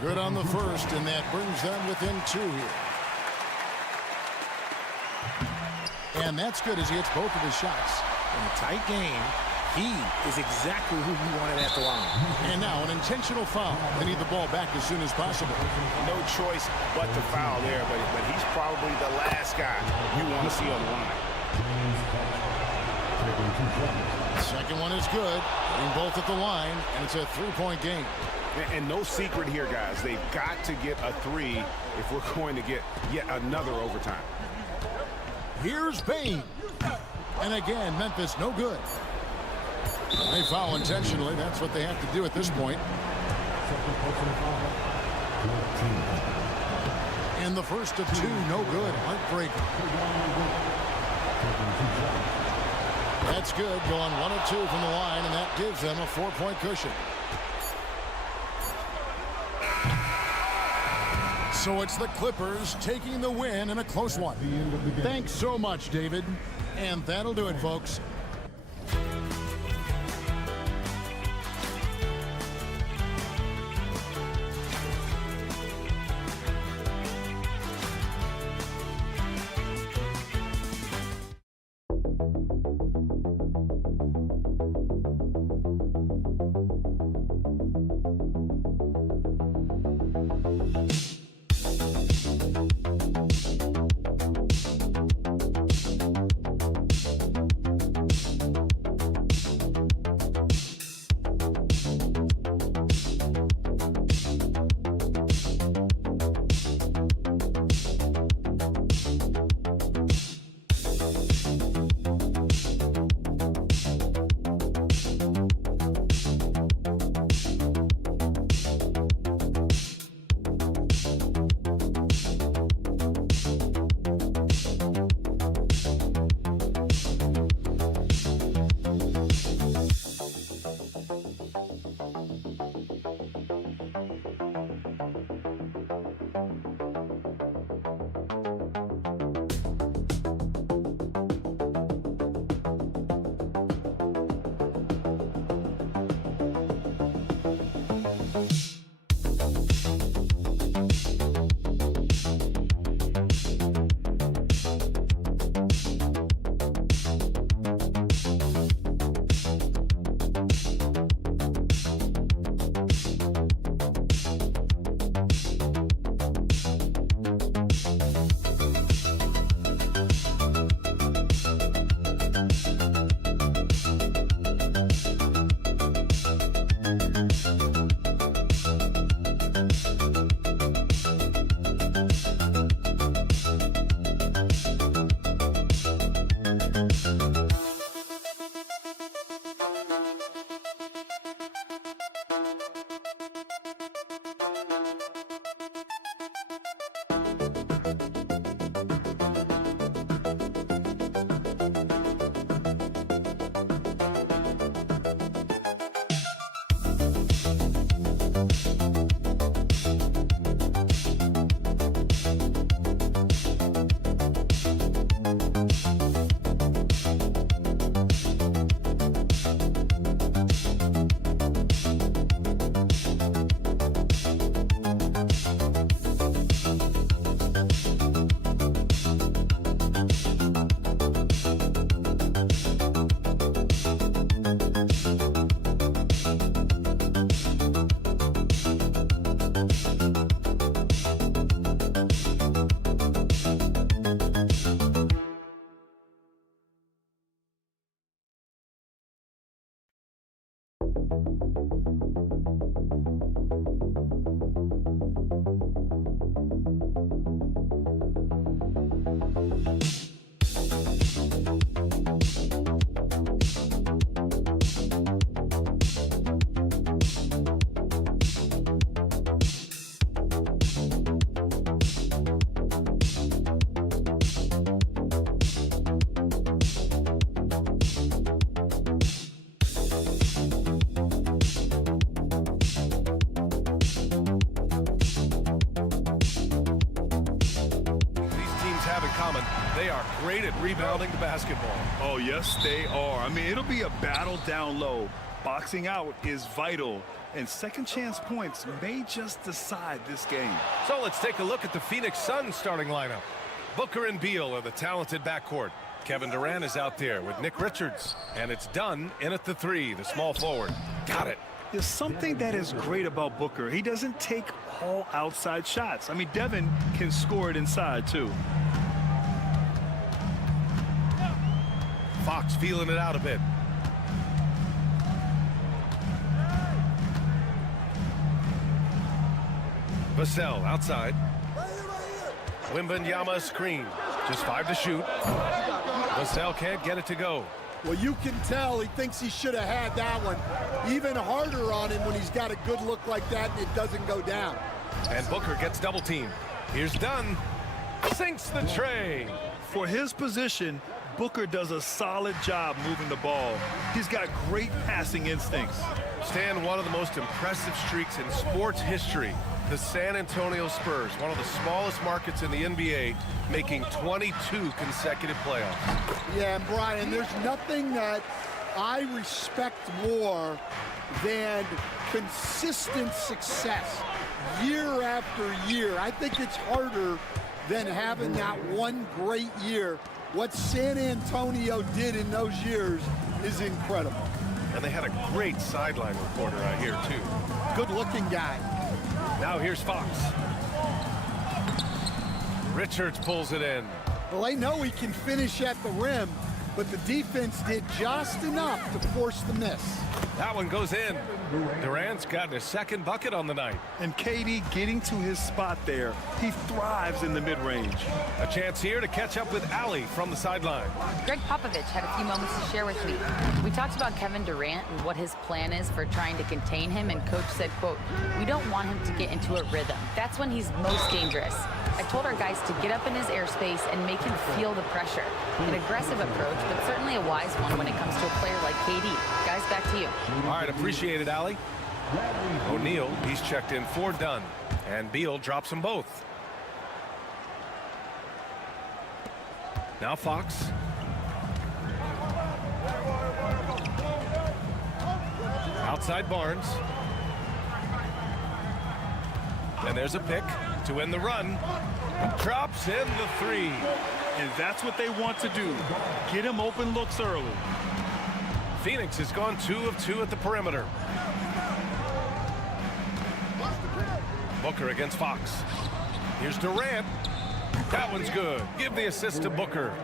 Good on the first, and that brings them within 2 here. And that's good as he hits both of his shots. In a tight game, he is exactly who you wanted at the line. And now an intentional foul. They need the ball back as soon as possible. No choice but to foul there, but he's probably the last guy you want to see on the line. Second one is good. Getting both at the line, and it's a 3-point game. And no secret here, guys. They've got to get a 3 if we're going to get yet another overtime. Here's Bain. And again, Memphis no good. They foul intentionally. That's what they have to do at this point. And the first of 2, no good. Heartbreaker. That's good. Going 1 of 2 from the line, and that gives them a 4-point cushion. So it's the Clippers taking the win in a close one. Thanks so much, David. And that'll do it, folks. common. They are great at rebounding the basketball. Oh, yes, they are. I mean, it'll be a battle down low. Boxing out is vital, and second chance points may just decide this game. So let's take a look at the Phoenix Suns starting lineup. Booker and Beal are the talented backcourt. Kevin Durant is out there with Nick Richards. And it's Dunn in at the 3, the small forward. Got it. There's something that is great about Booker. He doesn't take all outside shots. I mean, Devin can score it inside, too. Fox feeling it out a bit. Vassell outside. Wembanyama screen. Just 5 to shoot. Vassell can't get it to go. Well, you can tell he thinks he should have had that one. Even harder on him when he's got a good look like that and it doesn't go down. And Booker gets double teamed. Here's Dunn. Sinks the tray. For his position, Booker does a solid job moving the ball. He's got great passing instincts. Stan, one of the most impressive streaks in sports history. The San Antonio Spurs, one of the smallest markets in the NBA, making 22 consecutive playoffs. Yeah, and Brian, there's nothing that I respect more than consistent success year after year. I think it's harder than having that one great year. What San Antonio did in those years is incredible. And they had a great sideline reporter out here, too. Good-looking guy. Now here's Fox. Richards pulls it in. Well, they know he can finish at the rim, but the defense did just enough to force the miss. That one goes in. Durant's got his second bucket on the night. And KD getting to his spot there. He thrives in the mid-range. A chance here to catch up with Allie from the sideline. Greg Popovich had a few moments to share with me. We talked about Kevin Durant and what his plan is for trying to contain him, and Coach said, quote, "We don't want him to get into a rhythm. That's when he's most dangerous. I told our guys to get up in his airspace and make him feel the pressure. An aggressive approach, but certainly a wise one when it comes to a player like KD. Guys, back to you." All right, appreciate it, Allie. O'Neal, he's checked in for Dunn. And Beal drops them both. Now Fox. Outside Barnes. And there's a pick to win the run. Drops in the 3. And that's what they want to do. Get him open looks early. Phoenix has gone 2 of 2 at the perimeter. Booker against Fox. Here's Durant. That one's good. Give the assist to Booker.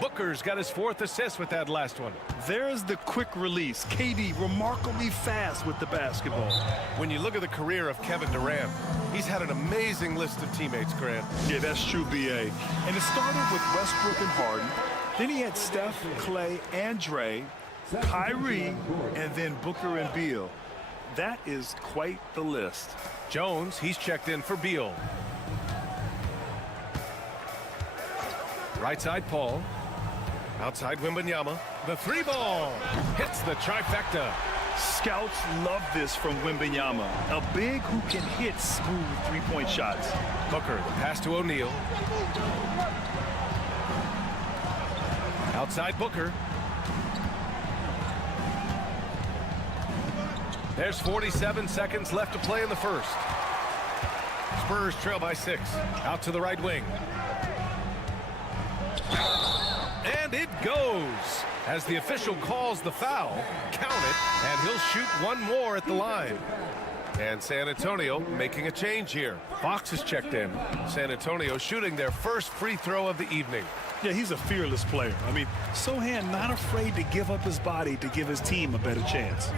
Booker's got his 4th assist with that last one. There's the quick release. KD remarkably fast with the basketball. When you look at the career of Kevin Durant, he's had an amazing list of teammates, Grant. Yeah, that's true, BA. And it started with Westbrook and Harden. Then he had Steph, Clay, and Dre, Kyrie, and then Booker and Beal. That is quite the list. Jones, he's checked in for Beal. Right side, Paul. Outside, Wembanyama. The 3 ball hits the trifecta. Scouts love this from Wembanyama. A big who can hit smooth three-point shots. Booker, the pass to O'Neal. Outside Booker. There's 47 seconds left to play in the first. Spurs trail by 6. Out to the right wing. And it goes. As the official calls the foul, count it, and he'll shoot one more at the line. And San Antonio making a change here. Fox is checked in. San Antonio shooting their first free throw of the evening. Yeah, he's a fearless player. I mean, Sohan not afraid to give up his body to give his team a better chance.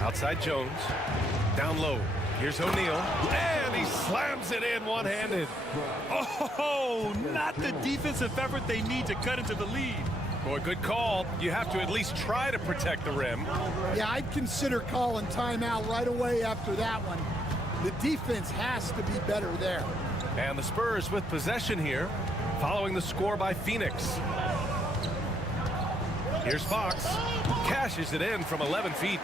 Outside Jones. Down low. Here's O'Neal. And he slams it in one-handed. Oh, not the defensive effort they need to cut into the lead. Boy, good call. You have to at least try to protect the rim. Yeah, I'd consider calling timeout right away after that one. The defense has to be better there. And the Spurs with possession here, following the score by Phoenix. Here's Fox. Cashes it in from 11 feet.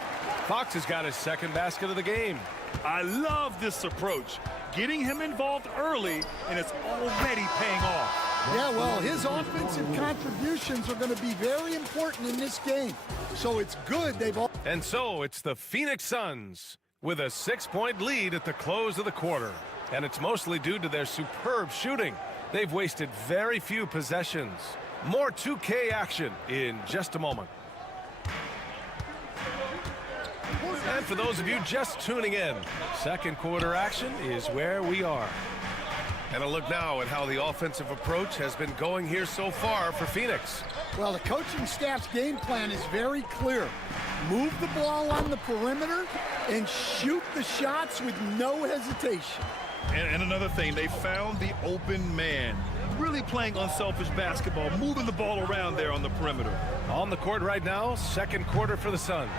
Fox has got his second basket of the game. I love this approach. getting him involved early, and it's already paying off. Yeah, well, his offensive contributions are going to be very important in this game. So it's good they've all... And so it's the Phoenix Suns with a 6-point lead at the close of the quarter. And it's mostly due to their superb shooting. They've wasted very few possessions. More 2K action in just a moment. And for those of you just tuning in, second quarter action is where we are. And a look now at how the offensive approach has been going here so far for Phoenix. Well, the coaching staff's game plan is very clear. Move the ball on the perimeter and shoot the shots with no hesitation. And another thing, they found the open man. Really playing unselfish basketball, moving the ball around there on the perimeter. On the court right now, second quarter for the Suns.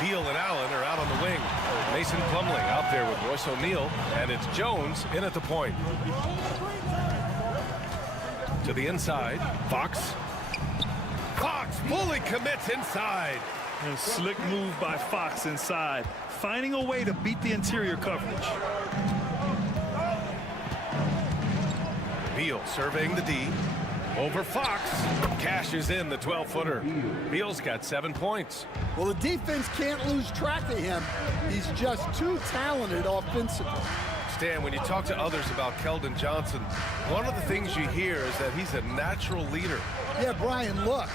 Beal and Allen are out on the wing. Mason Plumlee out there with Royce O'Neal, and it's Jones in at the point. To the inside, Fox. Fox fully commits inside. A slick move by Fox inside, finding a way to beat the interior coverage. Beal surveying the D. Over Fox. Cashes in the 12-footer. Beal's got 7 points. Well, the defense can't lose track of him. He's just too talented offensively. Stan, when you talk to others about Keldon Johnson, one of the things you hear is that he's a natural leader. Yeah, Brian, look,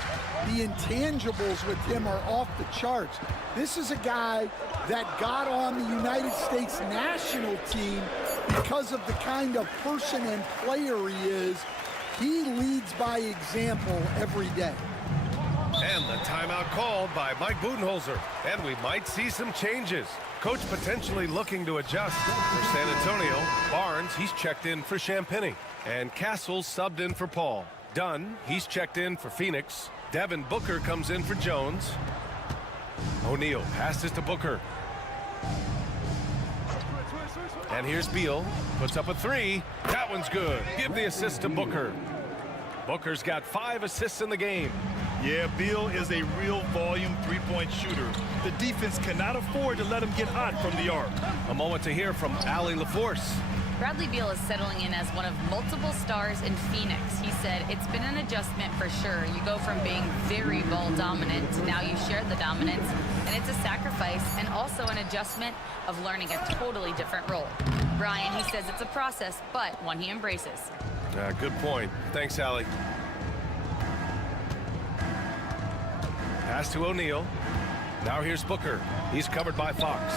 the intangibles with him are off the charts. This is a guy that got on the United States national team because of the kind of person and player he is. He leads by example every day. And the timeout called by Mike Budenholzer. And we might see some changes. Coach potentially looking to adjust. For San Antonio, Barnes, he's checked in for Champagny. And Castle's subbed in for Paul. Dunn, he's checked in for Phoenix. Devin Booker comes in for Jones. O'Neal passes to Booker. And here's Beal. Puts up a 3. That one's good. Give the assist to Booker. Booker's got 5 assists in the game. Yeah, Beal is a real volume three-point shooter. The defense cannot afford to let him get hot from the arc. A moment to hear from Allie LaForce. Bradley Beal is settling in as one of multiple stars in Phoenix. He said, it's been an adjustment for sure. You go from being very ball dominant to now you share the dominance. And it's a sacrifice and also an adjustment of learning a totally different role. Brian, he says it's a process, but one he embraces. Good point. Thanks, Allie. Pass to O'Neal. Now here's Booker. He's covered by Fox.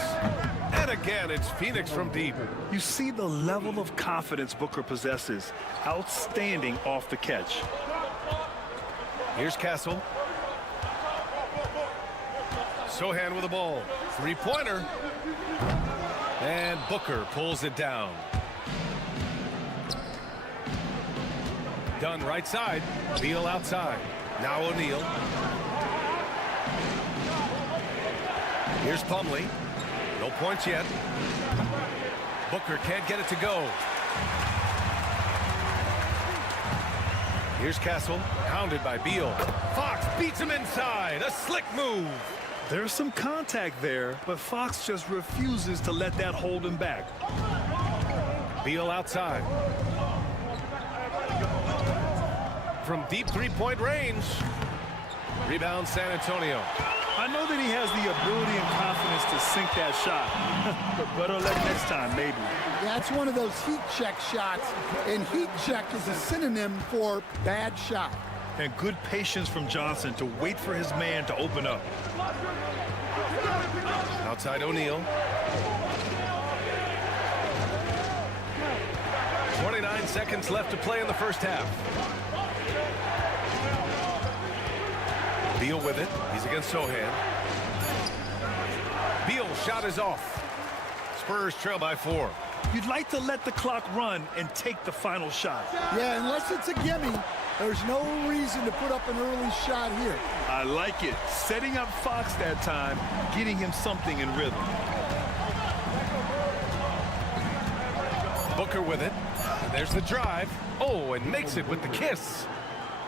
And again, it's Phoenix from deep. You see the level of confidence Booker possesses. Outstanding off the catch. Here's Castle. Sohan with the ball. Three-pointer. And Booker pulls it down. Dunn right side. Beal outside. Now O'Neal. Here's Plumlee. No points yet. Booker can't get it to go. Here's Castle, hounded by Beal. Fox beats him inside. A slick move. There's some contact there, but Fox just refuses to let that hold him back. Beal outside. From deep three-point range. Rebound San Antonio. I know that he has the ability and confidence to sink that shot, but better luck next time, maybe. That's one of those heat check shots, and heat check is a synonym for bad shot. And good patience from Johnson to wait for his man to open up. Outside O'Neal. 29 seconds left to play in the first half. Beal with it. He's against Sohan. Beal's shot is off. Spurs trail by 4. You'd like to let the clock run and take the final shot. Yeah, unless it's a gimme, there's no reason to put up an early shot here. I like it. Setting up Fox that time, getting him something in rhythm. Booker with it. And there's the drive. Oh, and makes it with the kiss.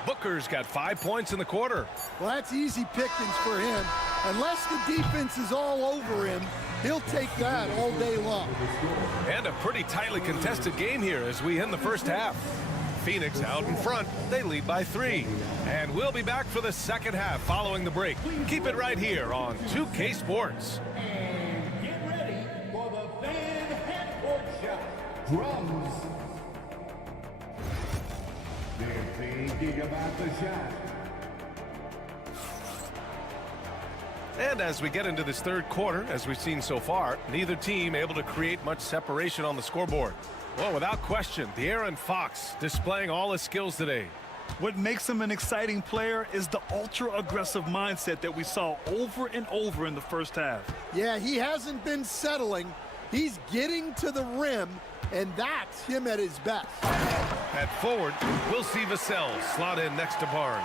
Booker's got 5 points in the quarter. Well, that's easy pickings for him. Unless the defense is all over him, He'll take that all day long. And a pretty tightly contested game here as we end the first half. Phoenix out in front. They lead by 3. And we'll be back for the second half following the break. Keep it right here on 2K Sports. And get ready for the fan head-court shot. Drums. They're thinking about the shot. And as we get into this third quarter, as we've seen so far, neither team able to create much separation on the scoreboard. Well, without question, De'Aaron Fox displaying all his skills today. What makes him an exciting player is the ultra-aggressive mindset that we saw over and over in the first half. Yeah, he hasn't been settling. He's getting to the rim, and that's him at his best. At forward, we'll see Vassell slot in next to Barnes.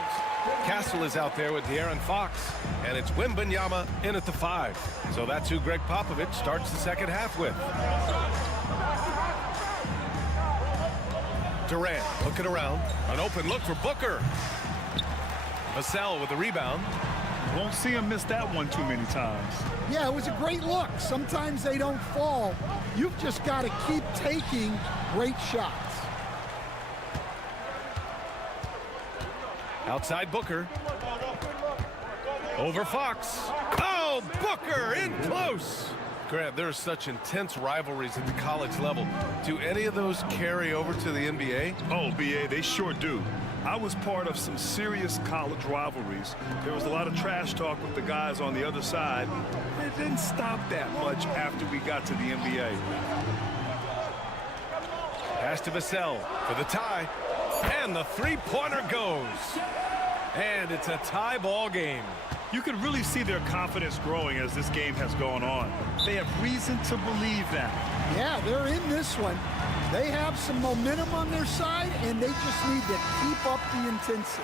Castle is out there with De'Aaron Fox, and it's Wembanyama in at the 5. So that's who Greg Popovich starts the second half with. Durant looking around. An open look for Booker. Vassell with the rebound. Won't see him miss that one too many times. Yeah, it was a great look. Sometimes they don't fall. You've just got to keep taking great shots. Outside Booker. Over Fox. Oh, Booker in close. Grant, there are such intense rivalries at the college level. Do any of those carry over to the NBA? Oh, BA, they sure do. I was part of some serious college rivalries. There was a lot of trash talk with the guys on the other side. It didn't stop that much after we got to the NBA. Pass to Vassell for the tie. And the three-pointer goes. And it's a tie ball game. You can really see their confidence growing as this game has gone on. They have reason to believe that. Yeah, they're in this one. They have some momentum on their side, and they just need to keep up the intensity.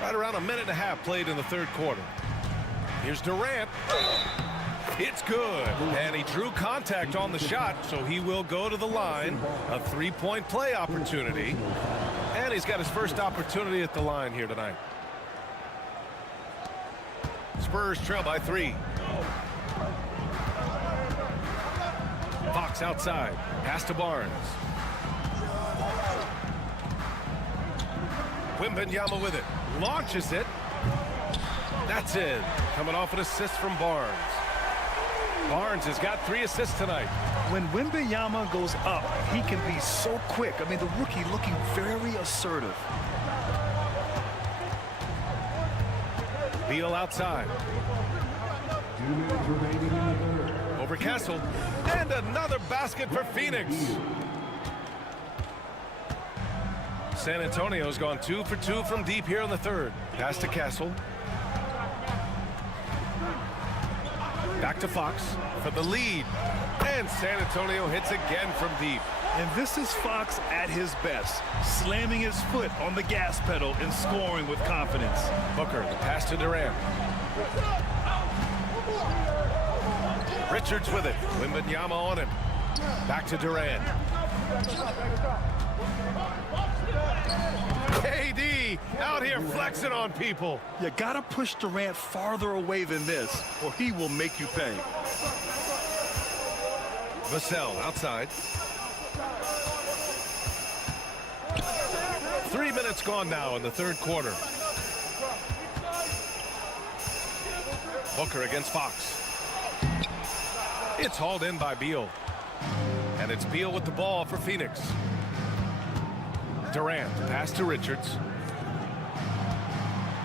Right around a minute and a half played in the third quarter. Here's Durant. It's good. And he drew contact on the shot, so he will go to the line. A three-point play opportunity. And he's got his first opportunity at the line here tonight. Spurs trail by 3. Fox outside. Pass to Barnes. Wembanyama with it. Launches it. That's it. Coming off an assist from Barnes. Barnes has got 3 assists tonight. When Wembanyama goes up, he can be so quick. I mean, the rookie looking very assertive. Beal outside. 2 minutes remaining in the third. Over Castle. And another basket for Phoenix. San Antonio's gone 2 for 2 from deep here in the third. Pass to Castle. Back to Fox for the lead. And San Antonio hits again from deep. And this is Fox at his best, slamming his foot on the gas pedal and scoring with confidence. Booker, the pass to Durant. Richards with it. Wembanyama on him. Back to Durant. KD out here flexing on people. You gotta push Durant farther away than this, or he will make you pay. Vassell outside. 3 minutes gone now in the third quarter. Booker against Fox. It's hauled in by Beal. And it's Beal with the ball for Phoenix. Durant, pass to Richards.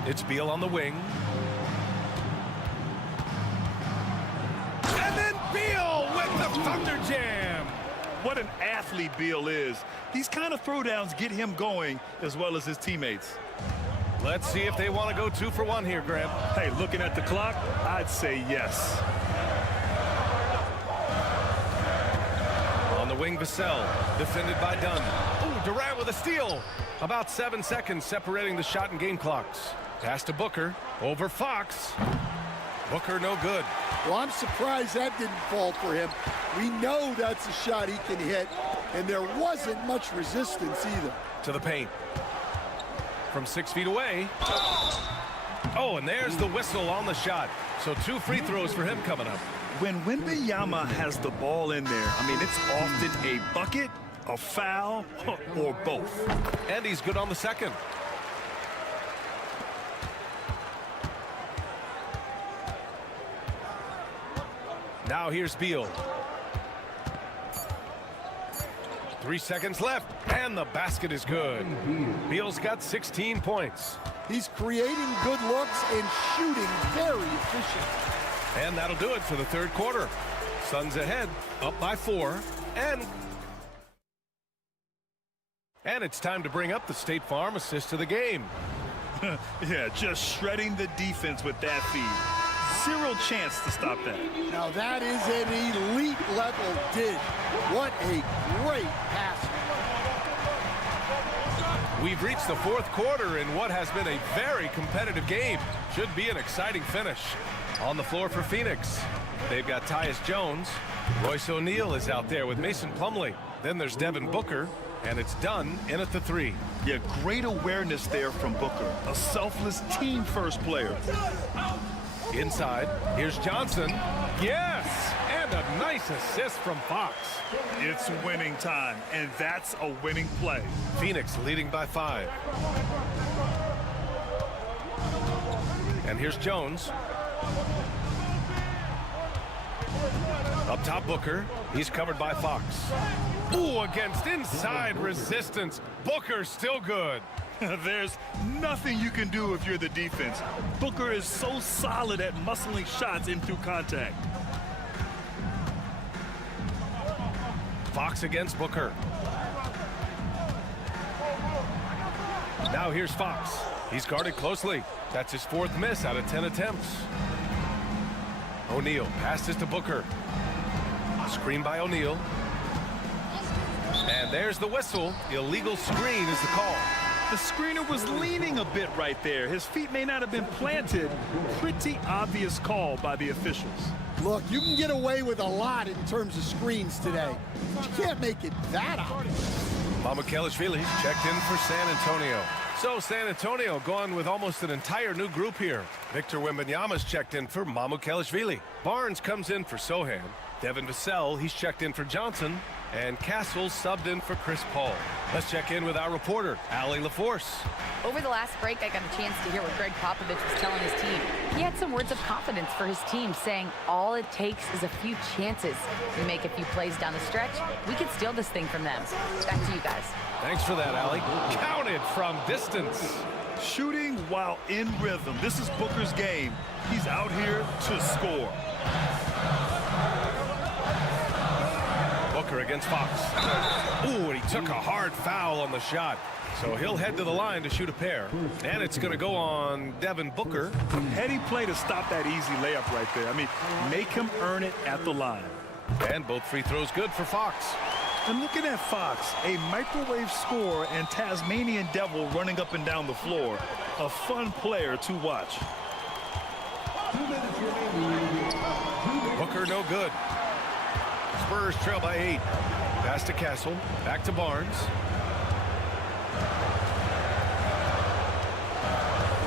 It's Beal on the wing. And then Beal with the Thunder Jam. What an athlete Beal is. These kind of throwdowns get him going as well as his teammates. Let's see if they want to go 2 for 1 here, Grant. Hey, looking at the clock, I'd say yes. On the wing, Vassell, defended by Dunn. Ooh, Durant with a steal. About 7 seconds separating the shot and game clocks. Pass to Booker, over Fox. Booker no good. Well, I'm surprised that didn't fall for him. We know that's a shot he can hit. and there wasn't much resistance either. To the paint. From 6 feet away. Oh, and there's the whistle on the shot. So 2 free throws for him coming up. When Wembanyama has the ball in there, I mean, it's often a bucket, a foul, or both. And he's good on the second. Now here's Beal. 3 seconds left, and the basket is good. Beal's got 16 points. He's creating good looks and shooting very efficient. And that'll do it for the third quarter. Suns ahead, up by 4, and it's time to bring up the State Farm assist of the game. Yeah, just shredding the defense with that feed. 0 chance to stop that. Now that is an elite level dish. What a great pass. We've reached the fourth quarter in what has been a very competitive game. Should be an exciting finish. On the floor for Phoenix, they've got Tyus Jones. Royce O'Neal is out there with Mason Plumlee. Then there's Devin Booker, and it's done in at the 3. Yeah, great awareness there from Booker. A selfless team-first player. Inside, here's Johnson. Yes! And a nice assist from Fox. It's winning time, and that's a winning play. Phoenix leading by 5. And here's Jones. Up top, Booker. He's covered by Fox. Ooh, against inside resistance. Booker still good. There's nothing you can do if you're the defense. Booker is so solid at muscling shots in through contact. Fox against Booker. Now here's Fox. He's guarded closely. That's his 4th miss out of 10 attempts. O'Neal passes to Booker. Screen by O'Neal. And there's the whistle. Illegal screen is the call. The screener was leaning a bit right there. His feet may not have been planted. Pretty obvious call by the officials. Look, you can get away with a lot in terms of screens today. But you can't make it that obvious. Mamukelashvili checked in for San Antonio. So San Antonio going with almost an entire new group here. Victor Wembanyama's checked in for Mamukelashvili. Barnes comes in for Sohan. Devin Vassell, he's checked in for Johnson. And Castle subbed in for Chris Paul. Let's check in with our reporter, Allie LaForce. Over the last break, I got a chance to hear what Greg Popovich was telling his team. He had some words of confidence for his team, saying all it takes is a few chances. We make a few plays down the stretch, we could steal this thing from them. Back to you guys. Thanks for that, Allie. Counted from distance. Shooting while in rhythm. This is Booker's game. He's out here to score. Booker against Fox. Ooh, and he took a hard foul on the shot. So he'll head to the line to shoot a pair. And it's going to go on Devin Booker. Heady play to stop that easy layup right there. I mean, make him earn it at the line. And both free throws good for Fox. And looking at Fox, a microwave scorer and Tasmanian devil running up and down the floor. A fun player to watch. Booker no good. Spurs trail by 8. Pass to Castle. Back to Barnes.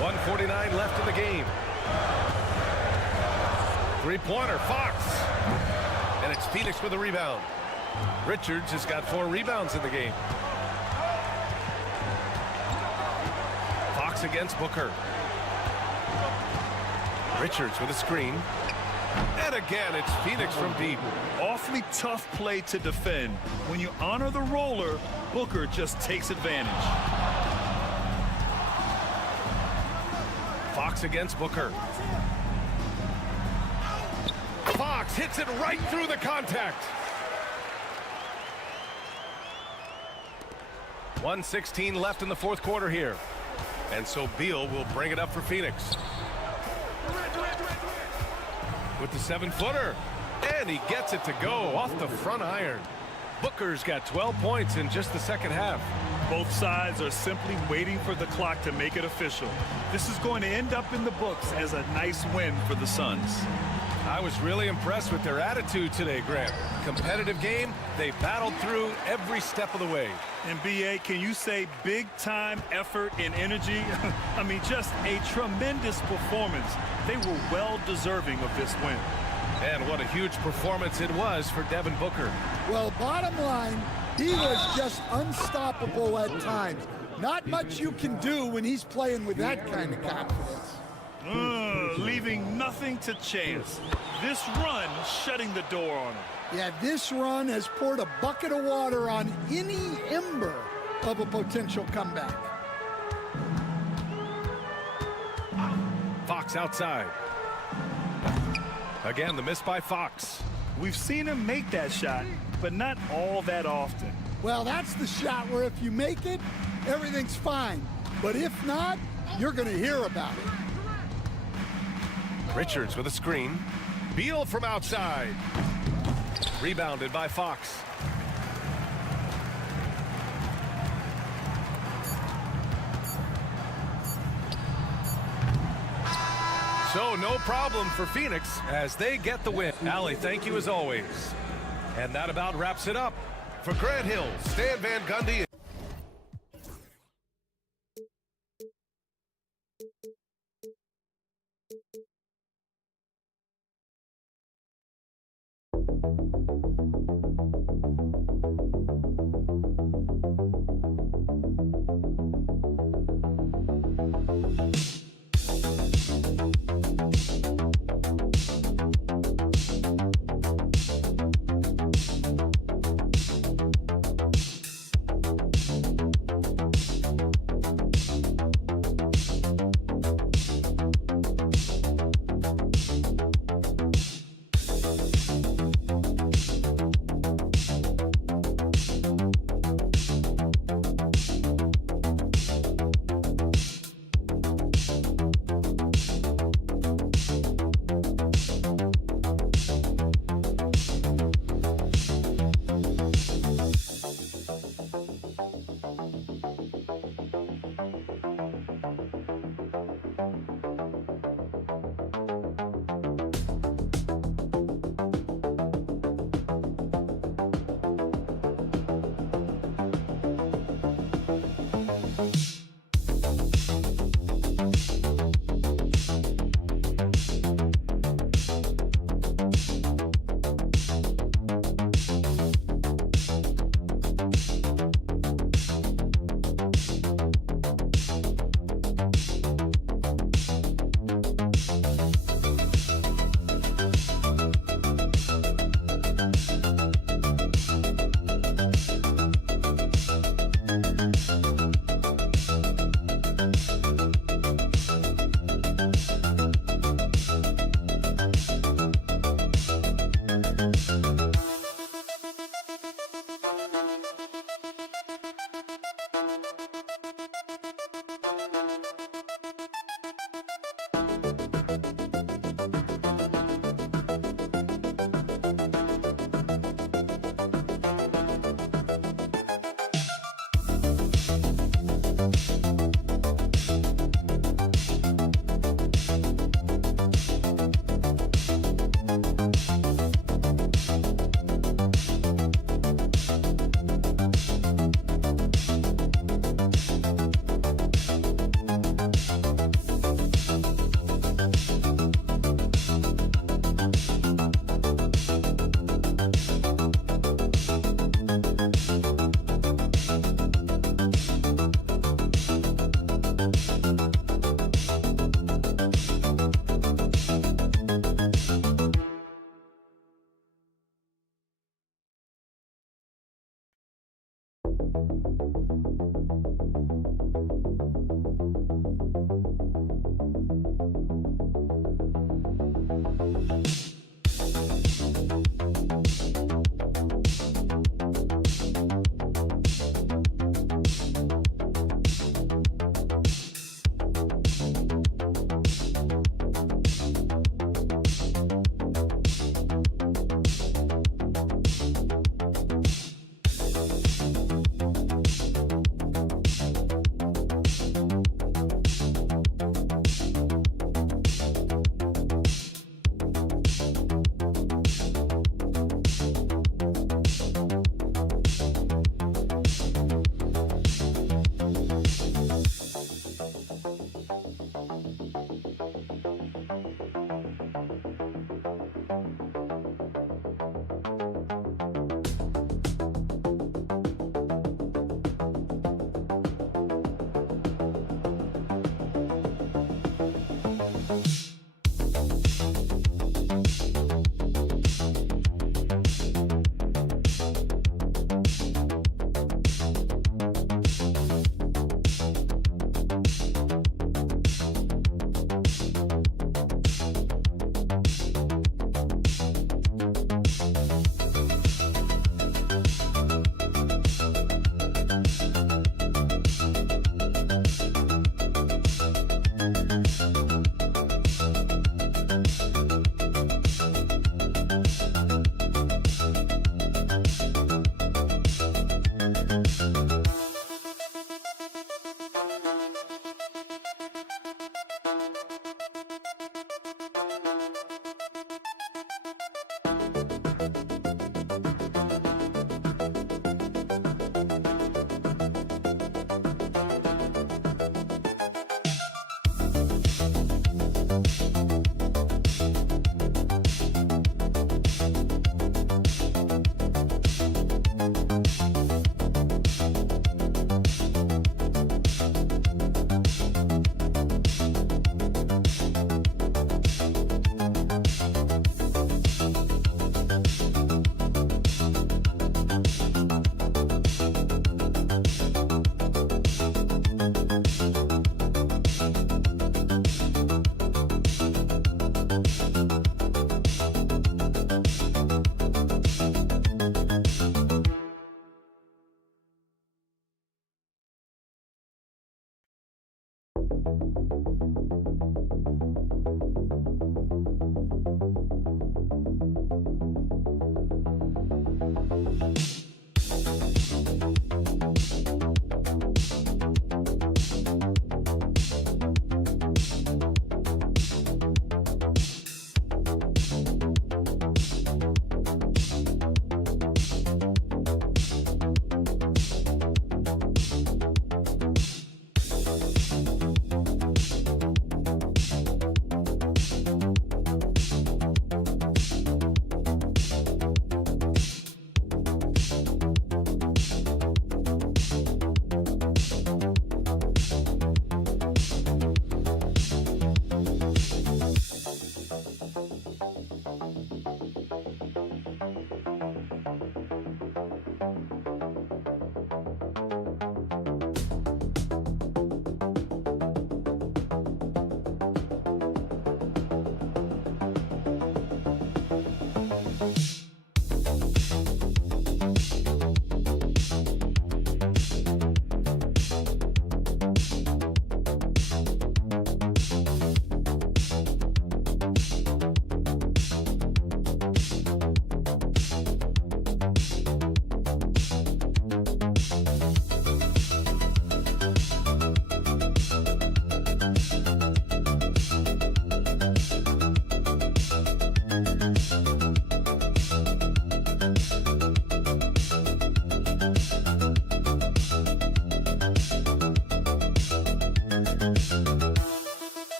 1:49 left in the game. 3-pointer, Fox. And it's Phoenix with a rebound. Richards has got 4 rebounds in the game. Fox against Booker. Richards with a screen. And again, it's Phoenix from deep. Awfully tough play to defend. When you honor the roller, Booker just takes advantage. Fox against Booker. Fox hits it right through the contact. 1:16 left in the fourth quarter here. And so Beal will bring it up for Phoenix. With the 7-footer. And he gets it to go off the front iron. Booker's got 12 points in just the second half. Both sides are simply waiting for the clock to make it official. This is going to end up in the books as a nice win for the Suns. I was really impressed with their attitude today, Grant. Competitive game, they battled through every step of the way. And BA, can you say big-time effort and energy? I mean, just a tremendous performance. They were well deserving of this win. And what a huge performance it was for Devin Booker. Well, bottom line, he was just unstoppable at times. Not much you can do when he's playing with that kind of confidence. Leaving nothing to chance. This run shutting the door on him. Yeah, this run has poured a bucket of water on any ember of a potential comeback. Fox outside. Again, the miss by Fox. We've seen him make that shot, but not all that often. Well, that's the shot where if you make it, everything's fine. But if not, you're going to hear about it. Richards with a screen. Beal from outside. Rebounded by Fox. So no problem for Phoenix as they get the win. Allie, thank you as always. And that about wraps it up. For Grant Hill, Stan Van Gundy.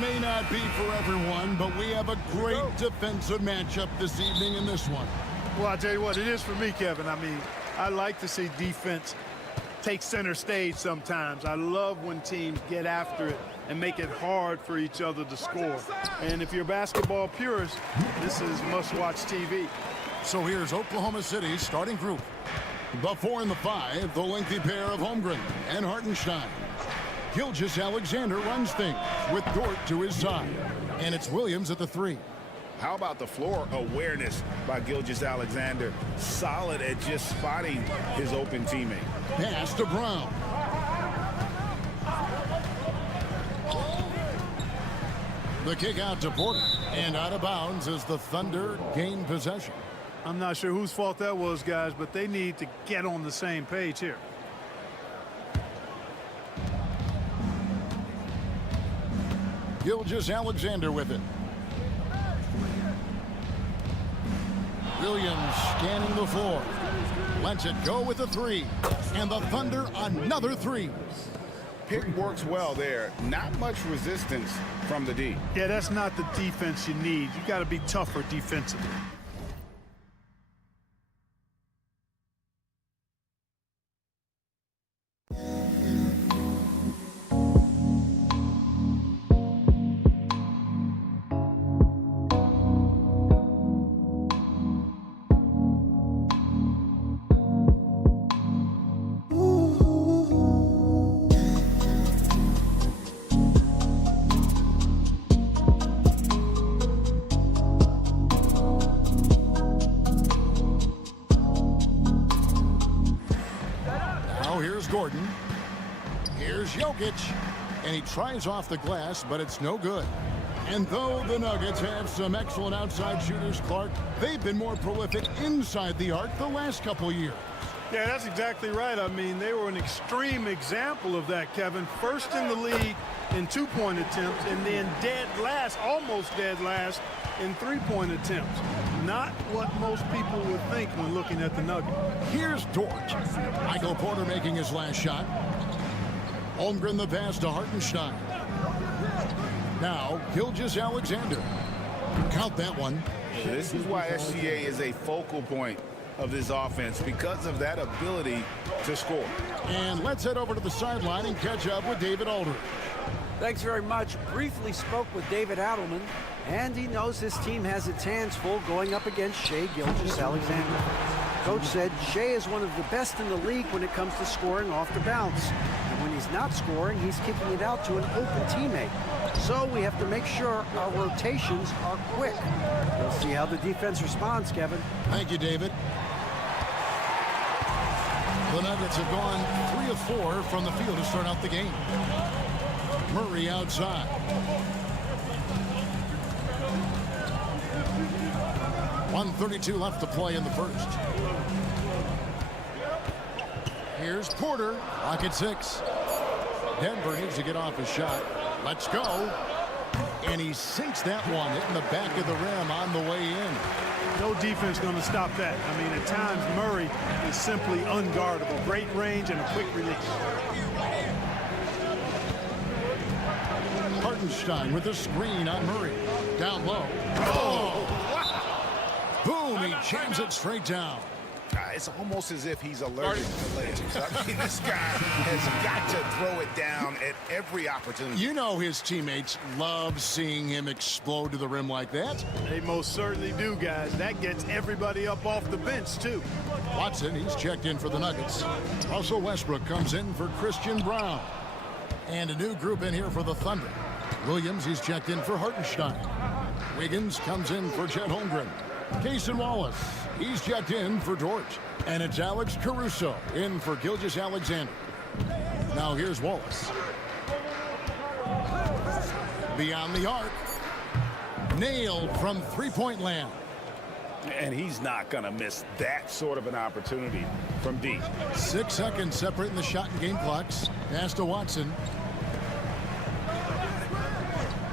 may not be for everyone, but we have a great defensive matchup this evening in this one. Well, I'll tell you what, it is for me, Kevin. I mean, I like to see defense take center stage sometimes. I love when teams get after it and make it hard for each other to score. And if you're a basketball purist, this is must-watch TV. So here's Oklahoma City's starting group. The 4 and the 5, the lengthy pair of Holmgren and Hartenstein. Gilgeous-Alexander runs things with Dort to his side. And it's Williams at the 3. How about the floor awareness by Gilgeous-Alexander? Solid at just spotting his open teammate. Pass to Brown. The kick out to Porter. And out of bounds as the Thunder gain possession. I'm not sure whose fault that was, guys, but they need to get on the same page here. Gilgeous-Alexander with it. Williams scanning the floor. Lets it go with a three. And the Thunder another three. Pick works well there. Not much resistance from the D. Yeah, that's not the defense you need. You got to be tougher defensively. Gordon. Here's Jokic. And he tries off the glass, but it's no good. And though the Nuggets have some excellent outside shooters, Clark, they've been more prolific inside the arc the last couple years. Yeah, that's exactly right. I mean, they were an extreme example of that, Kevin. First in the league in two-point attempts, and then dead last, almost dead last, in three-point attempts. Not what most people would think when looking at the Nuggets. Here's Dort. Michael Porter making his last shot. Holmgren the pass to Hartenstein. Now, Gilgeous-Alexander. Count that one. This is why SGA is a focal point of this offense, because of that ability to score. And let's head over to the sideline and catch up with David Aldridge. Thanks very much. Briefly spoke with David Adelman, and he knows his team has its hands full going up against Shai Gilgeous-Alexander. Coach said Shai is one of the best in the league when it comes to scoring off the bounce. And when he's not scoring, he's kicking it out to an open teammate. So we have to make sure our rotations are quick. We'll see how the defense responds, Kevin. Thank you, David. The Nuggets have gone 3 of 4 from the field to start out the game. Murray outside. .132 left to play in the first. Here's Porter. Lock at 6. Denver needs to get off his shot. Let's go. And he sinks that one, hitting the back of the rim on the way in. No defense going to stop that. I mean, at times Murray is simply unguardable. Great range and a quick release. Hartenstein with a screen on Murray. Down low. Oh! Boom! He jams it straight down. It's almost as if he's allergic to layups. I mean, this guy has got to throw it down at every opportunity. You know his teammates love seeing him explode to the rim like that. They most certainly do, guys. That gets everybody up off the bench, too. Watson, he's checked in for the Nuggets. Russell Westbrook comes in for Christian Brown. And a new group in here for the Thunder. Williams, he's checked in for Hartenstein. Wiggins comes in for Chet Holmgren. Cason Wallace, he's checked in for Dort. And it's Alex Caruso in for Gilgeous-Alexander. Now here's Wallace. Beyond the arc. Nailed from three-point land. And he's not going to miss that sort of an opportunity from deep. 6 seconds separating the shot and game clocks. Pass to Watson.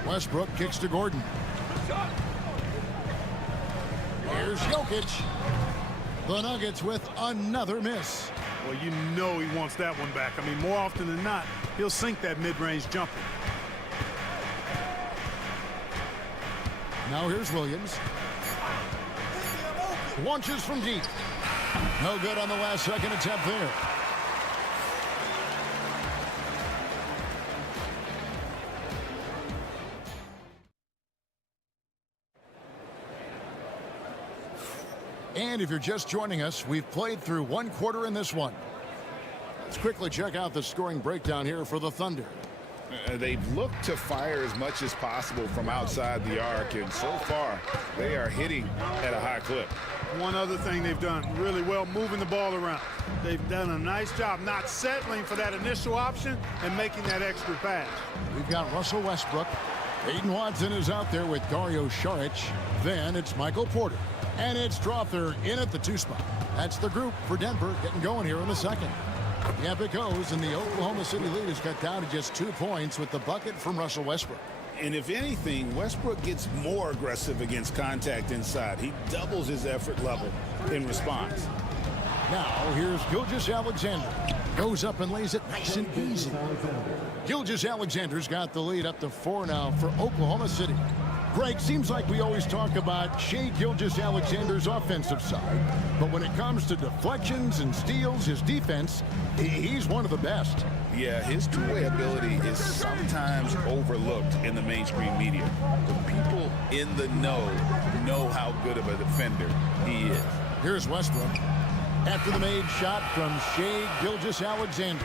Westbrook kicks to Gordon. Here's Jokic. The Nuggets with another miss. Well, you know he wants that one back. I mean, more often than not, he'll sink that mid-range jumper. Now here's Williams. Launches from deep. No good on the last second attempt there. And if you're just joining us, we've played through one quarter in this one. Let's quickly check out the scoring breakdown here for the Thunder. They've looked to fire as much as possible from outside the arc, and so far they are hitting at a high clip. One other thing they've done really well, moving the ball around. They've done a nice job not settling for that initial option and making that extra pass. We've got Russell Westbrook. Peyton Watson is out there with Dario Saric. Then it's Michael Porter. And it's Strawther in at the 2 spot. That's the group for Denver getting going here in the second. Yep, it goes, and the Oklahoma City lead is cut down to just 2 points with the bucket from Russell Westbrook. And if anything, Westbrook gets more aggressive against contact inside. He doubles his effort level in response. Now, here's Gilgeous-Alexander. Goes up and lays it nice and easy. Gilgeous-Alexander's got the lead up to 4 now for Oklahoma City. Greg, seems like we always talk about Shai Gilgeous-Alexander's offensive side, but when it comes to deflections and steals, his defense, he's one of the best. Yeah, his two-way ability is sometimes overlooked in the mainstream media. The people in the know how good of a defender he is. Here's Westbrook. After the made shot from Shai Gilgeous-Alexander.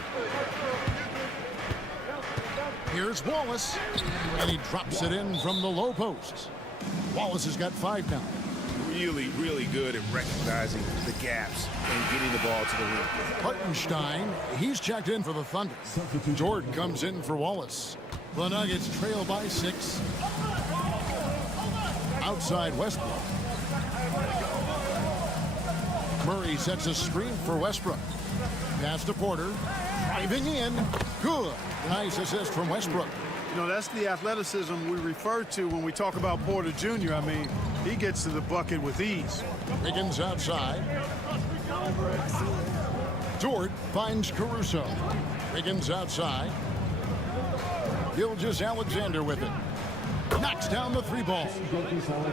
Here's Wallace, and he drops it in from the low post. Wallace has got 5 now. Really good at recognizing the gaps and getting the ball to the rim. Hartenstein, he's checked in for the Thunder. Jordan comes in for Wallace. The Nuggets trail by 6. Outside Westbrook. Murray sets a screen for Westbrook. Pass to Porter. Driving in. Good. Nice assist from Westbrook. You know, that's the athleticism we refer to when we talk about Porter Jr. I mean, he gets to the bucket with ease. Wiggins outside. Dort finds Caruso. Wiggins outside. Gilgeous-Alexander with it. Knocks down the 3 ball.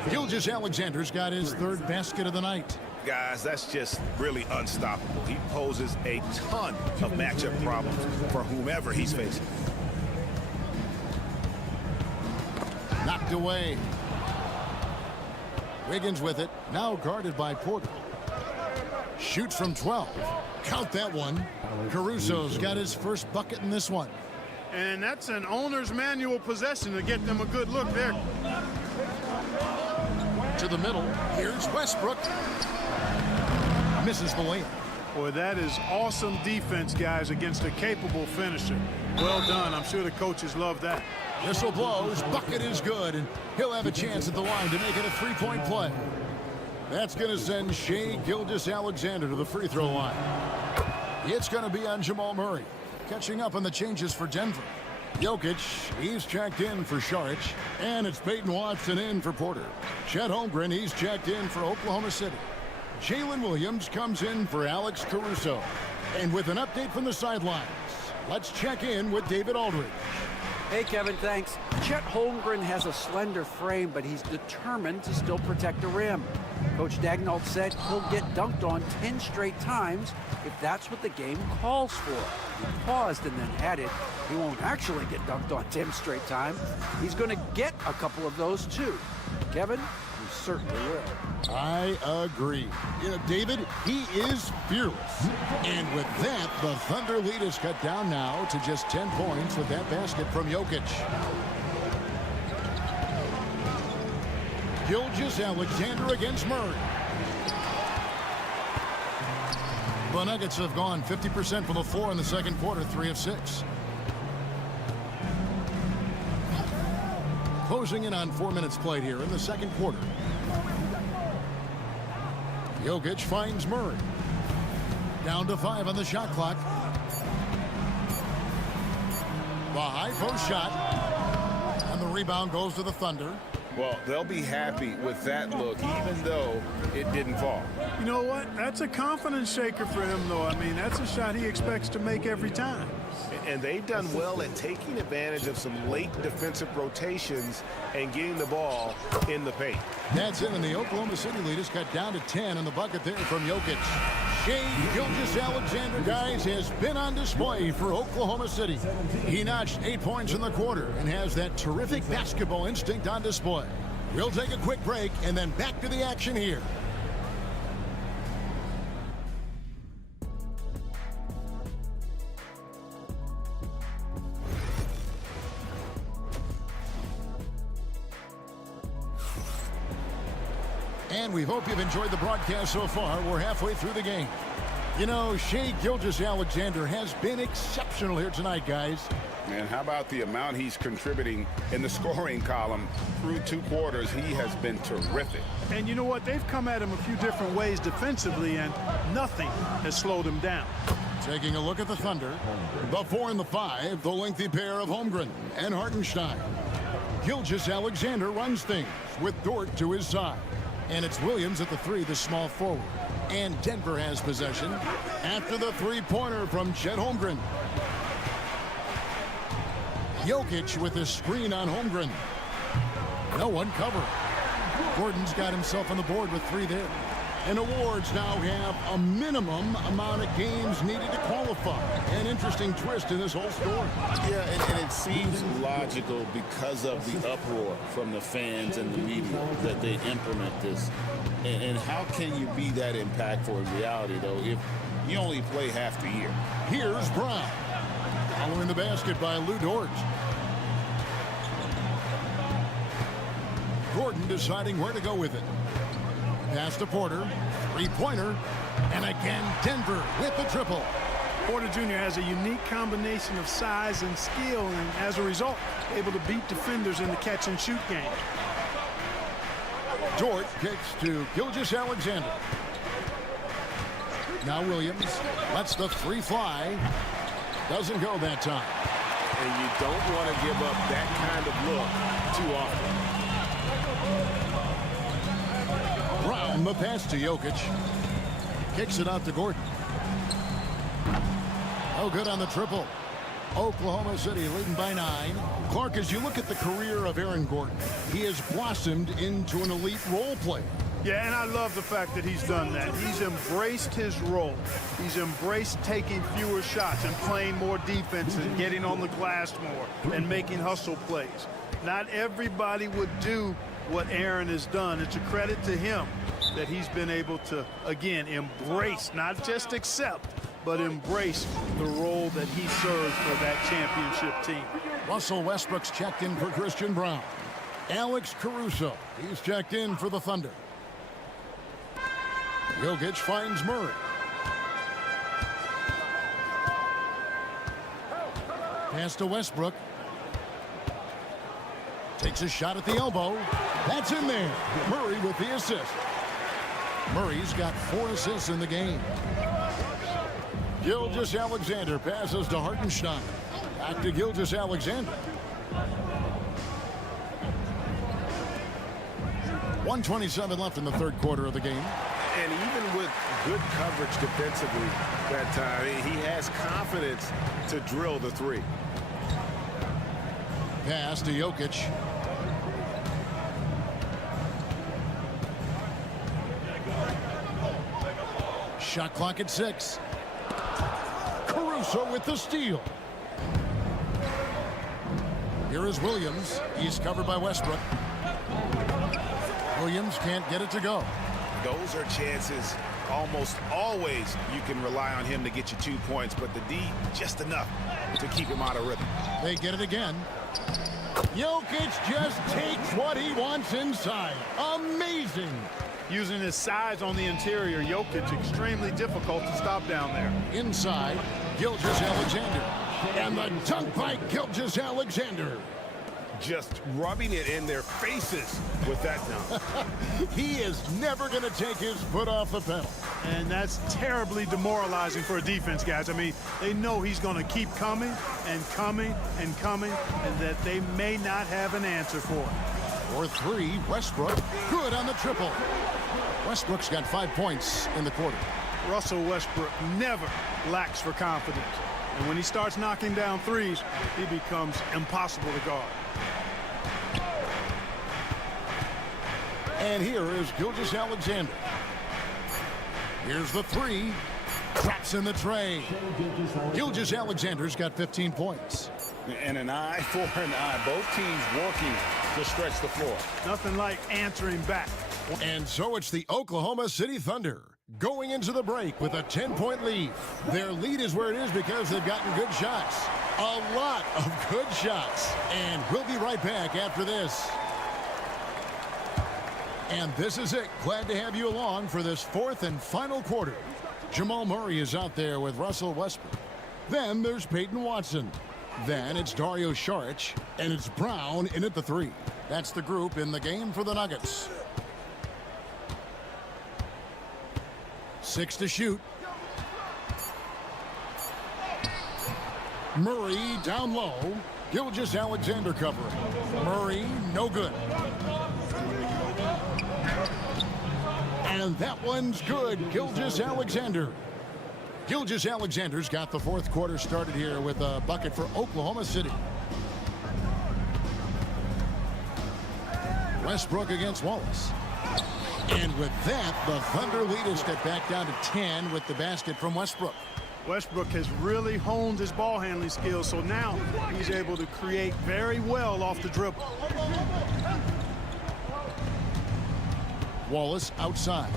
Gilgeous-Alexander's got his 3rd basket of the night. Guys, that's just really unstoppable. He poses a ton of matchup problems for whomever he's facing. Knocked away. Wiggins with it. Now guarded by Porter. Shoots from 12. Count that one. Caruso's got his first bucket in this one. And that's an owner's manual possession to get them a good look there. To the middle. Here's Westbrook. Misses the layup. Boy, that is awesome defense, guys, against a capable finisher. Well done. I'm sure the coaches love that. Whistle blows. Bucket is good, and he'll have a chance at the line to make it a 3-point play. That's going to send Shai Gilgeous-Alexander to the free throw line. It's going to be on Jamal Murray. Catching up on the changes for Denver. Jokic, he's checked in for Saric, and it's Peyton Watson in for Porter. Chet Holmgren, he's checked in for Oklahoma City. Jalen Williams comes in for Alex Caruso. And with an update from the sidelines, let's check in with David Aldridge. Hey, Kevin, thanks. Chet Holmgren has a slender frame, but he's determined to still protect the rim. Coach Daigneault said he'll get dunked on 10 straight times if that's what the game calls for. He paused and then added, he won't actually get dunked on 10 straight times. He's going to get a couple of those, too. Kevin, you certainly will. I agree. You know, David, he is fearless. And with that, the Thunder lead is cut down now to just 10 points with that basket from Jokic. Gilgeous-Alexander against Murray. The Nuggets have gone 50% from the floor in the second quarter, 3 of 6. Closing in on 4 minutes played here in the second quarter. Jokic finds Murray. Down to 5 on the shot clock. The high post shot. And the rebound goes to the Thunder. Well, they'll be happy with that look, even though it didn't fall. You know what? That's a confidence shaker for him, though. I mean, that's a shot he expects to make every time. And they've done well at taking advantage of some late defensive rotations and getting the ball in the paint. That's it, and the Oklahoma City lead is cut down to 10 in the bucket there from Jokic. Shai Gilgeous-Alexander, guys, has been on display for Oklahoma City. He notched 8 points in the quarter and has that terrific basketball instinct on display. We'll take a quick break and then back to the action here. And we hope you've enjoyed the broadcast so far. We're halfway through the game. You know, Shai Gilgeous-Alexander has been exceptional here tonight, guys. And how about the amount he's contributing in the scoring column through 2 quarters? He has been terrific. And you know what? They've come at him a few different ways defensively, and nothing has slowed him down. Taking a look at the Thunder. The 4 and the 5, the lengthy pair of Holmgren and Hartenstein. Gilgeous-Alexander runs things with Dort to his side. And it's Williams at the 3, the small forward. And Denver has possession after the three-pointer from Chet Holmgren. Jokic with his screen on Holmgren. No one covering. Gordon's got himself on the board with 3 there. And awards now have a minimum amount of games needed to qualify. An interesting twist in this whole story. Yeah, and it seems logical because of the uproar from the fans and the media that they implement this. And how can you be that impactful in reality, though, if you only play half the year? Here's Brown. Following the basket by Lou Dort. Gordon deciding where to go with it. Pass to Porter. Three-pointer. And again, Denver with the triple. Porter Jr. has a unique combination of size and skill, and as a result, able to beat defenders in the catch-and-shoot game. Dort kicks to Gilgeous-Alexander. Now Williams lets the 3 fly. Doesn't go that time. And you don't want to give up that kind of look too often. Brown the pass to Jokic. Kicks it out to Gordon. Oh, good on the triple. Oklahoma City leading by 9. Clark, as you look at the career of Aaron Gordon, he has blossomed into an elite role player. Yeah, and I love the fact that he's done that. He's embraced his role. He's embraced taking fewer shots and playing more defense and getting on the glass more and making hustle plays. Not everybody would do what Aaron has done. It's a credit to him that he's been able to, again, embrace, not just accept, but embrace the role that he serves for that championship team. Russell Westbrook's checked in for Christian Brown. Alex Caruso, he's checked in for the Thunder. Jokic finds Murray. Pass to Westbrook. Takes a shot at the elbow. That's in there. Murray with the assist. Murray's got 4 assists in the game. Gilgeous-Alexander passes to Hartenstein. Back to Gilgeous-Alexander. 1:27 left in the 3rd quarter of the game. And even with good coverage defensively that time, he has confidence to drill the 3. Pass to Jokic. Shot clock at 6. Caruso with the steal. Here is Williams. He's covered by Westbrook. Williams can't get it to go. Those are chances almost always you can rely on him to get you 2 points, but the D just enough to keep him out of rhythm. They get it again. Jokic just takes what he wants inside. Amazing. Using his size on the interior, Jokic extremely difficult to stop down there. Inside, Gilgeous-Alexander. And the dunk by Gilgeous-Alexander. Just rubbing it in their faces with that dunk. He is never going to take his foot off the pedal. And that's terribly demoralizing for a defense, guys. I mean, they know he's going to keep coming and coming and coming, and that they may not have an answer for it. For 3, Westbrook, good on the triple. Westbrook's got 5 points in the quarter. Russell Westbrook never lacks for confidence. And when he starts knocking down threes, he becomes impossible to guard. And here is Gilgeous-Alexander. Here's the 3. Drops in the tray. Gilgeous-Alexander's got 15 points. And an eye for an eye. Both teams working to stretch the floor. Nothing like answering back. And so it's the Oklahoma City Thunder going into the break with a 10-point lead. Their lead is where it is because they've gotten good shots. A lot of good shots. And we'll be right back after this. And this is it. Glad to have you along for this 4th and final quarter. Jamal Murray is out there with Russell Westbrook. Then there's Peyton Watson. Then it's Dario Saric. And it's Brown in at the 3. That's the group in the game for the Nuggets. 6 to shoot. Murray down low. Gilgeous-Alexander covering. Murray, no good. And that one's good. Gilgeous-Alexander. Gilgeous-Alexander's got the fourth quarter started here with a bucket for Oklahoma City. Westbrook against Wallace. And with that, the Thunder lead is stepped back down to 10 with the basket from Westbrook. Westbrook has really honed his ball handling skills, so now he's able to create very well off the dribble. Wallace outside.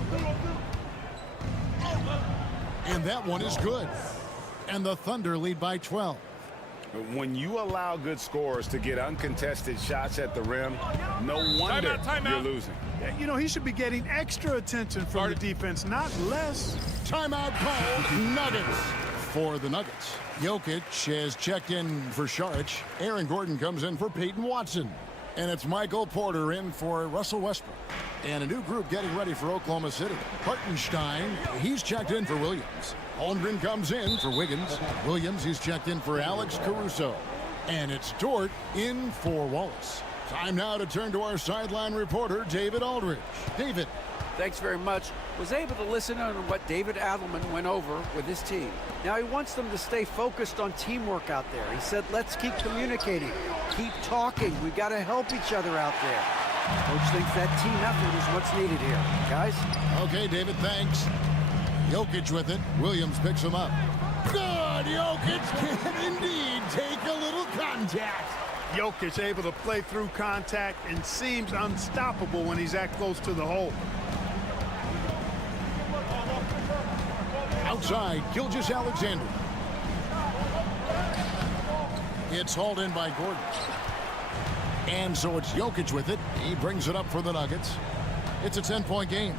And that one is good. And the Thunder lead by 12. When you allow good scorers to get uncontested shots at the rim, no wonder you're losing. You know, he should be getting extra attention from the defense, not less. Timeout called. Nuggets. For the Nuggets, Jokic has checked in for Saric. Aaron Gordon comes in for Peyton Watson. And it's Michael Porter in for Russell Westbrook. And a new group getting ready for Oklahoma City. Hartenstein, he's checked in for Williams. Holmgren comes in for Wiggins. Williams, he's checked in for Alex Caruso. And it's Dort in for Wallace. Time now to turn to our sideline reporter, David Aldridge. David. Thanks very much. Was able to listen on what David Adelman went over with his team. Now he wants them to stay focused on teamwork out there. He said, let's keep communicating, keep talking. We've got to help each other out there. Coach thinks that team effort is what's needed here. Guys? Okay, David, thanks. Jokic with it. Williams picks him up. Good! Jokic can indeed take a little contact. Jokic able to play through contact and seems unstoppable when he's that close to the hole. Outside, Gilgeous-Alexander. It's hauled in by Gordon. And so it's Jokic with it. He brings it up for the Nuggets. It's a 10-point game.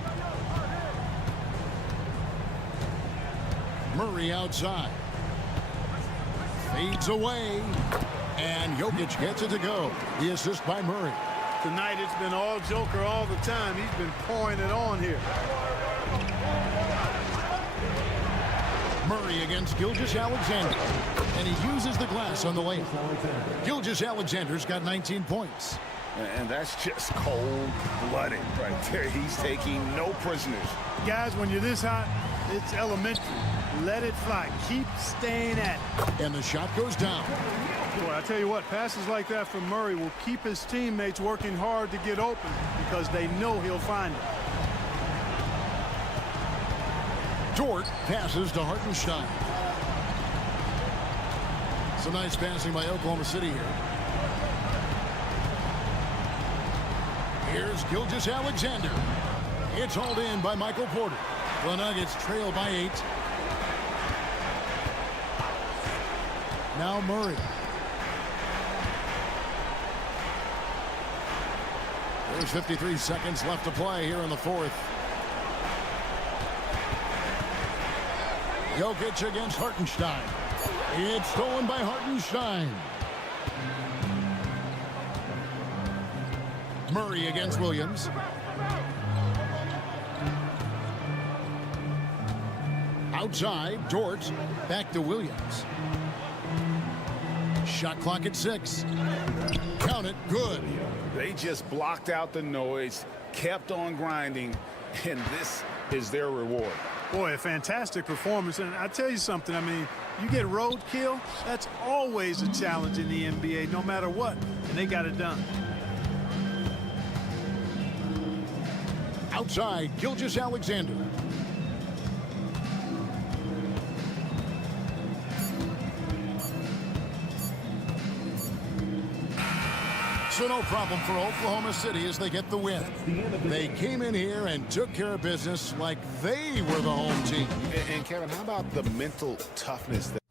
Murray outside. Fades away. And Jokic gets it to go. The assist by Murray. Tonight it's been all Joker all the time. He's been pouring it on here. Murray against Gilgeous-Alexander. And he uses the glass on the lane. Gilgeous-Alexander's got 19 points. And that's just cold-blooded right there. He's taking no prisoners. Guys, when you're this hot, it's elementary. Let it fly. Keep staying at it. And the shot goes down. Boy, I tell you what, passes like that from Murray will keep his teammates working hard to get open because they know he'll find it. Dort passes to Hartenstein. Some nice passing by Oklahoma City here. Here's Gilgeous-Alexander. It's hauled in by Michael Porter. The Nuggets trail by 8. Now Murray. There's 53 seconds left to play here in the fourth. Jokic against Hartenstein. It's stolen by Hartenstein. Murray against Williams. Outside, Dort. Back to Williams. Shot clock at 6. Count it. Good. They just blocked out the noise, kept on grinding, and this is their reward. Boy, a fantastic performance. And I tell you something, I mean, you get roadkill, that's always a challenge in the NBA, no matter what. And they got it done. Outside, Gilgeous-Alexander. So no problem for Oklahoma City as they get the win. They came in here and took care of business like they were the home team. And Kevin, how about the mental toughness that